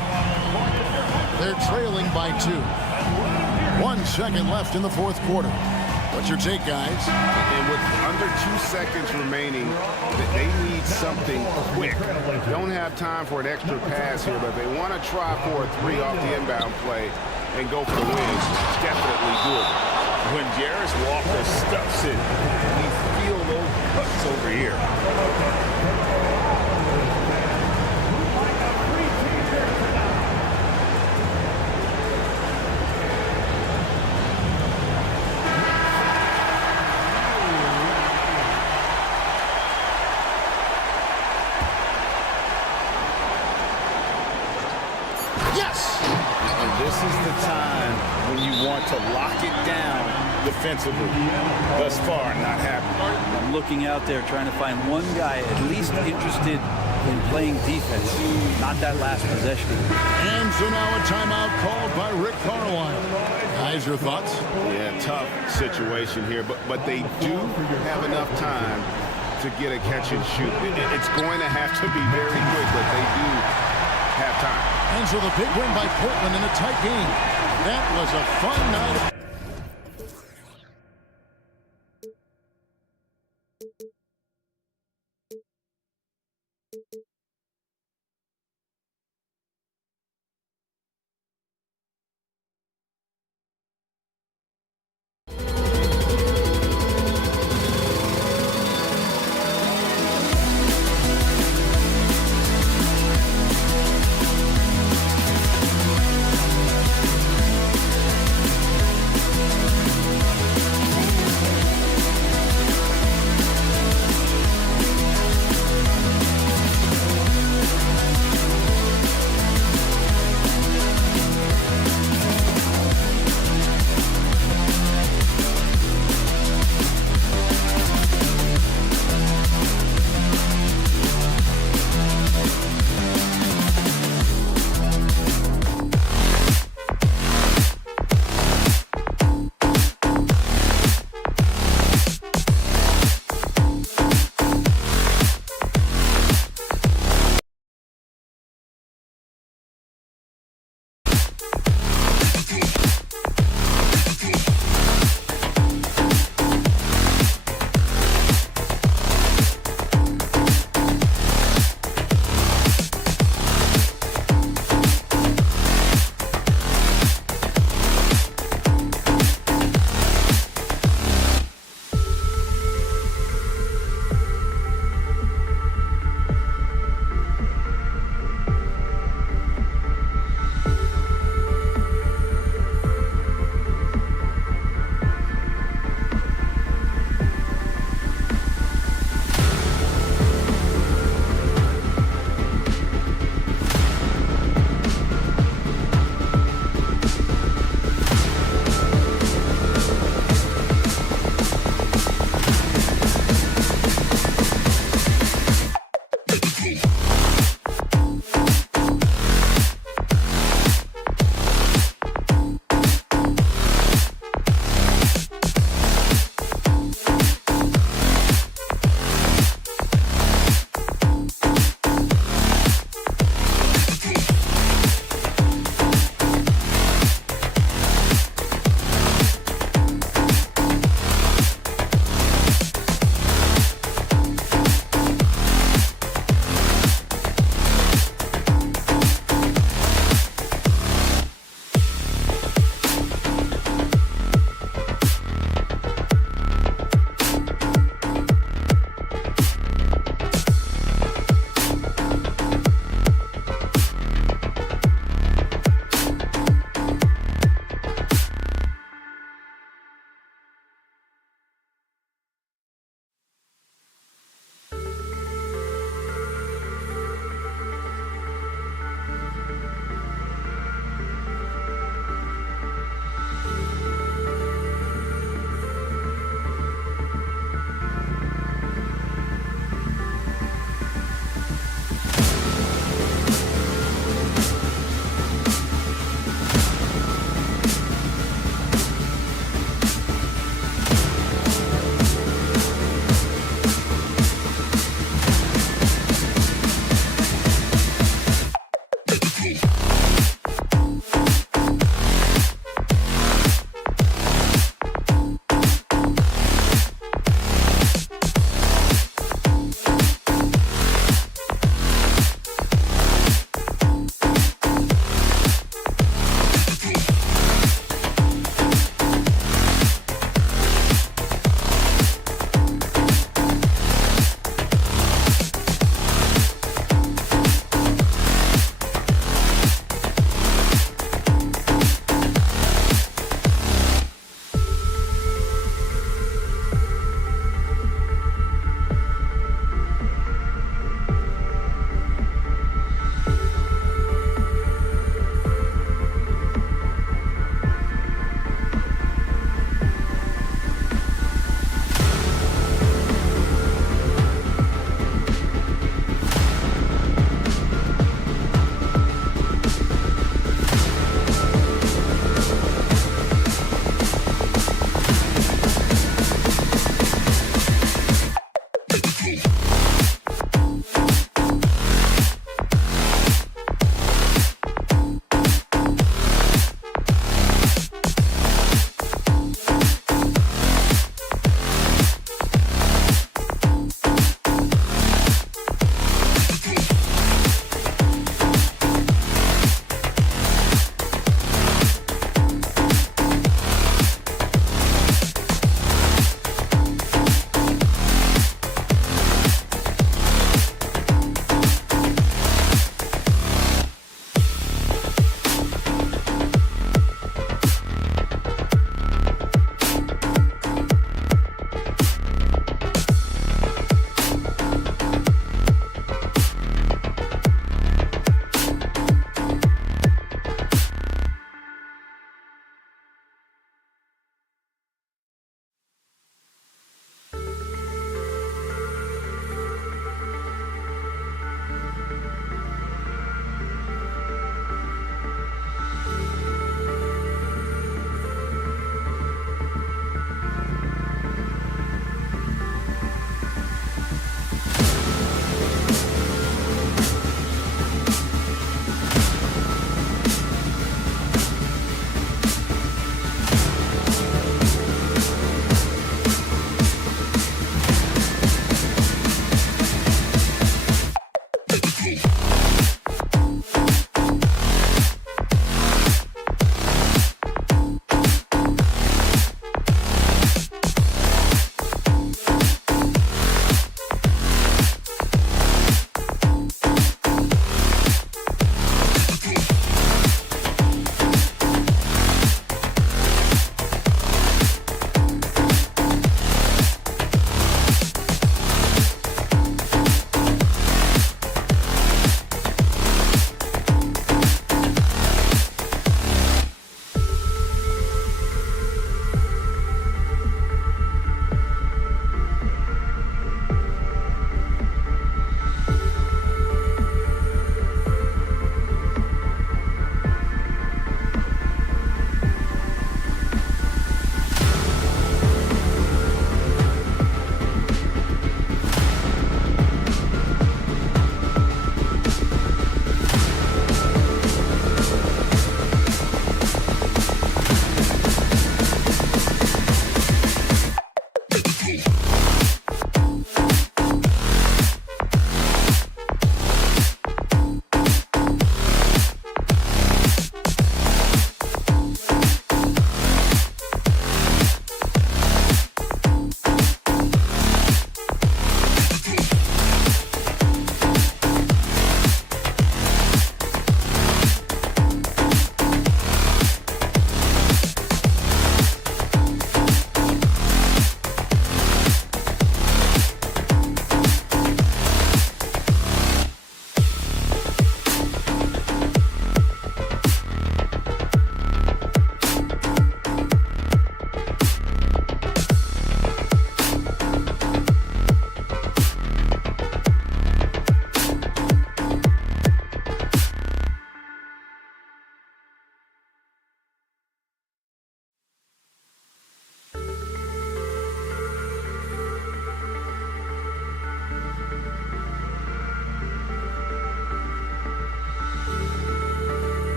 They're trailing by 2. 1 second left in the fourth quarter. What's your take, guys? And with under 2 seconds remaining, they need something quick. Don't have time for an extra pass here, but they want to try for a 3 off the inbound play and go for the win. Definitely doable. When Jarris Walker stuffs it, we feel those hooks over here. Yes! And this is the time when you want to lock it down defensively. Thus far, not happening. I'm looking out there trying to find one guy at least interested in playing defense, not that last possession. And so now a timeout called by Rick Carlisle. Guys, your thoughts? Yeah, tough situation here, but they do have enough time to get a catch and shoot. It's going to have to be very quick, but they do have time. And so the big win by Portland in a tight game. That was a fun night.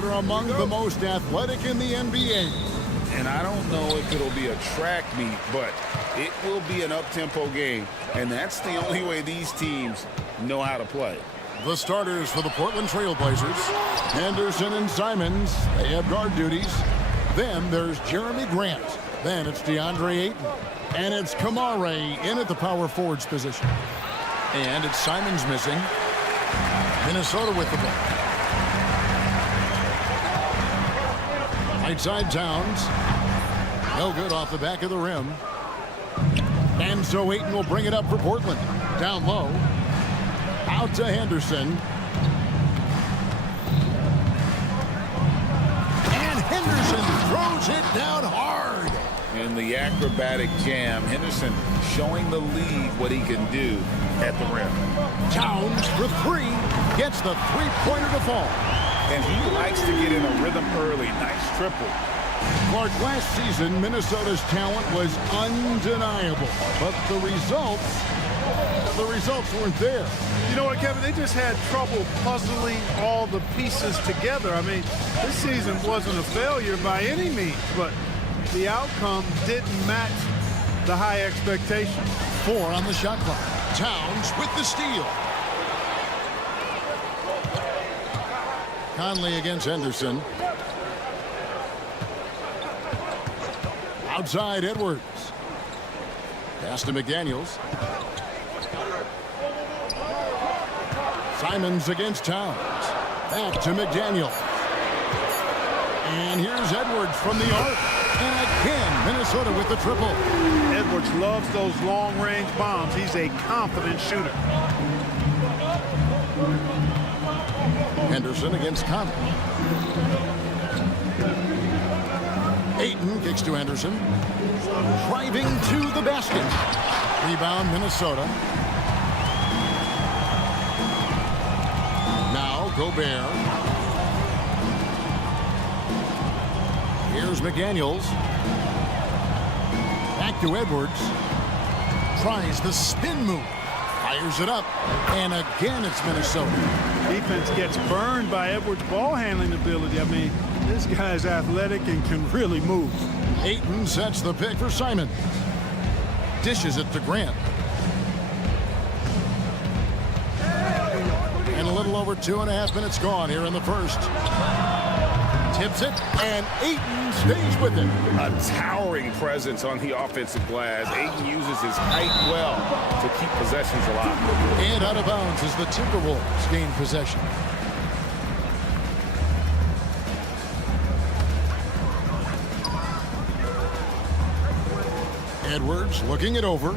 that are among the most athletic in the NBA. And I don't know if it'll be a track meet, but it will be an up-tempo game. And that's the only way these teams know how to play. The starters for the Portland Trail Blazers, Henderson and Simons, they have guard duties. Then there's Jeremy Grant. Then it's DeAndre Ayton. And it's Kamare in at the power forwards position. And it's Simons missing. Minnesota with the ball. Right side Towns. No good off the back of the rim. And so Ayton will bring it up for Portland. Down low. Out to Henderson. And Henderson throws it down hard. In the acrobatic jam, Henderson showing the lead what he can do at the rim. Towns for three. Gets the three-pointer to fall. And he likes to get in a rhythm early. Nice triple. Clark, last season, Minnesota's talent was undeniable. But the results weren't there. You know what, Kevin? They just had trouble puzzling all the pieces together. I mean, this season wasn't a failure by any means, but the outcome didn't match the high expectations. 4 on the shot clock. Towns with the steal. Conley against Henderson. Outside Edwards. Pass to McDaniels. Simons against Towns. Back to McDaniels. And here's Edwards from the arc. And again, Minnesota with the triple. Edwards loves those long-range bombs. He's a confident shooter. Henderson against Conley. Ayton kicks to Henderson. Driving to the basket. Rebound Minnesota. Now Gobert. Here's McDaniels. Back to Edwards. Tries the spin move. Fires it up. And again it's Minnesota. Defense gets burned by Edwards' ball handling ability. I mean, this guy's athletic and can really move. Ayton sets the pick for Simon. Dishes it to Grant. And a little over 2.5 minutes gone here in the first. Tips it, and Ayton stays with it. A towering presence on the offensive glass. Ayton uses his height well to keep possessions alive. And out of bounds as the Timberwolves gain possession. Edwards looking it over.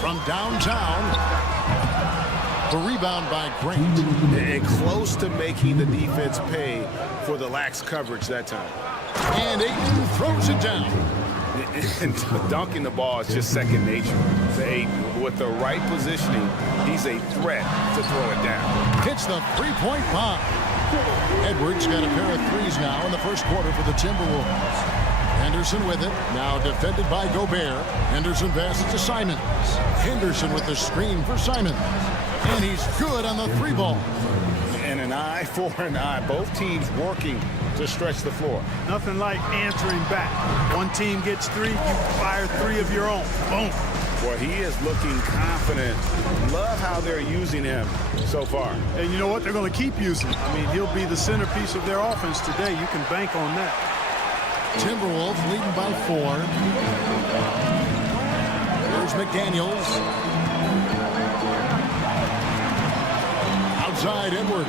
From downtown. The rebound by Grant. And close to making the defense pay for the lax coverage that time. And Ayton throws it down. And dunking the ball is just second nature to Ayton. With the right positioning, he's a threat to throw it down. Hits the three-point bomb. Edwards got a pair of threes now in the first quarter for the Timberwolves. Henderson with it. Now defended by Gobert. Henderson passes to Simons. Henderson with the screen for Simons. And he's good on the three ball. And an eye for an eye. Both teams working to stretch the floor. Nothing like answering back. One team gets 3, you fire 3 of your own. Boom. Well, he is looking confident. Love how they're using him so far. And you know what? They're going to keep using him. I mean, he'll be the centerpiece of their offense today. You can bank on that. Timberwolves leading by 4. Here's McDaniels. Outside Edwards.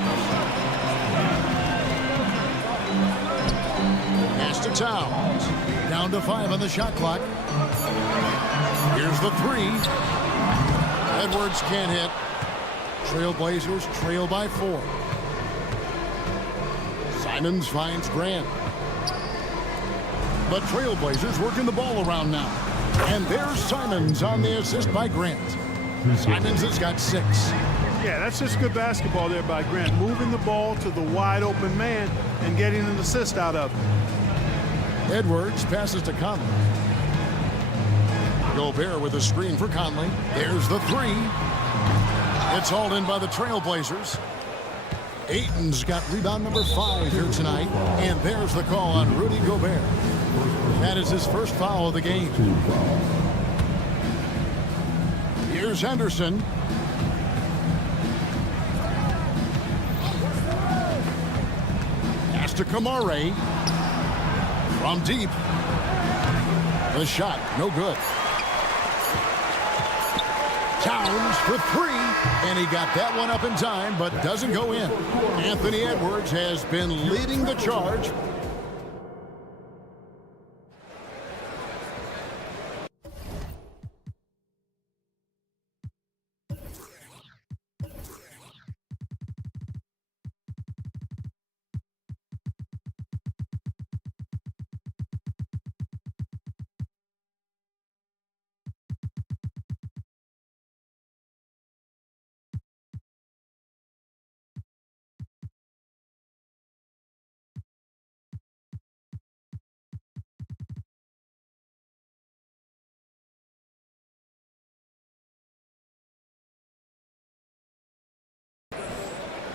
Pass to Towns. Down to 5 on the shot clock. Here's the 3. Edwards can't hit. Trail Blazers trail by 4. Simons finds Grant. But Trail Blazers working the ball around now. And there's Simons on the assist by Grant. Simons has got 6. Yeah, that's just good basketball there by Grant. Moving the ball to the wide open man and getting an assist out of it. Edwards passes to Conley. Gobert with a screen for Conley. There's the 3. It's hauled in by the Trail Blazers. Ayton's got rebound number 5 here tonight. And there's the call on Rudy Gobert. That is his first foul of the game. Here's Henderson. Pass to Kamare. From deep. The shot, no good. Towns for 3, and he got that one up in time, but doesn't go in. Anthony Edwards has been leading the charge.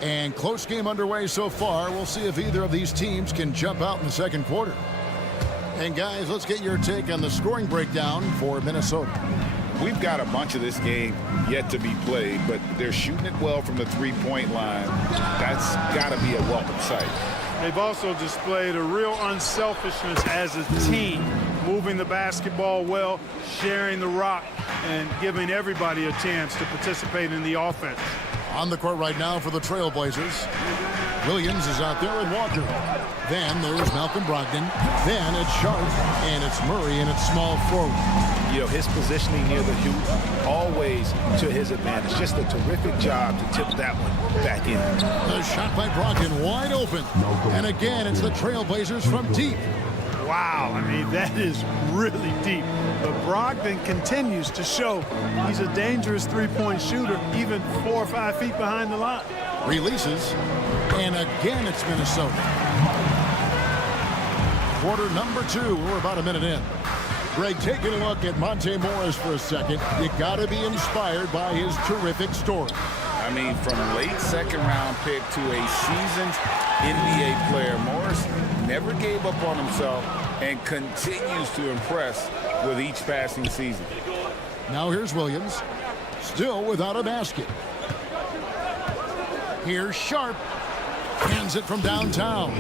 And close game underway so far. We'll see if either of these teams can jump out in the second quarter. And guys, let's get your take on the scoring breakdown for Minnesota. We've got a bunch of this game yet to be played, but they're shooting it well from the three-point line. That's got to be a welcome sight. They've also displayed a real unselfishness as a team, moving the basketball well, sharing the rock, and giving everybody a chance to participate in the offense. On the court right now for the Trail Blazers. Williams is out there with Walker. Then there's Malcolm Brogdon. Then it's Sharp, and it's Murray, and it's small forward. You know, his positioning near the hoop, always to his advantage. Just a terrific job to tip that one back in. The shot by Brogdon wide open. And again, it's the Trail Blazers from deep. Wow, I mean, that is really deep. But Brogdon continues to show he's a dangerous three-point shooter, even 4 or 5 feet behind the line. Releases, and again it's Minnesota. Quarter number 2, we're about a minute in. Greg, taking a look at Monte Morris for a second. You got to be inspired by his terrific story. I mean, from late second-round pick to a seasoned NBA player, Morris never gave up on himself and continues to impress with each passing season. Now here's Williams, still without a basket. Here's Sharp, hands it from downtown.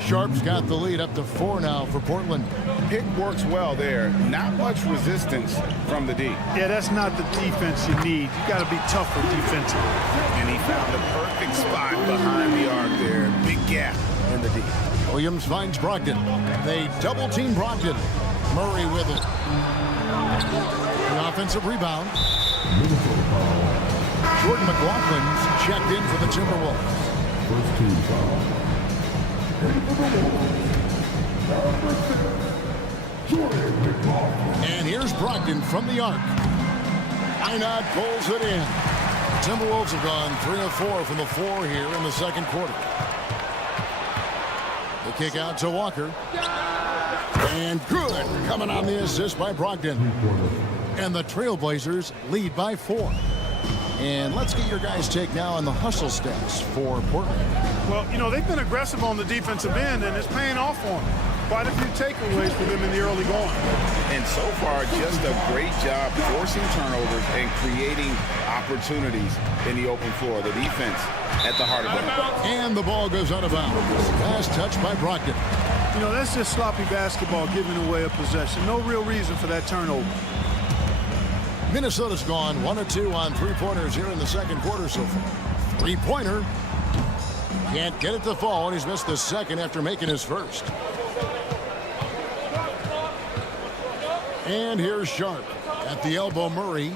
Sharp's got the lead up to 4 now for Portland. Pick works well there. Not much resistance from the D. Yeah, that's not the defense you need. You got to be tougher defensively. And he found the perfect spot behind the arc there. Big gap in the D. Williams finds Brogdon. They double-team Brogdon. Murray with it. The offensive rebound. Jordan McLaughlin's checked in for the Timberwolves. First team foul. And here's Brogdon from the arc. Einod pulls it in. Timberwolves have gone 3 of 4 from the floor here in the second quarter. The kick out to Walker. And good. Coming on the assist by Brogdon. And the Trail Blazers lead by 4. And let's get your guys' take now on the hustle stats for Portland. Well, you know, they've been aggressive on the defensive end, and it's paying off for them. Quite a few takeaways for them in the early going. And so far, just a great job forcing turnovers and creating opportunities in the open floor. The defense at the heart of it. And the ball goes out of bounds. Last touch by Brogdon. You know, that's just sloppy basketball, giving away a possession. No real reason for that turnover. Minnesota's gone 1 of 2 on three-pointers here in the second quarter so far. Three-pointer. Can't get it to fall, and he's missed the second after making his first. And here's Sharp at the elbow. Murray.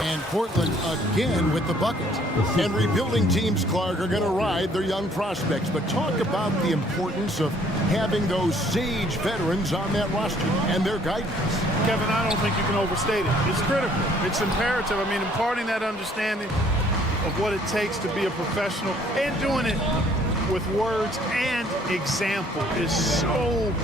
And Portland again with the bucket. And rebuilding teams, Clark, are going to ride their young prospects. But talk about the importance of having those sage veterans on that roster and their guidance. Kevin, I don't think you can overstate it. It's critical. It's imperative. I mean, imparting that understanding of what it takes to be a professional and doing it with words and example is so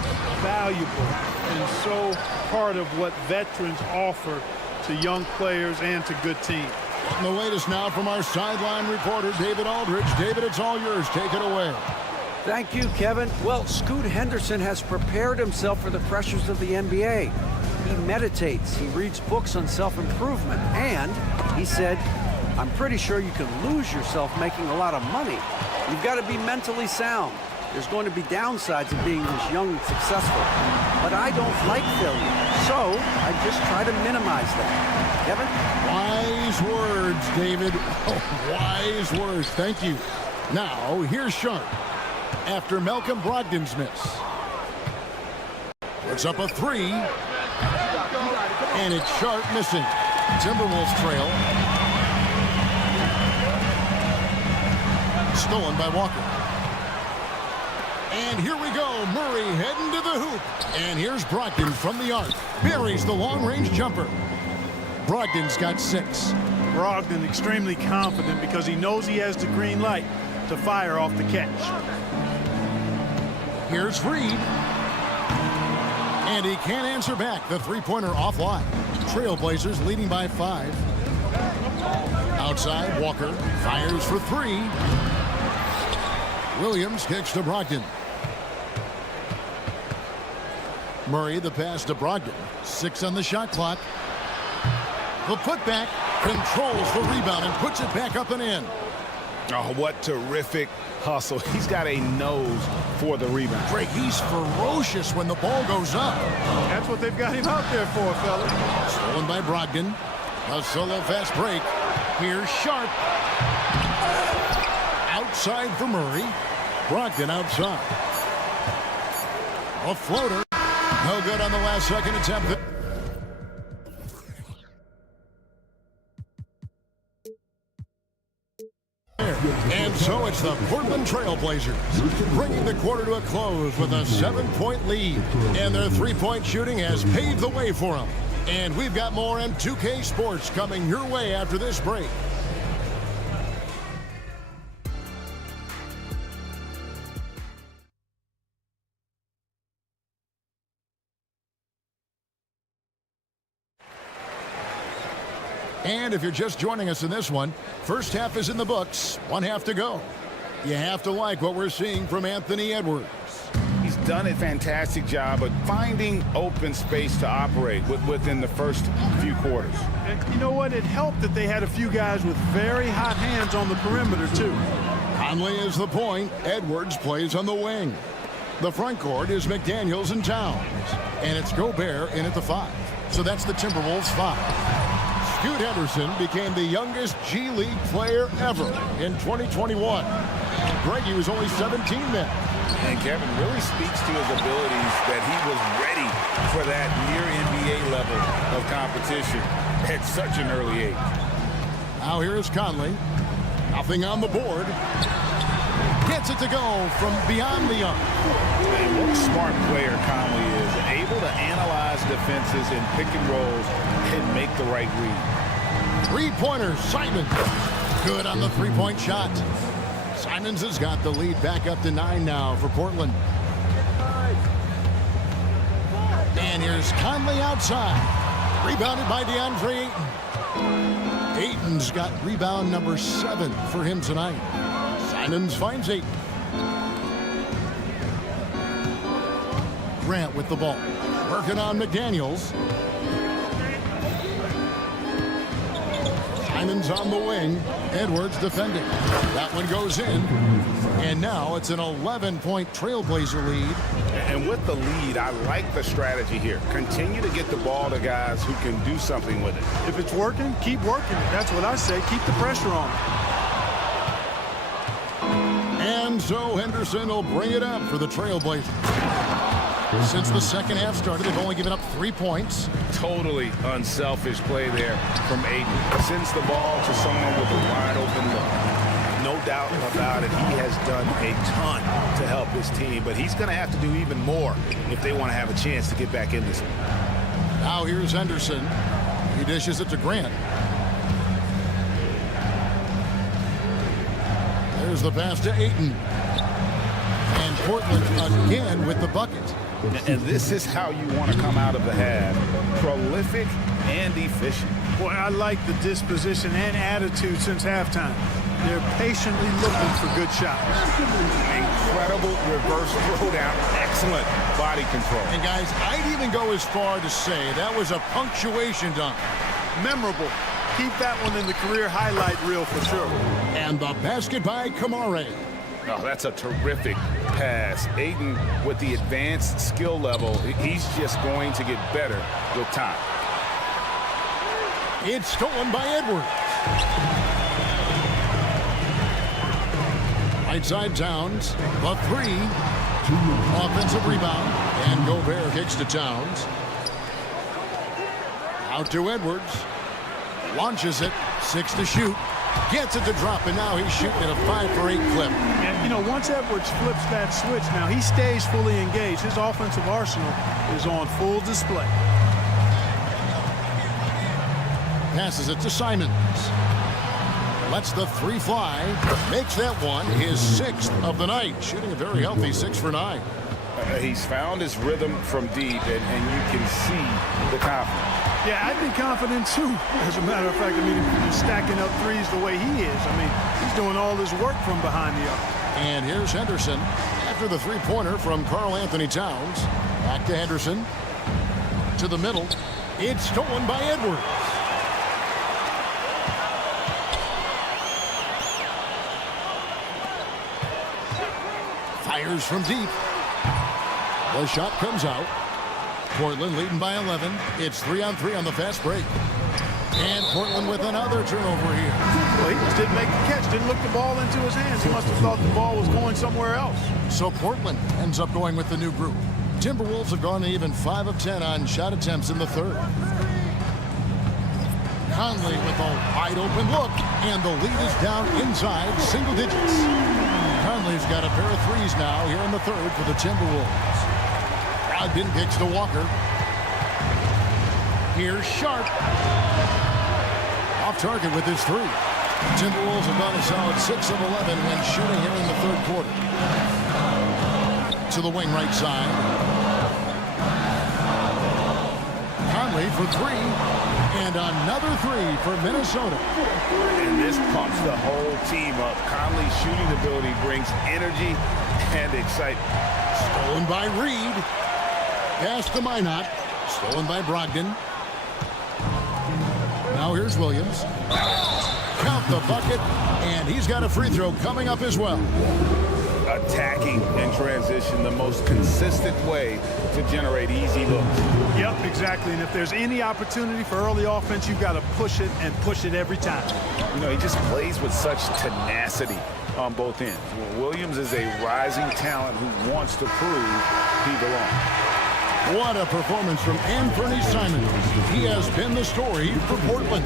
valuable and so part of what veterans offer to young players and to good teams. Getting the latest now from our sideline reporter, David Aldridge. David, it's all yours. Take it away. Thank you, Kevin. Well, Scoot Henderson has prepared himself for the pressures of the NBA. He meditates, he reads books on self-improvement, and he said, I'm pretty sure you can lose yourself making a lot of money. You've got to be mentally sound. There's going to be downsides of being this young and successful. But I don't like failure, so I just try to minimize that. Kevin? Wise words, David. Oh, wise words. Thank you. Now, here's Sharp after Malcolm Brogdon's miss. Puts up a three. And it's Sharp missing. Timberwolves trail. Stolen by Walker. And here we go. Murray heading to the hoop. And here's Brogdon from the arc. Buries the long-range jumper. Brogdon's got 6. Brogdon extremely confident because he knows he has the green light to fire off the catch. Here's Reed. And he can't answer back. The three-pointer offline. Trail Blazers leading by 5. Outside, Walker fires for 3. Williams kicks to Brogdon. Murray the pass to Brogdon. 6 on the shot clock. The putback, controls the rebound and puts it back up and in. Oh, what terrific hustle. He's got a nose for the rebound. Greg, he's ferocious when the ball goes up. That's what they've got him out there for, fella. Stolen by Brogdon. A solo fast break. Here's Sharp. Outside for Murray. Brogdon outside. A floater. No good on the last second attempt. And so it's the Portland Trail Blazers bringing the quarter to a close with a 7-point lead. And their three-point shooting has paved the way for them. And we've got more M2K Sports coming your way after this break. And if you're just joining us in this one, first half is in the books, 1 half to go. You have to like what we're seeing from Anthony Edwards. He's done a fantastic job of finding open space to operate within the first few quarters. And you know what? It helped that they had a few guys with very hot hands on the perimeter, too. Conley is the point. Edwards plays on the wing. The front court is McDaniels and Towns. And it's Gobert in at the 5. So that's the Timberwolves 5. Scoot Henderson became the youngest G League player ever in 2021. Greg, he was only 17 then. And Kevin really speaks to his abilities that he was ready for that near NBA level of competition at such an early age. Now here's Conley. Nothing on the board. Gets it to go from beyond the arc. And what a smart player Conley is. Able to analyze defenses and pick and rolls and make the right read. Three-pointer, Simon. Good on the three-point shot. Simons has got the lead back up to 9 now for Portland. And here's Conley outside. Rebounded by DeAndre Ayton. Ayton's got rebound number 7 for him tonight. Simons finds Ayton. Grant with the ball. Working on McDaniels. Simons on the wing. Edwards defending. That one goes in. And now it's an 11-point Trailblazer lead. And with the lead, I like the strategy here. Continue to get the ball to guys who can do something with it. If it's working, keep working it. That's what I say. Keep the pressure on. And so Henderson will bring it up for the Trailblazers. Since the second half started, they've only given up 3 points. Totally unselfish play there from Ayton. Sends the ball to someone with a wide open look. No doubt about it, he has done a ton to help his team, but he's going to have to do even more if they want to have a chance to get back in this one. Now here's Henderson. He dishes it to Grant. There's the pass to Ayton. And Portland again with the bucket. And this is how you want to come out of the half. Prolific and efficient. Boy, I like the disposition and attitude since halftime. They're patiently looking for good shots. Incredible reverse throwdown. Excellent body control. And guys, I'd even go as far to say that was a punctuation dunk. Memorable. Keep that one in the career highlight reel for sure. And the basket by Kamare. Oh, that's a terrific pass. Ayton, with the advanced skill level, he's just going to get better with time. It's stolen by Edwards. Right side Towns. The 3. Offensive rebound. And Gobert kicks to Towns. Out to Edwards. Launches it. 6 to shoot. Gets it to drop, and now he's shooting at a 5-for-8 clip. And, you know, once Edwards flips that switch, now he stays fully engaged. His offensive arsenal is on full display. Passes it to Simons. Lets the 3 fly. Makes that one his 6th of the night. Shooting a very healthy 6 for 9. He's found his rhythm from deep, and you can see the confidence. Yeah, I'd be confident too. As a matter of fact, I mean, if he's stacking up threes the way he is, I mean, he's doing all this work from behind the arc. And here's Henderson after the 3-pointer from Karl Anthony Towns. Back to Henderson. To the middle. It's stolen by Edwards. Fires from deep. The shot comes out. Portland leading by 11. It's 3-on-3 on the fast break. And Portland with another turnover here. Well, he just didn't make the catch, didn't look the ball into his hands. He must have thought the ball was going somewhere else. So Portland ends up going with the new group. Timberwolves have gone to even 5 of 10 on shot attempts in the third. Conley with a wide open look, and the lead is down inside single digits. Conley's got a pair of threes now here in the third for the Timberwolves. Brogdon kicks to Walker. Here's Sharp. Off target with his 3. Timberwolves have gone a solid 6 of 11 when shooting here in the third quarter. To the wing right side. Conley for 3. And another 3 for Minnesota. And this pumps the whole team up. Conley's shooting ability brings energy and excitement. Stolen by Reed. Pass to Minot. Stolen by Brogdon. Now here's Williams. Count the bucket, and he's got a free throw coming up as well. Attacking in transition, the most consistent way to generate easy looks. Yep, exactly. And if there's any opportunity for early offense, you've got to push it and push it every time. You know, he just plays with such tenacity on both ends. Williams is a rising talent who wants to prove he belongs. What a performance from Anthony Simons. He has been the story for Portland.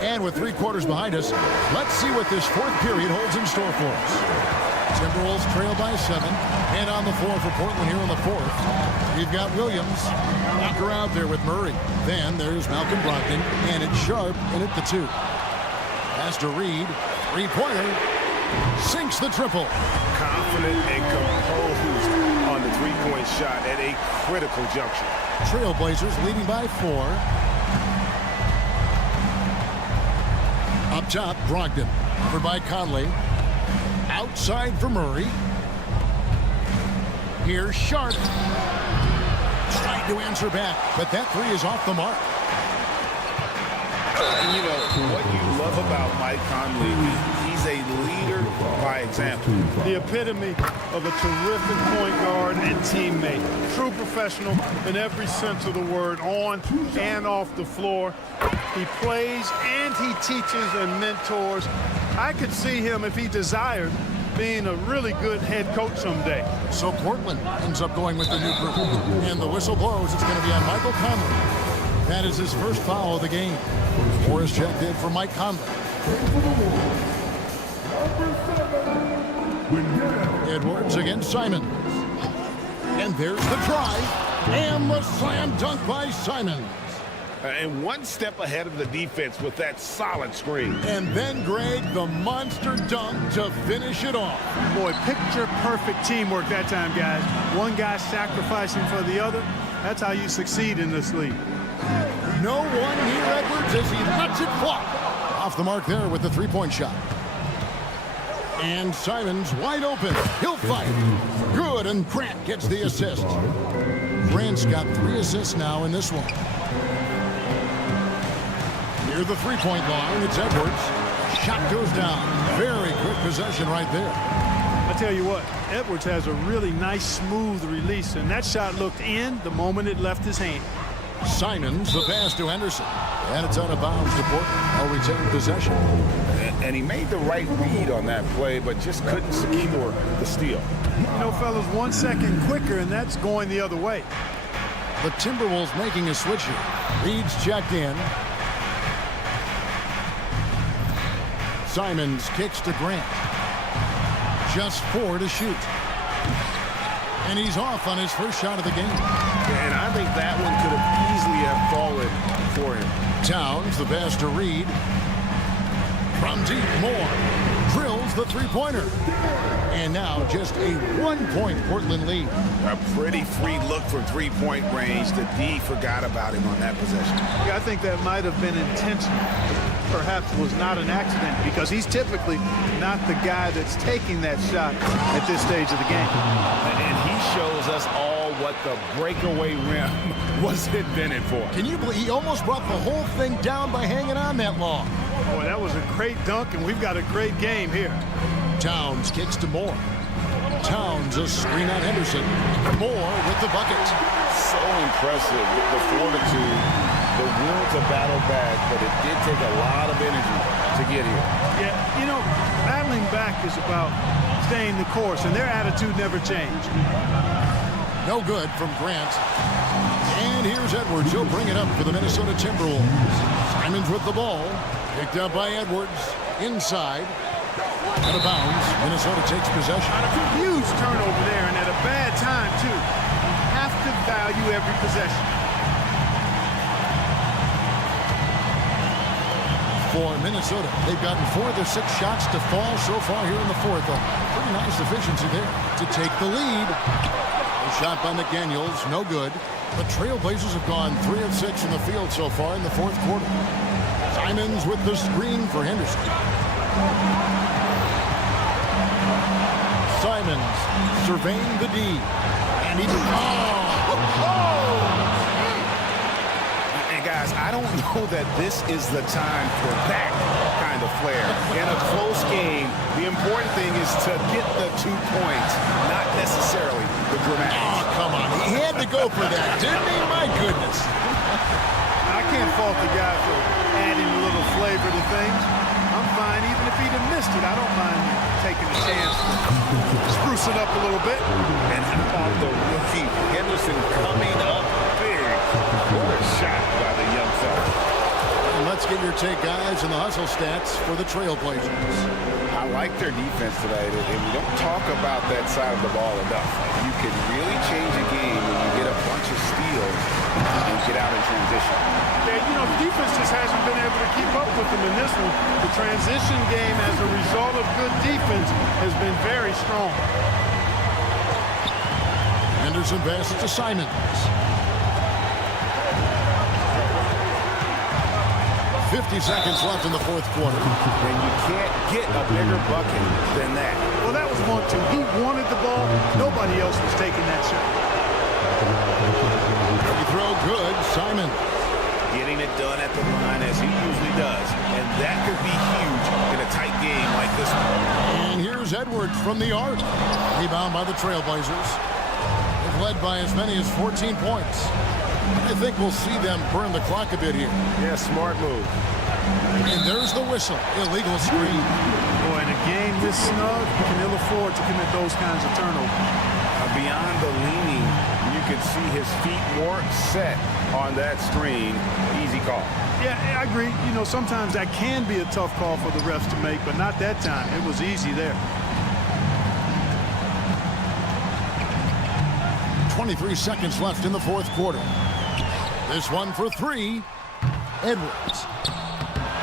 And with 3 quarters behind us, let's see what this fourth period holds in store for us. Timberwolves trail by 7, and on the floor for Portland here in the fourth. We've got Williams. Walker out there with Murray. Then there's Malcolm Brogdon, and it's Sharp in at the 2. Pass to Reed. 3-pointer. Sinks the triple. Confident and composed on the 3-point shot at a critical juncture. Trail Blazers leading by 4. Up top, Brogdon. Covered by Conley. Outside for Murray. Here's Sharp. Trying to answer back, but that 3 is off the mark. You know, what you love about Mike Conley, he's a leader by example. The epitome of a terrific point guard and teammate. True professional in every sense of the word, on and off the floor. He plays and he teaches and mentors. I could see him, if he desired, being a really good head coach someday. So Portland ends up going with the new group. And the whistle blows. It's going to be on Michael Conley. That is his first foul of the game. Morris checked in for Mike Conley. Edwards against Simons. And there's the try. And the slam dunk by Simons. And one step ahead of the defense with that solid screen. And then, Greg, the monster dunk to finish it off. Boy, picture-perfect teamwork that time, guys. One guy sacrificing for the other. That's how you succeed in this league. No one near Edwards as he lets it fly. Off the mark there with the three-point shot. And Simons wide open. He'll fight. Good, and Grant gets the assist. Grant's got 3 assists now in this one. Near the three-point line, it's Edwards. Shot goes down. Very quick possession right there. I tell you what, Edwards has a really nice, smooth release, and that shot looked in the moment it left his hand. Simons, the pass to Henderson. And it's out of bounds to Portland. I'll retain possession. And he made the right read on that play, but just couldn't secure the steal. You know, fellas, 1 second quicker, and that's going the other way. The Timberwolves making a switch here. Reed's checked in. Simons kicks to Grant. Just 4 to shoot. And he's off on his first shot of the game. And I think that one could have easily have fallen for him. Towns, the pass to Reed. From deep, Moore drills the three-pointer. And now just a 1-point Portland lead. A pretty free look from three-point range. The D forgot about him on that possession. Yeah, I think that might have been intentional. Perhaps was not an accident, because he's typically not the guy that's taking that shot at this stage of the game. And he shows us all what the breakaway rim was invented for. Can you believe he almost brought the whole thing down by hanging on that long? Boy, that was a great dunk, and we've got a great game here. Towns kicks to Moore. Towns a screen on Henderson. Moore with the bucket. So impressive, the fortitude, the will to battle back, but it did take a lot of energy to get here. Yeah, you know, battling back is about staying the course, and their attitude never changed. No good from Grant. And here's Edwards. He'll bring it up for the Minnesota Timberwolves. Simons with the ball. Picked up by Edwards. Inside. Out of bounds. Minnesota takes possession. A huge turnover there, and at a bad time, too. You have to value every possession. For Minnesota, they've gotten 4 of their 6 shots to fall so far here in the fourth. A pretty nice efficiency there to take the lead. A shot by McDaniels, no good. The Trail Blazers have gone 3 of 6 in the field so far in the fourth quarter. Simons with the screen for Henderson. Simons surveying the D. And he... And guys, I don't know that this is the time for that kind of flair. In a close game, the important thing is to get the 2 points, not necessarily the dramatics. Oh, come on. He had to go for that, didn't he? My goodness. I can't fault the guy for adding a little flavor to things. I'm fine, even if he'd have missed it. I don't mind taking a chance to spruce it up a little bit. And how about the rookie Henderson coming up big? What a shot by the young fella. And let's get your take, guys, on the hustle stats for the Trail Blazers. I like their defense today, and we don't talk about that side of the ball enough. You can really change a game when you get a bunch of steals and get out in transition. Yeah, you know, the defense just hasn't been able to keep up with them in this one. The transition game, as a result of good defense, has been very strong. Henderson passes to Simons. 50 seconds left in the fourth quarter. And you can't get a bigger bucket than that. Well, that was 1-2. He wanted the ball. Nobody else was taking that shot. Free throw good. Simon. Getting it done at the line as he usually does. And that could be huge in a tight game like this one. And here's Edwards from the arc. Rebound by the Trail Blazers. They've led by as many as 14 points. I think we'll see them burn the clock a bit here. Yeah, smart move. And there's the whistle. Illegal screen. Boy, in a game this snug, you can ill afford to commit those kinds of turnovers. Beyond the leaning, you can see his feet more set on that screen. Easy call. Yeah, I agree. You know, sometimes that can be a tough call for the refs to make, but not that time. It was easy there. 23 seconds left in the fourth quarter. This one for 3. Edwards.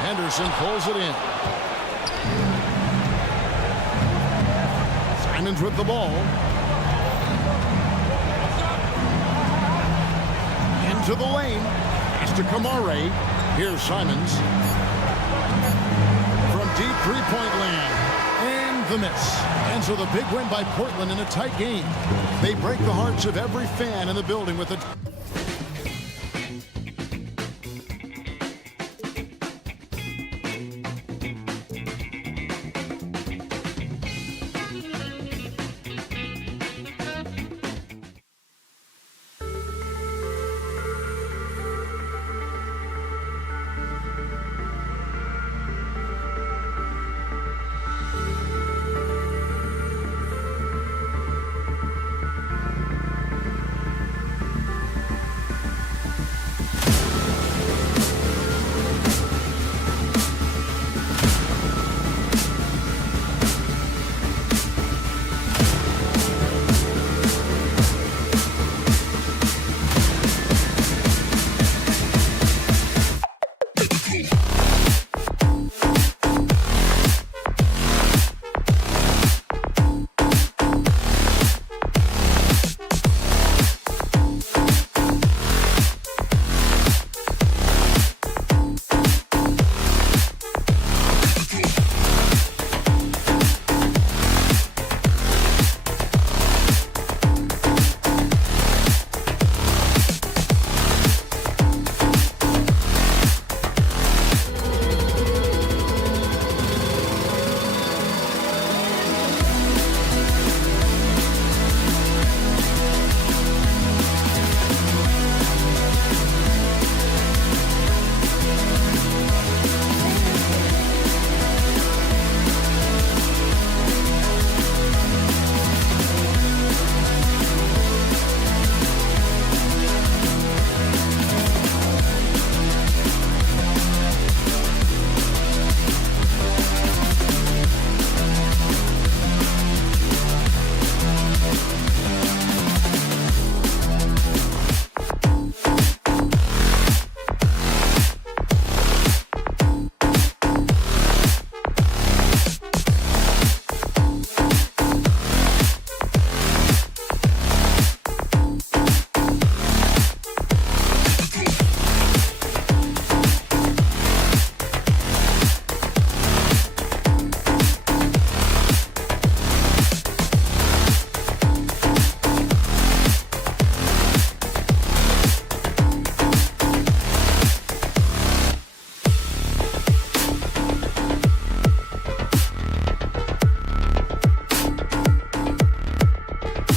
Henderson pulls it in. Simons with the ball. Into the lane. Pass to Kamare. Here's Simons. From deep three-point land. And the miss. And so the big win by Portland in a tight game. They break the hearts of every fan in the building with a